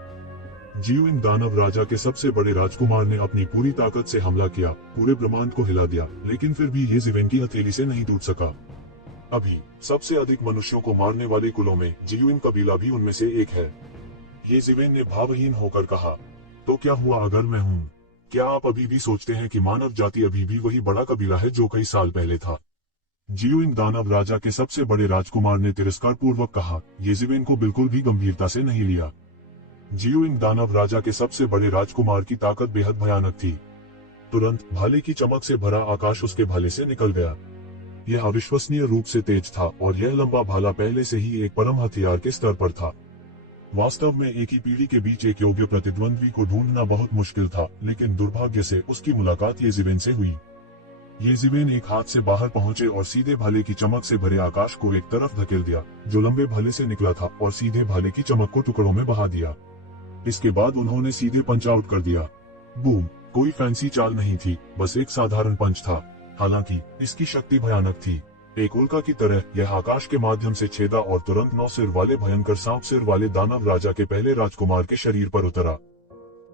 जीविंग दानव राजा के सबसे बड़े राजकुमार ने अपनी पूरी ताकत से हमला किया, पूरे ब्रह्मांड को हिला दिया, लेकिन फिर भी येज़ेबेल की हथेली से नहीं टूट सका। अभी सबसे अधिक मनुष्यों को मारने वाले कुलों में जीविंग कबीला भी उनमें से एक है। येज़ेबेल ने भावहीन होकर कहा, तो क्या हुआ अगर मैं हूँ? क्या आप अभी भी सोचते हैं कि मानव जाति अभी भी वही बड़ा कबीला है जो कई साल पहले था? जीविंग दानव राजा के सबसे बड़े राजकुमार ने तिरस्कार पूर्वक कहा। येज़ेबेल को बिल्कुल भी गंभीरता से नहीं लिया। जीविंग दानव राजा के सबसे बड़े राजकुमार की ताकत बेहद भयानक थी। तुरंत भाले की चमक से भरा आकाश उसके भाले से निकल गया। यह अविश्वसनीय रूप से तेज था और यह लंबा भाला पहले से ही एक परम हथियार के स्तर पर था। वास्तव में एक ही पीढ़ी के बीच एक योग्य प्रतिद्वंद्वी को ढूंढना बहुत मुश्किल था, लेकिन दुर्भाग्य से उसकी मुलाकात येज़ेबेल से हुई। येज़ेबेल एक हाथ से बाहर पहुंचे और सीधे भाले की चमक से भरे आकाश को एक तरफ धकेल दिया जो लंबे भाले से निकला था और सीधे भाले की चमक को टुकड़ों में बहा दिया। इसके बाद उन्होंने सीधे पंच आउट कर दिया। बूम! कोई फैंसी चाल नहीं थी, बस एक साधारण पंच था। हालांकि इसकी शक्ति भयानक थी। एक उल्का की तरह यह आकाश के माध्यम से छेदा और तुरंत 9 सिर वाले भयंकर सांप सिर वाले दानव राजा के पहले राजकुमार के शरीर पर उतरा।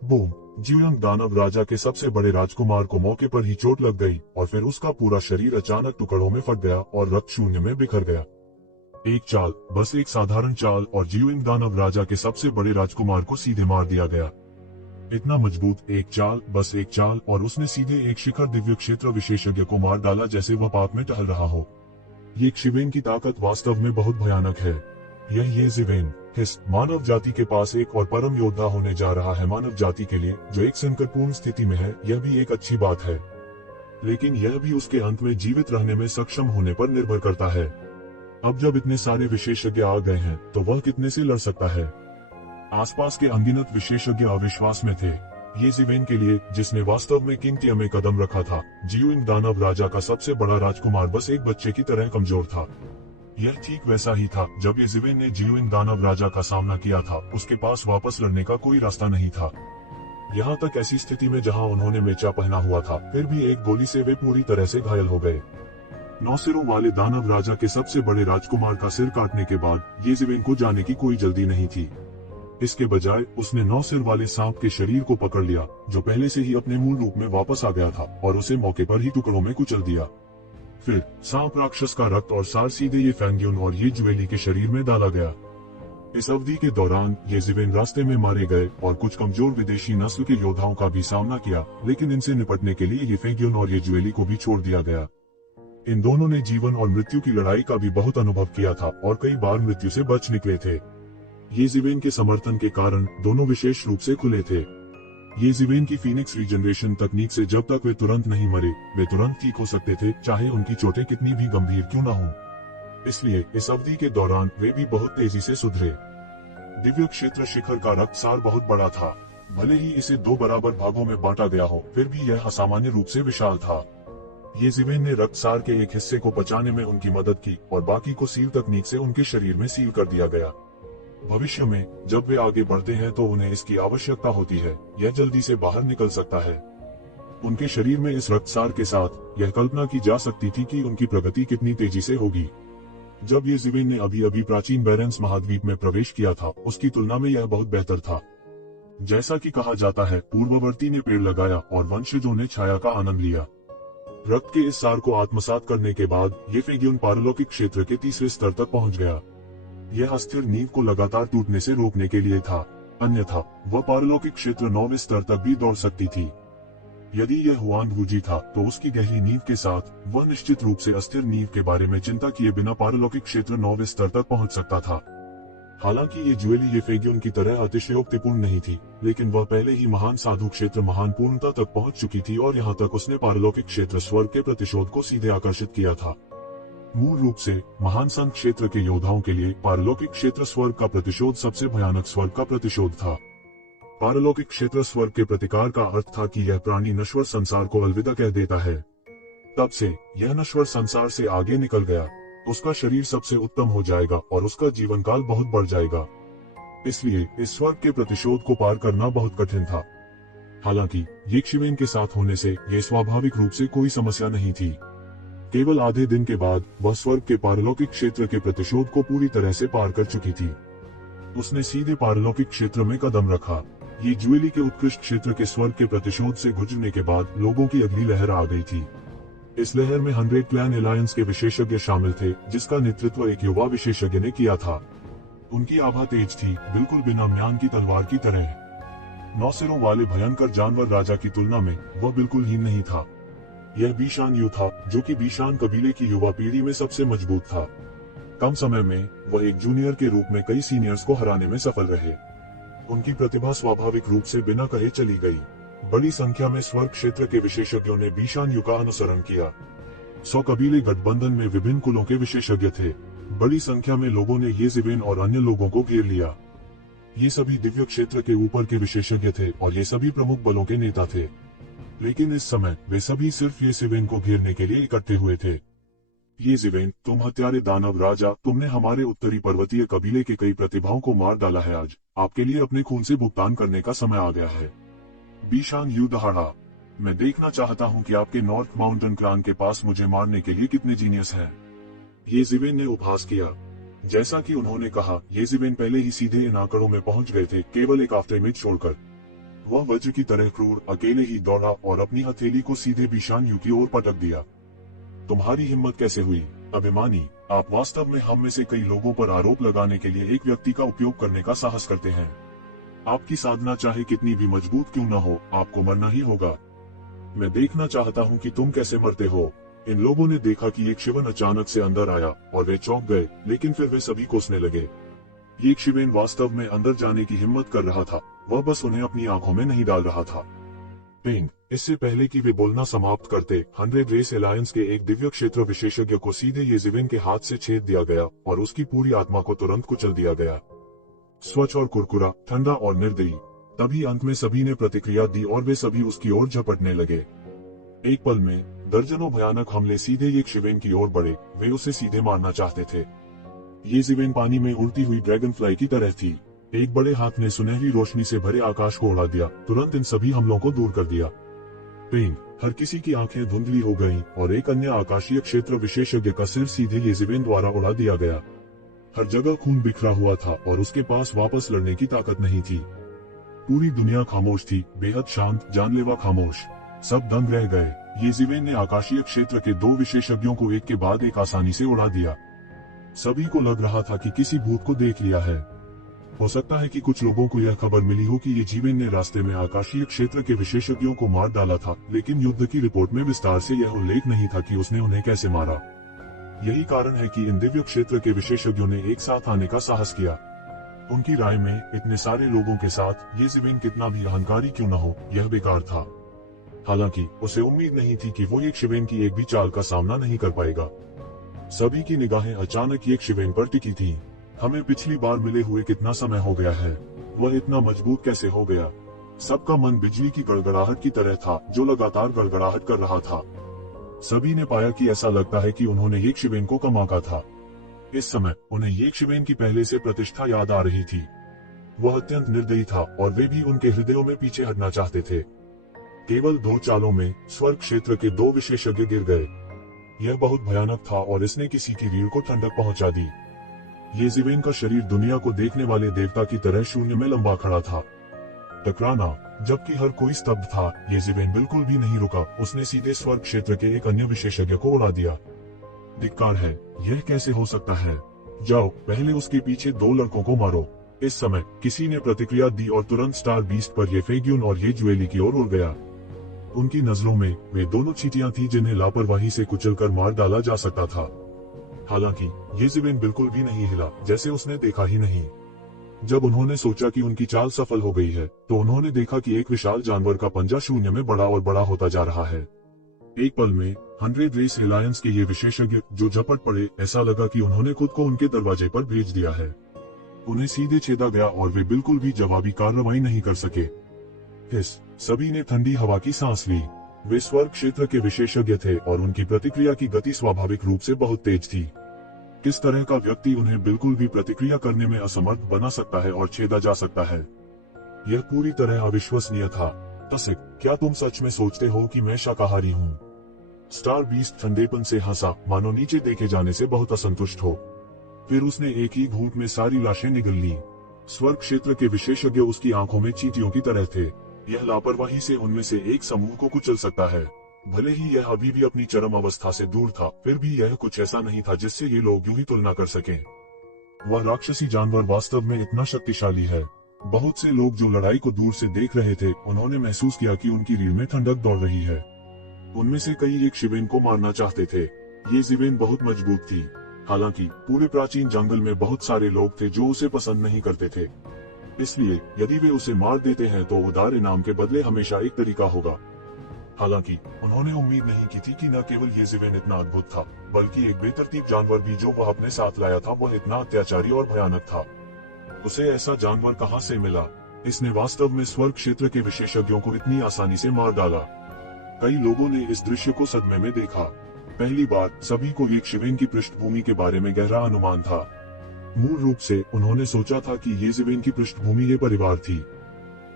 बूम! जीविंग दानव राजा के सबसे बड़े राजकुमार को मौके पर ही चोट लग गई और फिर उसका पूरा शरीर अचानक टुकड़ों में फट गया और रक्त शून्य में बिखर गया। एक चाल, बस एक साधारण चाल, और जीविंग दानव राजा के सबसे बड़े राजकुमार को सीधे मार दिया गया। इतना मजबूत एक चाल, बस एक चाल, और उसने सीधे एक शिखर दिव्य क्षेत्र विशेषज्ञ को मार डाला जैसे वह पाप में टहल रहा हो। येज़ेबेल की ताकत वास्तव में बहुत भयानक है। यह येज़ेबेल इस मानव जाति के पास एक और परम योद्धा होने जा रहा है। मानव जाति के लिए जो एक संकटपूर्ण स्थिति में है, यह भी एक अच्छी बात है, लेकिन यह भी उसके अंत में जीवित रहने में सक्षम होने पर निर्भर करता है। अब जब इतने सारे विशेषज्ञ आ गए हैं, तो वह कितने से लड़ सकता है? आसपास के अनगिनत विशेषज्ञ अविश्वास में थे। ये जिवेन के लिए, जिसने वास्तव में किंगटिया में कदम रखा था, जियुइंग दानव राजा का सबसे बड़ा राजकुमार बस एक बच्चे की तरह कमजोर था। यह ठीक वैसा ही था जब ये जिवेन ने जियुइंग दानव राजा का सामना किया था। उसके पास वापस लड़ने का कोई रास्ता नहीं था। यहाँ तक ऐसी स्थिति में जहाँ उन्होंने मेचा पहना हुआ था, फिर भी एक गोली से वे पूरी तरह से घायल हो गए। 9 सिरों वाले दानव राजा के सबसे बड़े राजकुमार का सिर काटने के बाद ये जिवेन को जाने की कोई जल्दी नहीं थी। इसके बजाय उसने 9 सिर वाले सांप के शरीर को पकड़ लिया, जो पहले से ही अपने मूल रूप में वापस आ गया था, और उसे मौके पर ही टुकड़ों में कुचल दिया। फिर सांप राक्षस का रक्त और सार सीधे ये फैंग्यून और ये ज्वेली के शरीर में डाला गया। इस अवधि के दौरान ये जिवेन रास्ते में मारे गए और कुछ कमजोर विदेशी नस्ल के योद्धाओं का भी सामना किया, लेकिन इनसे निपटने के लिए ये फैंग्यून और ये ज्वेली को भी छोड़ दिया गया। इन दोनों ने जीवन और मृत्यु की लड़ाई का भी बहुत अनुभव किया था और कई बार मृत्यु से बच निकले थे। ये जिवेन के समर्थन के कारण दोनों विशेष रूप से खुले थे। ये जिवेन की फीनिक्स रीजनरेशन तकनीक से जब तक वे तुरंत नहीं मरे, वे तुरंत ठीक हो सकते थे, चाहे उनकी चोटें कितनी भी गंभीर क्यों न हों। इसलिए इस अवधि के दौरान वे भी बहुत तेजी से सुधरे। दिव्य क्षेत्र शिखर का रक्तसार बहुत बड़ा था। भले ही इसे 2 बराबर भागों में बांटा गया हो, फिर भी यह असामान्य रूप से विशाल था। ये जिवेन ने रक्तसार के एक हिस्से को पचाने में उनकी मदद की और बाकी को सील तकनीक से उनके शरीर में सील कर दिया गया। भविष्य में जब वे आगे बढ़ते हैं तो उन्हें इसकी आवश्यकता होती है, यह जल्दी से बाहर निकल सकता है। उनके शरीर में इस रक्तसार के साथ यह कल्पना की जा सकती थी कि उनकी प्रगति कितनी तेजी से होगी। जब ये जिवेन ने अभी अभी प्राचीन बैरेंस महाद्वीप में प्रवेश किया था, उसकी तुलना में यह बहुत बेहतर था। जैसा कि कहा जाता है, पूर्ववर्ती ने पेड़ लगाया और वंशजों ने छाया का आनंद लिया। रक्त के इस सार को आत्मसात करने के बाद ये फैंग्यून पारलौकिक क्षेत्र के तीसरे स्तर तक पहुंच गया। यह अस्थिर नींव को लगातार टूटने से रोकने के लिए था, अन्यथा वह पारलौकिक क्षेत्र 9वें स्तर तक भी दौड़ सकती थी। यदि यह हुआंग वूजी था तो उसकी गहरी नींव के साथ वह निश्चित रूप से अस्थिर नींव के बारे में चिंता किए बिना पारलौकिक क्षेत्र 9वें स्तर तक पहुंच सकता था। हालांकि ये ज्वेली ये फैंग्यून की तरह अतिशयोक्तिपूर्ण नहीं थी, लेकिन वह पहले ही महान साधु क्षेत्र महान पूर्णता तक पहुंच चुकी थी और यहाँ तक उसने पारलौकिक क्षेत्र स्वर्ग के प्रतिशोध को सीधे आकर्षित किया था। मूल रूप से महान संत क्षेत्र के योद्धाओं के लिए पारलौकिक क्षेत्र स्वर्ग का प्रतिशोध सबसे भयानक स्वर्ग का प्रतिशोध था। पारलौकिक क्षेत्र स्वर्ग के प्रतिकार का अर्थ था कि यह प्राणी नश्वर संसार को अलविदा कह देता है। तब से यह नश्वर संसार से आगे निकल गया, उसका शरीर सबसे उत्तम हो जाएगा और उसका जीवन काल बहुत बढ़ जाएगा। इसलिए इस स्वर्ग के प्रतिशोध को पार करना बहुत कठिन था। हालांकि ये जिवेन के साथ होने से यह स्वाभाविक रूप से कोई समस्या नहीं थी। केवल आधे दिन के बाद वह स्वर्ग के पारलौकिक क्षेत्र के प्रतिशोध को पूरी तरह से पार कर चुकी थी। उसने सीधे पारलौकिक क्षेत्र में कदम रखा। ये ज्वेली के उत्कृष्ट क्षेत्र के स्वर्ग के प्रतिशोध से गुजरने के बाद लोगों की अगली लहर आ गई थी। इस लहर में 100 क्लैन एलायंस के विशेषज्ञ शामिल थे, जिसका नेतृत्व एक युवा विशेषज्ञ ने किया था। उनकी आभा तेज थी, बिल्कुल बिना म्यान की तलवार की तरह। 9 सिरों वाले भयंकर जानवर राजा की तुलना में वह बिल्कुल ही नहीं था। यह बीशान यू था, जो कि बीशान कबीले की युवा पीढ़ी में सबसे मजबूत था। कम समय में वह एक जूनियर के रूप में कई सीनियर्स को हराने में सफल रहे। उनकी प्रतिभा स्वाभाविक रूप से बिना कहे चली गई। बड़ी संख्या में स्वर्ग क्षेत्र के विशेषज्ञों ने बीशान यू का अनुसरण किया। 100 कबीले गठबंधन में विभिन्न कुलों के विशेषज्ञ थे। बड़ी संख्या में लोगों ने ये जिवेन और अन्य लोगों को घेर लिया। ये सभी दिव्य क्षेत्र के ऊपर के विशेषज्ञ थे और ये सभी प्रमुख बलों के नेता थे। लेकिन इस समय वे सभी सिर्फ ये जिवेन को घेरने के लिए इकट्ठे हुए थे। ये जिवेन, तुम हत्यारे दानव राजा, तुमने हमारे उत्तरी पर्वतीय कबीले के कई प्रतिभाओं को मार डाला है। आज आपके लिए अपने खून से भुगतान करने का समय आ गया है। बीशान यू दहाड़ा, मैं देखना चाहता हूँ कि आपके नॉर्थ माउंटेन क्लान के पास मुझे मारने के लिए कितने जीनियस हैं। ये जिवेन ने उपहास किया। जैसा कि उन्होंने कहा, ये जिवेन पहले ही सीधे इन आंकड़ों में पहुंच गए थे, केवल एक आफ्टरमेथ छोड़कर। वह वज्र की तरह क्रूर अकेले ही दौड़ा और अपनी हथेली को सीधे बीशान यू की ओर पटक दिया। तुम्हारी हिम्मत कैसे हुई, अभिमानी? आप वास्तव में हम में से कई लोगों पर आरोप लगाने के लिए एक व्यक्ति का उपयोग करने का साहस करते हैं। आपकी साधना चाहे कितनी भी मजबूत क्यों न हो, आपको मरना ही होगा। मैं देखना चाहता हूँ कि तुम कैसे मरते हो। इन लोगों ने देखा कि एक शिवन अचानक से अंदर आया और वे चौंक गए, लेकिन फिर वे सभी कोसने लगे। ये शिवेन वास्तव में अंदर जाने की हिम्मत कर रहा था, वह बस उन्हें अपनी आंखों में नहीं डाल रहा था। पिंग, इससे पहले कि वे बोलना समाप्त करते, 100 रेस एलायंस के एक दिव्य क्षेत्र विशेषज्ञ को सीधे ये जिवेन के हाथ से छेद दिया गया और उसकी पूरी आत्मा को तुरंत कुचल दिया गया। स्वच्छ और कुरकुरा, ठंडा और निर्दयी, तभी अंत में सभी ने प्रतिक्रिया दी और वे सभी उसकी ओर झपटने लगे। एक पल में दर्जनों भयानक हमले सीधे येज़िवेन की ओर बढ़े। वे उसे सीधे मारना चाहते थे। येज़िवेन पानी में उड़ती हुई ड्रैगन फ्लाई की तरह थी। एक बड़े हाथ ने सुनहरी रोशनी से भरे आकाश को उड़ा दिया, तुरंत इन सभी हमलों को दूर कर दिया। पेंग, हर किसी की आंखें धुंधली हो गईं और एक अन्य आकाशीय क्षेत्र विशेषज्ञ का सिर सीधे येज़िवेन द्वारा उड़ा दिया गया। हर जगह खून बिखरा हुआ था और उसके पास वापस लड़ने की ताकत नहीं थी। पूरी दुनिया खामोश थी, बेहद शांत, जानलेवा खामोश। सब दंग रह गए। येज़िवेन ने आकाशीय क्षेत्र के 2 विशेषज्ञों को एक के बाद एक आसानी से उड़ा दिया। सभी को लग रहा था कि किसी भूत को देख लिया है। हो सकता है कि कुछ लोगों को यह खबर मिली हो कि येज़िवेन ने रास्ते में आकाशीय क्षेत्र के विशेषज्ञों को मार डाला था, लेकिन युद्ध की रिपोर्ट में विस्तार से यह उल्लेख नहीं था कि उसने उन्हें कैसे मारा। यही कारण है कि इन दिव्य क्षेत्र के विशेषज्ञों ने एक साथ आने का साहस किया। उनकी राय में इतने सारे लोगों के साथ येज़िवेन कितना भी अहंकारी क्यों न हो, यह बेकार था। हालांकि उसे उम्मीद नहीं थी कि वो येज़िवेन की एक भी चाल का सामना नहीं कर पाएगा। सभी की निगाहें अचानक येज़िवेन पर टिकी थीं। हमें पिछली बार मिले हुए कितना समय हो गया है, वह इतना मजबूत कैसे हो गया? सबका मन बिजली की गड़गड़ाहट की तरह था जो लगातार गड़गड़ाहट कर रहा था। सभी ने पाया कि ऐसा लगता है कि उन्होंने येज़िवेन को कम आंका था। इस समय उन्हें येज़िवेन की पहले से प्रतिष्ठा याद आ रही थी। वह अत्यंत निर्दयी था और वे भी उनके हृदयों में पीछे हटना चाहते थे। केवल 2 चालों में स्वर्ग क्षेत्र के 2 विशेषज्ञ गिर गए। यह बहुत भयानक था और इसने किसी की रीढ़ को ठंडक पहुंचा दी। येज़िवेन का शरीर दुनिया को देखने वाले देवता की तरह शून्य में लंबा खड़ा था। टकराना, जबकि हर कोई स्तब्ध था, येज़िवेन बिल्कुल भी नहीं रुका। उसने सीधे स्वर्ग क्षेत्र के एक अन्य विशेषज्ञ को उड़ा दिया। धिक्कार है, यह कैसे हो सकता है? जाओ, पहले उसके पीछे 2 लड़कों को मारो। इस समय किसी ने प्रतिक्रिया दी और तुरंत स्टार बीस्ट पर येफ़ेग्यून और येजुएली की ओर उड़ गया। उनकी नजरों में वे दोनों चींटियां थीं जिन्हें लापरवाही से कुचलकर मार डाला जा सकता था। हालांकि येज़िवेन बिल्कुल भी नहीं हिला, जैसे उसने देखा ही नहीं। जब उन्होंने सोचा कि उनकी चाल सफल हो गई है, तो उन्होंने देखा कि एक विशाल जानवर का पंजा शून्य में बड़ा और बड़ा होता जा रहा है। एक पल में 100 रेस रिलायंस के ये विशेषज्ञ जो झपट पड़े, ऐसा लगा कि उन्होंने खुद को उनके दरवाजे पर भेज दिया है। उन्हें सीधे छेदा गया और वे बिल्कुल भी जवाबी कार्रवाई नहीं कर सके। सभी ने ठंडी हवा की सांस ली। वे स्वर्ग क्षेत्र के विशेषज्ञ थे और उनकी प्रतिक्रिया की गति स्वाभाविक रूप से बहुत तेज थी। किस तरह का व्यक्ति उन्हें बिल्कुल भी प्रतिक्रिया करने में असमर्थ बना सकता है और छेदा जा सकता है? यह पूरी तरह अविश्वसनीय था। तसिक, क्या तुम सच में सोचते हो कि मैं शाकाहारी हूँ? स्टार बीस्ट ठंडेपन से हंसा, मानो नीचे देखे जाने से बहुत असंतुष्ट हो। फिर उसने एक ही घूंट में सारी लाशें निगल ली। स्वर्ग क्षेत्र के विशेषज्ञ उसकी आंखों में चींटियों की तरह थे। यह लापरवाही से उनमें से एक समूह को कुचल सकता है। भले ही यह अभी भी अपनी चरम अवस्था से दूर था, फिर भी यह कुछ ऐसा नहीं था जिससे ये लोग यूं ही तुलना कर सकें। वह राक्षसी जानवर वास्तव में इतना शक्तिशाली है। बहुत से लोग जो लड़ाई को दूर से देख रहे थे, उन्होंने महसूस किया कि उनकी रीढ़ में ठंडक दौड़ रही है। उनमें से कई येज़िवेन को मारना चाहते थे। येज़िवेन बहुत मजबूत थी। हालांकि पूरे प्राचीन जंगल में बहुत सारे लोग थे जो उसे पसंद नहीं करते थे। इसलिए यदि वे उसे मार देते हैं तो उदार इनाम के बदले हमेशा एक तरीका होगा। हालांकि उन्होंने उम्मीद नहीं की थी कि न केवल येज़िवेन इतना अद्भुत था, बल्कि एक बेतरतीब जानवर भी जो वह अपने साथ लाया था वह इतना अत्याचारी और भयानक था। उसे ऐसा जानवर कहां से मिला? इसने वास्तव में स्वर्ग क्षेत्र के विशेषज्ञों को इतनी आसानी से मार डाला। कई लोगों ने इस दृश्य को सदमे में देखा। पहली बार सभी को येज़िवेन की पृष्ठभूमि के बारे में गहरा अनुमान था। मूल रूप से उन्होंने सोचा था कि येज़िवेन की पृष्ठभूमि ये परिवार थी।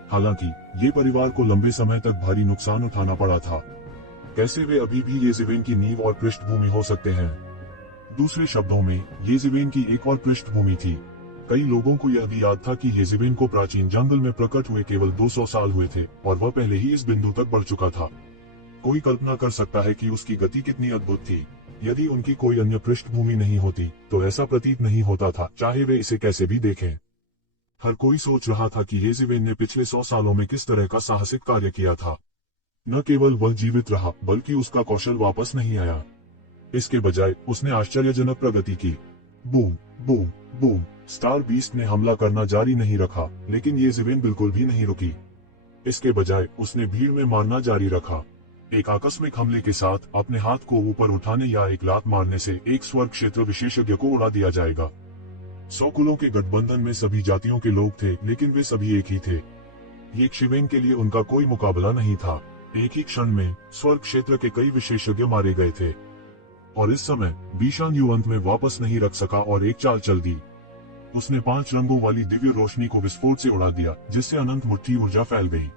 हालांकि ये परिवार को लंबे समय तक भारी नुकसान उठाना पड़ा था। कैसे वे अभी भी येज़िवेन की नींव और पृष्ठभूमि हो सकते हैं? दूसरे शब्दों में, येज़िवेन की एक और पृष्ठभूमि थी। कई लोगों को यह भी याद था कि येज़िवेन को प्राचीन जंगल में प्रकट हुए केवल 200 साल हुए थे और वह पहले ही इस बिंदु तक बढ़ चुका था। कोई कल्पना कर सकता है कि उसकी गति कितनी अद्भुत थी। यदि उनकी कोई अन्य पृष्ठभूमि नहीं होती तो ऐसा प्रतीत नहीं होता था, चाहे वे इसे कैसे भी देखें। हर कोई सोच रहा था कि येज़िवेन ने पिछले 100 सालों में किस तरह का साहसिक कार्य किया था। न केवल वह जीवित रहा, बल्कि उसका कौशल वापस नहीं आया। इसके बजाय उसने आश्चर्यजनक प्रगति की। Boom boom boom. Star beast ने हमला करना जारी नहीं रखा, लेकिन येज़िवेन बिल्कुल भी नहीं रुकी। इसके बजाय उसने भीड़ में मारना जारी रखा। एक आकस्मिक हमले के साथ अपने हाथ को ऊपर उठाने या एक लात मारने से एक स्वर्ग क्षेत्र विशेषज्ञ को उड़ा दिया जाएगा। 100 कुलों के गठबंधन में सभी जातियों के लोग थे, लेकिन वे सभी एक ही थे। ये शिवेन के लिए उनका कोई मुकाबला नहीं था। एक ही क्षण में स्वर्ग क्षेत्र के कई विशेषज्ञ मारे गए थे और इस समय बीशान यू अंत में वापस नहीं रख सका और एक चाल चल दी। उसने 5 रंगों वाली दिव्य रोशनी को विस्फोट से उड़ा दिया, जिससे अनंत मुट्ठी ऊर्जा फैल गई।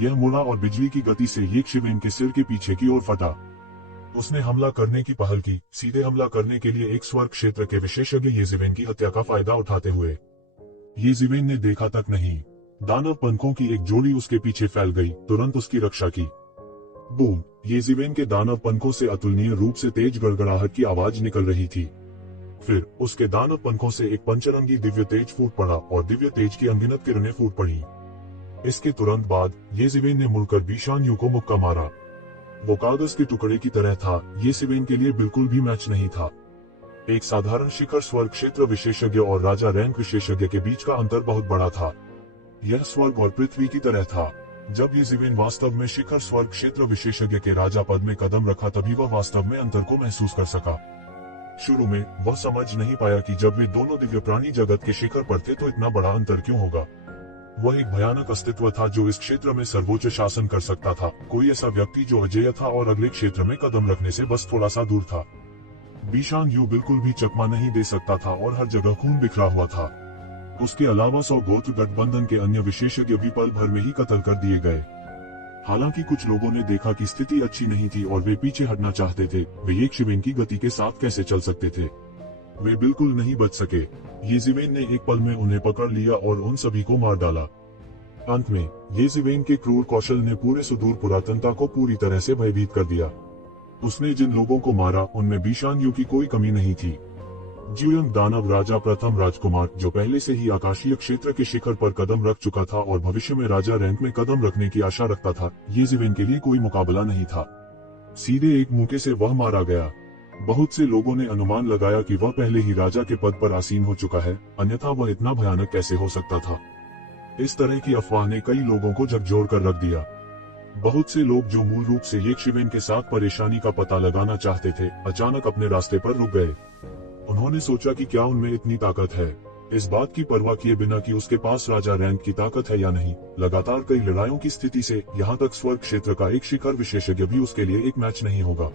यह मुड़ा और बिजली की गति से ये शिवेन के सिर के पीछे की ओर फटा। उसने हमला करने की पहल की, सीधे हमला करने के लिए एक स्वर्ग क्षेत्र के विशेषज्ञ येजिवेन की हत्या का फायदा उठाते हुए। येजिवेन ने देखा तक नहीं, दानव पंखों की एक जोड़ी उसके पीछे फैल गई, तुरंत उसकी रक्षा की। बूम! येजिवेन के दानव पंखों से अतुलनीय रूप से तेज गड़गड़ाहट की आवाज निकल रही थी। फिर उसके दानव पंखों से एक पंचरंगी दिव्य तेज फूट पड़ा और दिव्य तेज की अनगिनत किरणें फूट पड़ी। इसके तुरंत बाद येजिवेन ने मुड़कर बीशान यू को मुक्का मारा। वो कागज के टुकड़े की तरह था, येजिवेन के लिए बिल्कुल भी मैच नहीं था। एक साधारण शिखर स्वर्ग क्षेत्र विशेषज्ञ और राजा रैंक विशेषज्ञ के बीच का अंतर बहुत बड़ा था। यह स्वर्ग और पृथ्वी की तरह था। जब येजिवेन वास्तव में शिखर स्वर्ग क्षेत्र विशेषज्ञ के राजा पद में कदम रखा, तभी वह वास्तव में अंतर को महसूस कर सका। शुरू में वह समझ नहीं पाया कि जब वे दोनों दिव्य प्राणी जगत के शिखर पर थे तो इतना बड़ा अंतर क्यों होगा। वह एक भयानक अस्तित्व था जो इस क्षेत्र में सर्वोच्च शासन कर सकता था, कोई ऐसा व्यक्ति जो अजेय था और अगले क्षेत्र में कदम रखने से बस थोड़ा सा दूर था। बीशान यू बिल्कुल भी चकमा नहीं दे सकता था और हर जगह खून बिखरा हुआ था। उसके अलावा 100 गोत्र गठबंधन के अन्य विशेषज्ञ भी पल भर में ही कत्ल कर दिए गए। हालांकि कुछ लोगों ने देखा कि स्थिति अच्छी नहीं थी और वे पीछे हटना चाहते थे। वे येजिवेन की गति के साथ कैसे चल सकते थे? वे बिल्कुल नहीं बच सके। येजिवेन ने एक पल में उन्हें पकड़ लिया और उन सभी को मार डाला। अंत में येजिवेन के क्रूर कौशल ने पूरे सुदूर पुरातनता को पूरी तरह से भयभीत कर दिया। उसने जिन लोगों को मारा उनमें बीशान यू की कोई कमी नहीं थी। ज्यूयंग दानव राजा प्रथम राजकुमार, जो पहले से ही आकाशीय क्षेत्र के शिखर पर कदम रख चुका था और भविष्य में राजा रैंक में कदम रखने की आशा रखता था, येजिवेन के लिए कोई मुकाबला नहीं था। सीधे एक मुक्के से वह मारा गया। बहुत से लोगों ने अनुमान लगाया कि वह पहले ही राजा के पद पर आसीन हो चुका है, अन्यथा वह इतना भयानक कैसे हो सकता था। इस तरह की अफवाह ने कई लोगों को झकझोर कर रख दिया। बहुत से लोग जो मूल रूप से येजिवेन के साथ परेशानी का पता लगाना चाहते थे, अचानक अपने रास्ते पर रुक गए। उन्होंने सोचा कि क्या उनमें इतनी ताकत है, इस बात की परवाह किए बिना कि उसके पास राजा रैंक की ताकत है या नहीं। लगातार कई लड़ाइयों की स्थिति से यहाँ तक स्वर्ग क्षेत्र का एक शिखर विशेषज्ञ भी उसके लिए एक मैच नहीं होगा।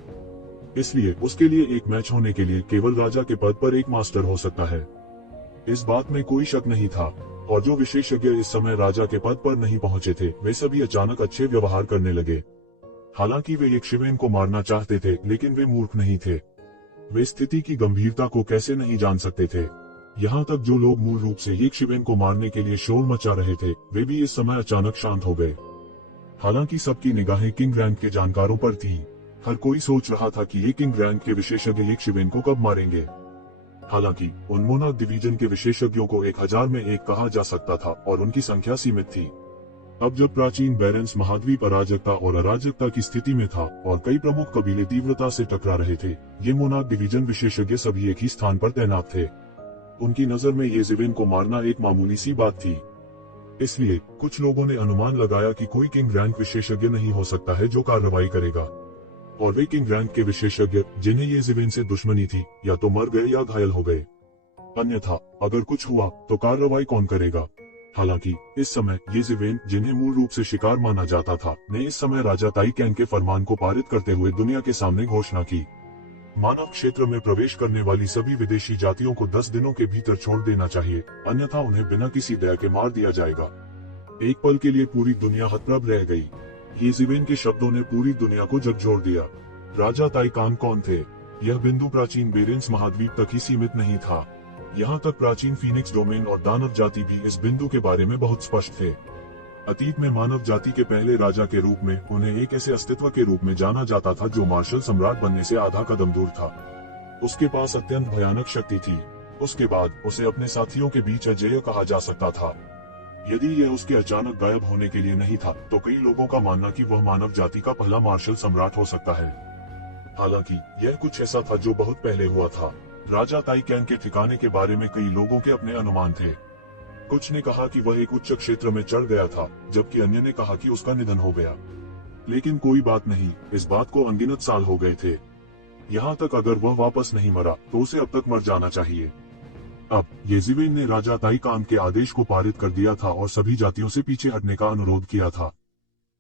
इसलिए उसके लिए एक मैच होने के लिए केवल राजा के पद पर एक मास्टर हो सकता है। इस बात में कोई शक नहीं था। और जो विशेषज्ञ इस समय राजा के पद पर नहीं पहुंचे थे, वे सभी अचानक अच्छे व्यवहार करने लगे। हालांकि वे येजिवेन को मारना चाहते थे, लेकिन वे मूर्ख नहीं थे। वे स्थिति की गंभीरता को कैसे नहीं जान सकते थे। यहाँ तक जो लोग मूल रूप से येजिवेन को मारने के लिए शोर मचा रहे थे, वे भी इस समय अचानक शांत हो गए। हालांकि सबकी निगाहें किंग रैंक के जानकारों पर थी। हर कोई सोच रहा था कि ये किंग रैंक के विशेषज्ञ येजिवेन को कब मारेंगे। हालांकि उन मोनार्क डिवीजन के विशेषज्ञों को 1000 में एक कहा जा सकता था और उनकी संख्या सीमित थी। अब जब प्राचीन बैरेंस महाद्वीप अराजकता और अराजकता की स्थिति में था और कई प्रमुख कबीले तीव्रता से टकरा रहे थे, ये मोनार्क डिवीजन विशेषज्ञ सभी एक ही स्थान पर तैनात थे। उनकी नजर में येजिवेन को मारना एक मामूली सी बात थी। इसलिए कुछ लोगों ने अनुमान लगाया कि कोई किंग रैंक विशेषज्ञ नहीं हो सकता है जो कार्रवाई करेगा। और वे किंग रैंक के विशेषज्ञ जिन्हें येजिवेन से दुश्मनी थी, या तो मर गए या घायल हो गए। अन्यथा अगर कुछ हुआ तो कार्रवाई कौन करेगा? हालांकि इस समय येजिवेन, जिन्हें मूल रूप से शिकार माना जाता था, ने इस समय राजा ताई कैंग के फरमान को पारित करते हुए दुनिया के सामने घोषणा की। मानव क्षेत्र में प्रवेश करने वाली सभी विदेशी जातियों को 10 दिनों के भीतर छोड़ देना चाहिए, अन्यथा उन्हें बिना किसी दया के मार दिया जाएगा। एक पल के लिए पूरी दुनिया हतप्रभ रह गई। येजिवेन के शब्दों ने पूरी दुनिया को झकझोर दिया। राजा ताई कांग कौन थे? यह बिंदु प्राचीन बेरेंस महाद्वीप तक ही सीमित नहीं था। यहाँ तक प्राचीन फीनिक्स डोमेन और दानव जाति भी इस बिंदु के बारे में बहुत स्पष्ट थे। अतीत में मानव जाति के पहले राजा के रूप में उन्हें एक ऐसे अस्तित्व के रूप में जाना जाता था जो मार्शल सम्राट बनने से आधा कदम दूर था। उसके पास अत्यंत भयानक शक्ति थी। उसके बाद उसे अपने साथियों के बीच अजेय कहा जा सकता था। यदि यह उसके अचानक गायब होने के लिए नहीं था, तो कई लोगों का मानना कि वह मानव जाति का पहला मार्शल सम्राट हो सकता है। हालांकि यह कुछ ऐसा था जो बहुत पहले हुआ था। राजा ताई कैंग के ठिकाने के बारे में कई लोगों के अपने अनुमान थे। कुछ ने कहा कि वह एक उच्च क्षेत्र में चढ़ गया था, जबकि अन्य ने कहा कि उसका निधन हो गया। लेकिन कोई बात नहीं, इस बात को अनगिनत साल हो गए थे। यहाँ तक अगर वह वापस नहीं मरा तो उसे अब तक मर जाना चाहिए। अब येज़िवेन ने राजा ताइकान के आदेश को पारित कर दिया था और सभी जातियों से पीछे हटने का अनुरोध किया था।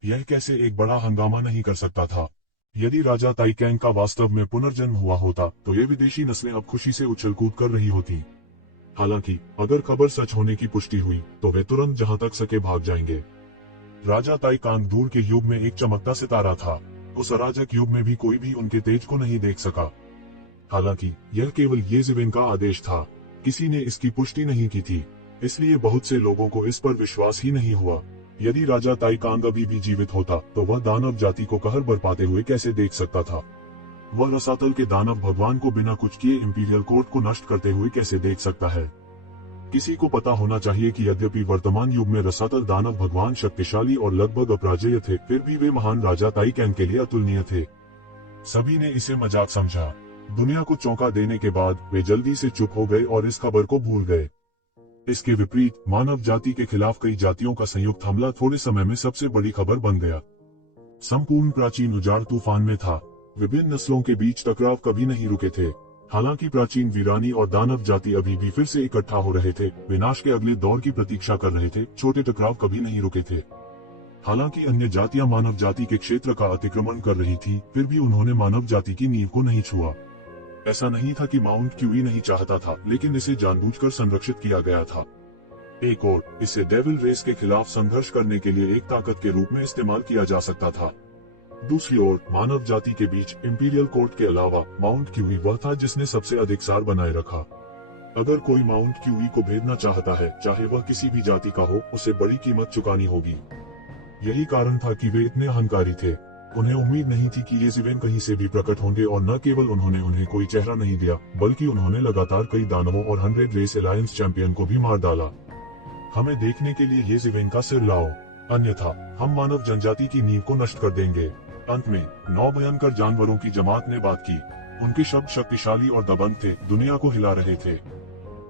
यह कैसे एक बड़ा हंगामा नहीं कर सकता था। यदि राजा ताइकैंग का वास्तव में पुनर्जन्म हुआ होता तो ये विदेशी नस्लें अब खुशी से उछल कूद कर रही होती। हालांकि अगर खबर सच होने की पुष्टि हुई तो वे तुरंत जहां तक सके भाग जाएंगे। राजा ताइकांग दूर के युग में एक चमकता सितारा था। उस अराजक युग में भी कोई भी उनके तेज को नहीं देख सका। हालांकि यह केवल येज़िवेन का आदेश था, किसी ने इसकी पुष्टि नहीं की थी, इसलिए बहुत से लोगों को इस पर विश्वास ही नहीं हुआ। यदि राजा ताइकांग अभी भी जीवित होता तो वह दानव जाति को कहर बरपाते हुए कैसे देख सकता था। वह रसातल के दानव भगवान को बिना कुछ किए इंपीरियल कोर्ट को नष्ट करते हुए कैसे देख सकता है। किसी को पता होना चाहिए कि यद्यपि वर्तमान युग में रसातल दानव भगवान शक्तिशाली और लगभग अपराजेय थे, फिर भी वे महान राजा ताइकैंग के लिए अतुलनीय थे। सभी ने इसे मजाक समझा। दुनिया को चौंका देने के बाद वे जल्दी से चुप हो गए और इस खबर को भूल गए। इसके विपरीत मानव जाति के खिलाफ कई जातियों का संयुक्त हमला थोड़े समय में सबसे बड़ी खबर बन गया। संपूर्ण प्राचीन उजाड़ तूफान में था। विभिन्न नस्लों के बीच टकराव कभी नहीं रुके थे। हालांकि प्राचीन वीरानी और दानव जाति अभी भी फिर से इकट्ठा हो रहे थे, विनाश के अगले दौर की प्रतीक्षा कर रहे थे। छोटे टकराव कभी नहीं रुके थे। हालांकि अन्य जातियां मानव जाति के क्षेत्र का अतिक्रमण कर रही थी, फिर भी उन्होंने मानव जाति की नींव को नहीं छुआ। ऐसा नहीं था कि माउंट क्यूई नहीं चाहता था, लेकिन इसे जानबूझकर संरक्षित किया गया था। एक और इसे डेविल रेस के खिलाफ संघर्ष करने के लिए एक ताकत के रूप में इस्तेमाल किया जा सकता था। दूसरी ओर मानव जाति के बीच इंपीरियल कोर्ट के अलावा माउंट क्यूई वह था जिसने सबसे अधिक सार बनाए रखा। अगर कोई माउंट क्यूई को भेदना चाहता है, चाहे वह किसी भी जाति का हो, उसे बड़ी कीमत चुकानी होगी। यही कारण था कि वे इतने अहंकारी थे। उन्हें उम्मीद नहीं थी कि येज़िवेन कहीं से भी प्रकट होंगे, और न केवल उन्होंने उन्हें कोई चेहरा नहीं दिया, बल्कि उन्होंने लगातार कई दानवों और 100 रेस अलायंस चैंपियन को भी मार डाला। हमें देखने के लिए येज़िवेन का सिर लाओ, अन्यथा हम मानव जनजाति की नींव को नष्ट कर देंगे। अंत में 9 भयंकर जानवरों की जमात ने बात की। उनके शब्द शक्तिशाली और दबंग थे, दुनिया को हिला रहे थे।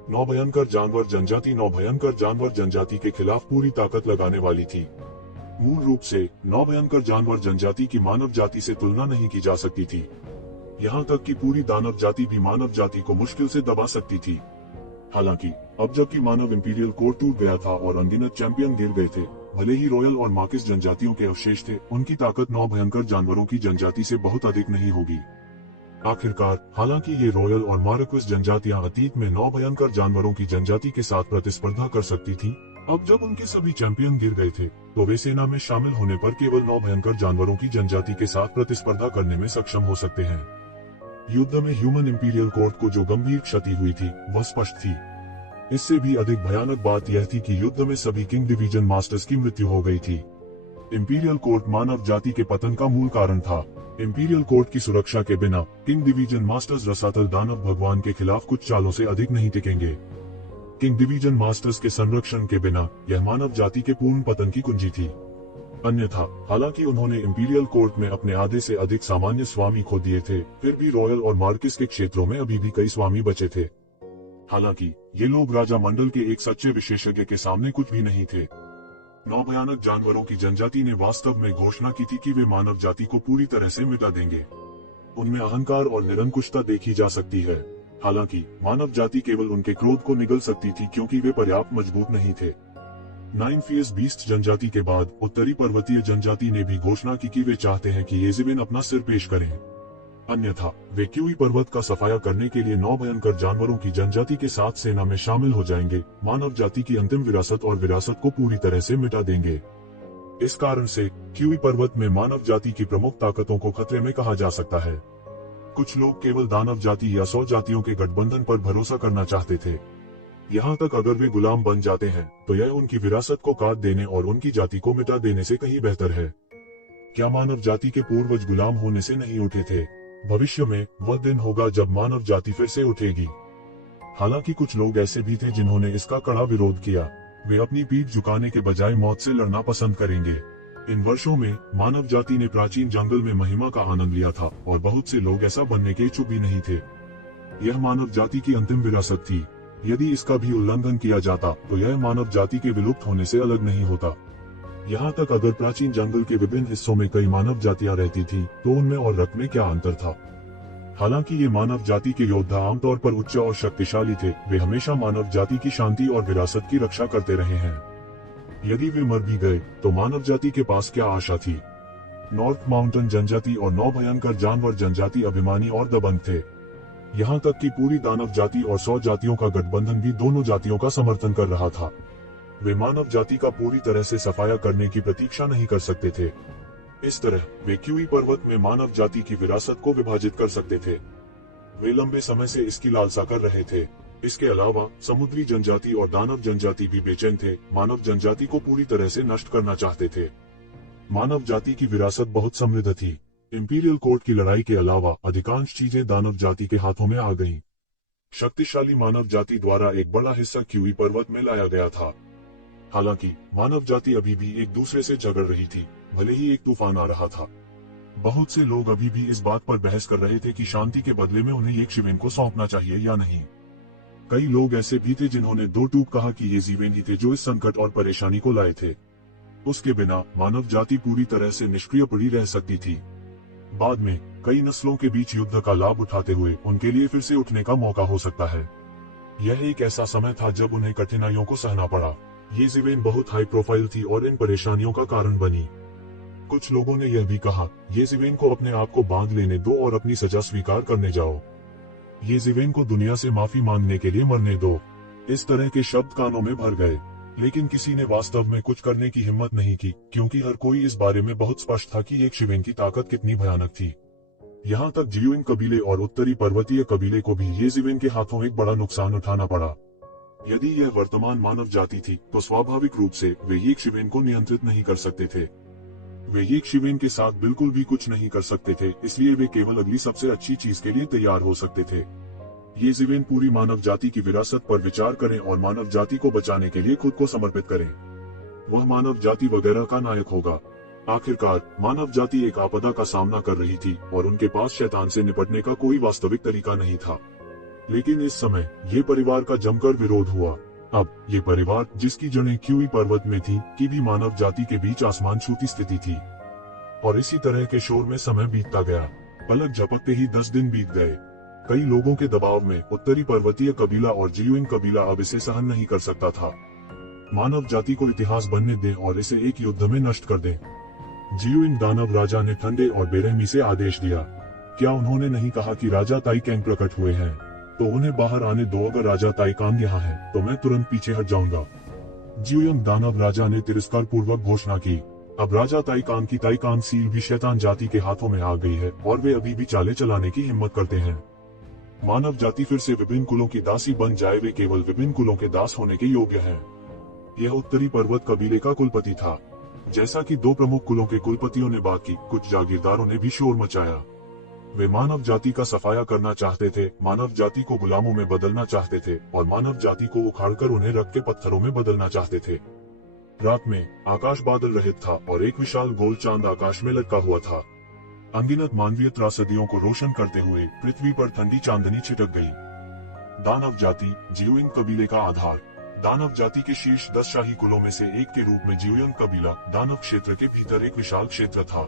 9 भयंकर जानवर जनजाति 9 भयंकर जानवर जनजाति के खिलाफ पूरी ताकत लगाने वाली थी। मूल रूप से 9 भयंकर जानवर जनजाति की मानव जाति से तुलना नहीं की जा सकती थी। यहाँ तक कि पूरी दानव जाति भी मानव जाति को मुश्किल से दबा सकती थी। हालांकि अब जबकि मानव इंपीरियल कोर्ट टूट गया था और अनगिनत चैंपियन गिर गए थे, भले ही रॉयल और मार्किस जनजातियों के अवशेष थे, उनकी ताकत 9 भयंकर जानवरों की जनजाति से बहुत अधिक नहीं होगी। आखिरकार, हालांकि ये रॉयल और मार्किस जनजातियां अतीत में 9 भयंकर जानवरों की जनजाति के साथ प्रतिस्पर्धा कर सकती थी, अब जब उनके सभी चैंपियन गिर गए थे, तो वे सेना में शामिल होने पर केवल 9 भयंकर जानवरों की जनजाति के साथ प्रतिस्पर्धा करने में सक्षम हो सकते हैं। युद्ध में ह्यूमन इंपीरियल कोर्ट को जो गंभीर क्षति हुई थी, वह स्पष्ट थी। इससे भी अधिक भयानक बात यह थी कि युद्ध में सभी किंग डिवीजन मास्टर्स की मृत्यु हो गई थी। इंपीरियल कोर्ट मानव जाति के पतन का मूल कारण था। इंपीरियल कोर्ट की सुरक्षा के बिना किंग डिवीजन मास्टर्स रसातल दानव भगवान के खिलाफ कुछ चालों से अधिक नहीं टिकेंगे। किंग डिवीजन मास्टर्स के संरक्षण के बिना यह मानव जाति के पूर्ण पतन की कुंजी थी। अन्यथा, हालांकि उन्होंने इंपीरियल कोर्ट में अपने आधे से अधिक सामान्य स्वामी खो दिए थे, फिर भी रॉयल और मार्किस के क्षेत्रों में अभी भी कई स्वामी बचे थे। हालांकि ये लोग राजा मंडल के एक सच्चे विशेषज्ञ के सामने कुछ भी नहीं थे। 9 भयानक जानवरों की जनजाति ने वास्तव में घोषणा की थी कि वे मानव जाति को पूरी तरह से मिटा देंगे। उनमें अहंकार और निरंकुशता देखी जा सकती है। हालांकि मानव जाति केवल उनके क्रोध को निगल सकती थी, क्योंकि वे पर्याप्त मजबूत नहीं थे। 9 फियर्स बीस्ट जनजाति के बाद उत्तरी पर्वतीय जनजाति ने भी घोषणा की कि वे चाहते हैं कि येज़िवेन अपना सिर पेश करें। अन्यथा वे क्यूई पर्वत का सफाया करने के लिए 9 भयंकर जानवरों की जनजाति के साथ सेना में शामिल हो जाएंगे, मानव जाति की अंतिम विरासत और विरासत को पूरी तरह से मिटा देंगे। इस कारण से क्यूई पर्वत में मानव जाति की प्रमुख ताकतों को खतरे में कहा जा सकता है। कुछ लोग केवल दानव जाति या 100 जातियों के गठबंधन पर भरोसा करना चाहते थे। यहाँ तक अगर वे गुलाम बन जाते हैं, तो यह उनकी विरासत को काट देने और उनकी जाति को मिटा देने से कहीं बेहतर है। क्या मानव जाति के पूर्वज गुलाम होने से नहीं उठे थे? भविष्य में वह दिन होगा जब मानव जाति फिर से उठेगी। हालांकि कुछ लोग ऐसे भी थे जिन्होंने इसका कड़ा विरोध किया। वे अपनी पीठ झुकाने के बजाय मौत से लड़ना पसंद करेंगे। इन वर्षों में मानव जाति ने प्राचीन जंगल में महिमा का आनंद लिया था, और बहुत से लोग ऐसा बनने के इच्छुक भी नहीं थे। यह मानव जाति की अंतिम विरासत थी। यदि इसका भी उल्लंघन किया जाता, तो यह मानव जाति के विलुप्त होने से अलग नहीं होता। यहाँ तक अगर प्राचीन जंगल के विभिन्न हिस्सों में कई मानव जातियां रहती थी, तो उनमें और रक्त में क्या अंतर था? हालांकि ये मानव जाति के योद्धा आमतौर पर उच्च और शक्तिशाली थे, वे हमेशा मानव जाति की शांति और विरासत की रक्षा करते रहे हैं। यदि वे मर भी गए तो मानव जाति के पास क्या आशा थी। नॉर्थ माउंटेन जनजाति और 9 भयंकर जानवर जनजाति अभिमानी और दबंग थे। यहाँ तक कि पूरी दानव जाति और 100 जातियों का गठबंधन भी दोनों जातियों का समर्थन कर रहा था। वे मानव जाति का पूरी तरह से सफाया करने की प्रतीक्षा नहीं कर सकते थे। इस तरह वे क्यूई पर्वत में मानव जाति की विरासत को विभाजित कर सकते थे। वे लंबे समय से इसकी लालसा कर रहे थे। इसके अलावा समुद्री जनजाति और दानव जनजाति भी बेचैन थे, मानव जनजाति को पूरी तरह से नष्ट करना चाहते थे। मानव जाति की विरासत बहुत समृद्ध थी। इंपीरियल कोर्ट की लड़ाई के अलावा अधिकांश चीजें दानव जाति के हाथों में आ गईं। शक्तिशाली मानव जाति द्वारा एक बड़ा हिस्सा क्यूई पर्वत में लाया गया था। हालांकि मानव जाति अभी भी एक दूसरे से झगड़ रही थी, भले ही एक तूफान आ रहा था। बहुत से लोग अभी भी इस बात पर बहस कर रहे थे कि शांति के बदले में उन्हें येशिवेन को सौंपना चाहिए या नहीं। कई लोग ऐसे भी थे जिन्होंने दो टूक कहा कि येशिवेन ही थे जो इस संकट और परेशानी को लाए थे। उसके बिना मानव जाति पूरी तरह से निष्क्रिय पड़ी रह सकती थी। बाद में कई नस्लों के बीच युद्ध का लाभ उठाते हुए उनके लिए फिर से उठने का मौका हो सकता है। यह एक ऐसा समय था जब उन्हें कठिनाइयों को सहना पड़ा। येशिवेन बहुत हाई प्रोफाइल थी और इन परेशानियों का कारण बनी। कुछ लोगों ने यह भी कहा, येशिवेन को अपने आप को बांध लेने दो और अपनी सजा स्वीकार करने जाओ। येशिवेन को दुनिया से माफी मांगने के लिए मरने दो। इस तरह के शब्द कानों में भर गए, लेकिन किसी ने वास्तव में कुछ करने की हिम्मत नहीं की, क्योंकि हर कोई इस बारे में बहुत स्पष्ट था कि येशिवेन की ताकत कितनी भयानक थी। यहाँ तक जियुइन कबीले और उत्तरी पर्वतीय कबीले को भी येशिवेन के हाथों एक बड़ा नुकसान उठाना पड़ा। यदि यह वर्तमान मानव जाति थी तो स्वाभाविक रूप से वे येशिवेन को नियंत्रित नहीं कर सकते थे। वे येशिवेन के साथ बिल्कुल भी कुछ नहीं कर सकते थे, इसलिए वे केवल अगली सबसे अच्छी चीज के लिए तैयार हो सकते थे। येशिवेन पूरी मानव जाति की विरासत पर विचार करें और मानव जाति को बचाने के लिए खुद को समर्पित करें। वह मानव जाति वगैरह का नायक होगा। आखिरकार मानव जाति एक आपदा का सामना कर रही थी और उनके पास शैतान से निपटने का कोई वास्तविक तरीका नहीं था। लेकिन इस समय ये परिवार का जमकर विरोध हुआ। अब ये परिवार, जिसकी जड़ें क्यूई पर्वत में थी, की भी मानव जाति के बीच आसमान छूती स्थिति थी। और इसी तरह के शोर में समय बीतता गया। पलक झपकते ही 10 दिन बीत गए। कई लोगों के दबाव में उत्तरी पर्वतीय कबीला और जियुइन कबीला अब इसे सहन नहीं कर सकता था। मानव जाति को इतिहास बनने दें और इसे एक युद्ध में नष्ट कर दें। जियुइन दानव राजा ने ठंडे और बेरहमी से आदेश दिया। क्या उन्होंने नहीं कहा कि राजा ताइकांग प्रकट हुए हैं, तो उन्हें बाहर आने दो। अगर राजा ताइकांग यहाँ है तो मैं तुरंत पीछे हट जाऊंगा। जियुइन दानव राजा ने तिरस्कार पूर्वक घोषणा की। अब राजा ताइकांग की ताइकांग सील भी शैतान जाति के हाथों में आ गई है और वे अभी भी चाले चलाने की हिम्मत करते हैं। मानव जाति फिर से विभिन्न कुलों की दासी बन जाए। वे केवल विभिन्न कुलों के दास होने के योग्य हैं। यह उत्तरी पर्वत कबीले का कुलपति था। जैसा कि 2 प्रमुख कुलों के कुलपतियों ने बात की, कुछ जागीरदारों ने भी शोर मचाया। वे मानव जाति का सफाया करना चाहते थे, मानव जाति को गुलामों में बदलना चाहते थे और मानव जाति को उखाड़कर उन्हें रक्त के पत्थरों में बदलना चाहते थे। रात में आकाश बादल रहित था और एक विशाल गोल चांद आकाश में लटका हुआ था। अनगिनत मानवीय त्रासदियों को रोशन करते हुए पृथ्वी पर ठंडी चांदनी छिटक गई। दानव जाति, जियुइन कबीले का आधार। दानव जाति के शीर्ष 10 शाही कुलों में से एक के रूप में जियुइन कबीला दानव क्षेत्र के भीतर एक विशाल क्षेत्र था।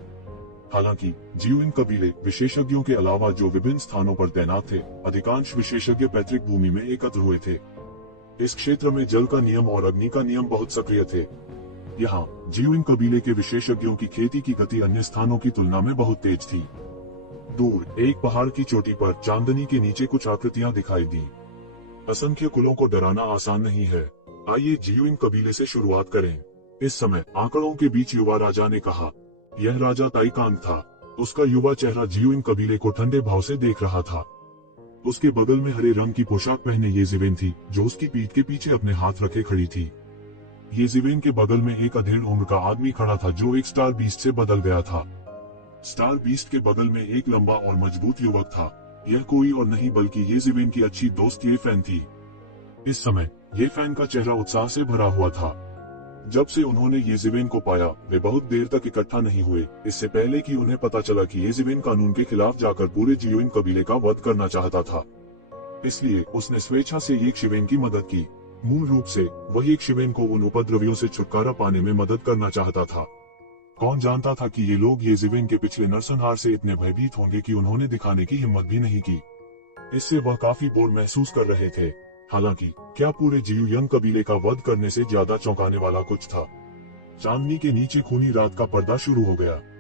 हालांकि जियुइन कबीले विशेषज्ञों के अलावा जो विभिन्न स्थानों पर तैनात थे, अधिकांश विशेषज्ञ पैतृक भूमि में एकत्र हुए थे। इस क्षेत्र में जल का नियम और अग्नि का नियम बहुत सक्रिय थे। यहाँ जियुइन कबीले के विशेषज्ञों की खेती की गति अन्य स्थानों की तुलना में बहुत तेज थी। दूर एक पहाड़ की चोटी पर चांदनी के नीचे कुछ आकृतियां दिखाई दी। असंख्य कुलों को डराना आसान नहीं है। आइए जियुइन कबीले से शुरुआत करें। इस समय आंकड़ों के बीच युवा राजा ने कहा। यह राजा ताइकांग था। उसका युवा चेहरा जियुइन कबीले को ठंडे भाव से देख रहा था। उसके बगल में हरे रंग की पोशाक पहने येशिवेन थी, जो उसकी पीठ के पीछे अपने हाथ रखे खड़ी थी। येशिवेन के बगल में एक अधेड़ उम्र का आदमी खड़ा था, जो एक स्टार बीस्ट से बदल गया था। स्टार बीस्ट के बगल में एक लंबा और मजबूत युवक था। यह कोई और नहीं बल्कि येशिवेन की अच्छी दोस्त ये फैन थी। इस समय ये फैन का चेहरा उत्साह से भरा हुआ था। जब से उन्होंने येशिवेन को पाया, वे बहुत देर तक इकट्ठा नहीं हुए, इससे पहले कि उन्हें पता चला कि येशिवेन कानून के खिलाफ जाकर पूरे जियुइन कबीले का वध करना चाहता था। इसलिए उसने स्वेच्छा से येशिवेन की मदद की। मूल रूप से वह येशिवेन को उन उपद्रवियों से छुटकारा पाने में मदद करना चाहता था। कौन जानता था कि ये लोग येज़ेविन के पिछले नरसंहार से इतने भयभीत होंगे कि उन्होंने दिखाने की हिम्मत भी नहीं की। इससे वह काफी बोर महसूस कर रहे थे। हालांकि क्या पूरे जियू यंग कबीले का वध करने से ज्यादा चौंकाने वाला कुछ था। चांदनी के नीचे खूनी रात का पर्दा शुरू हो गया।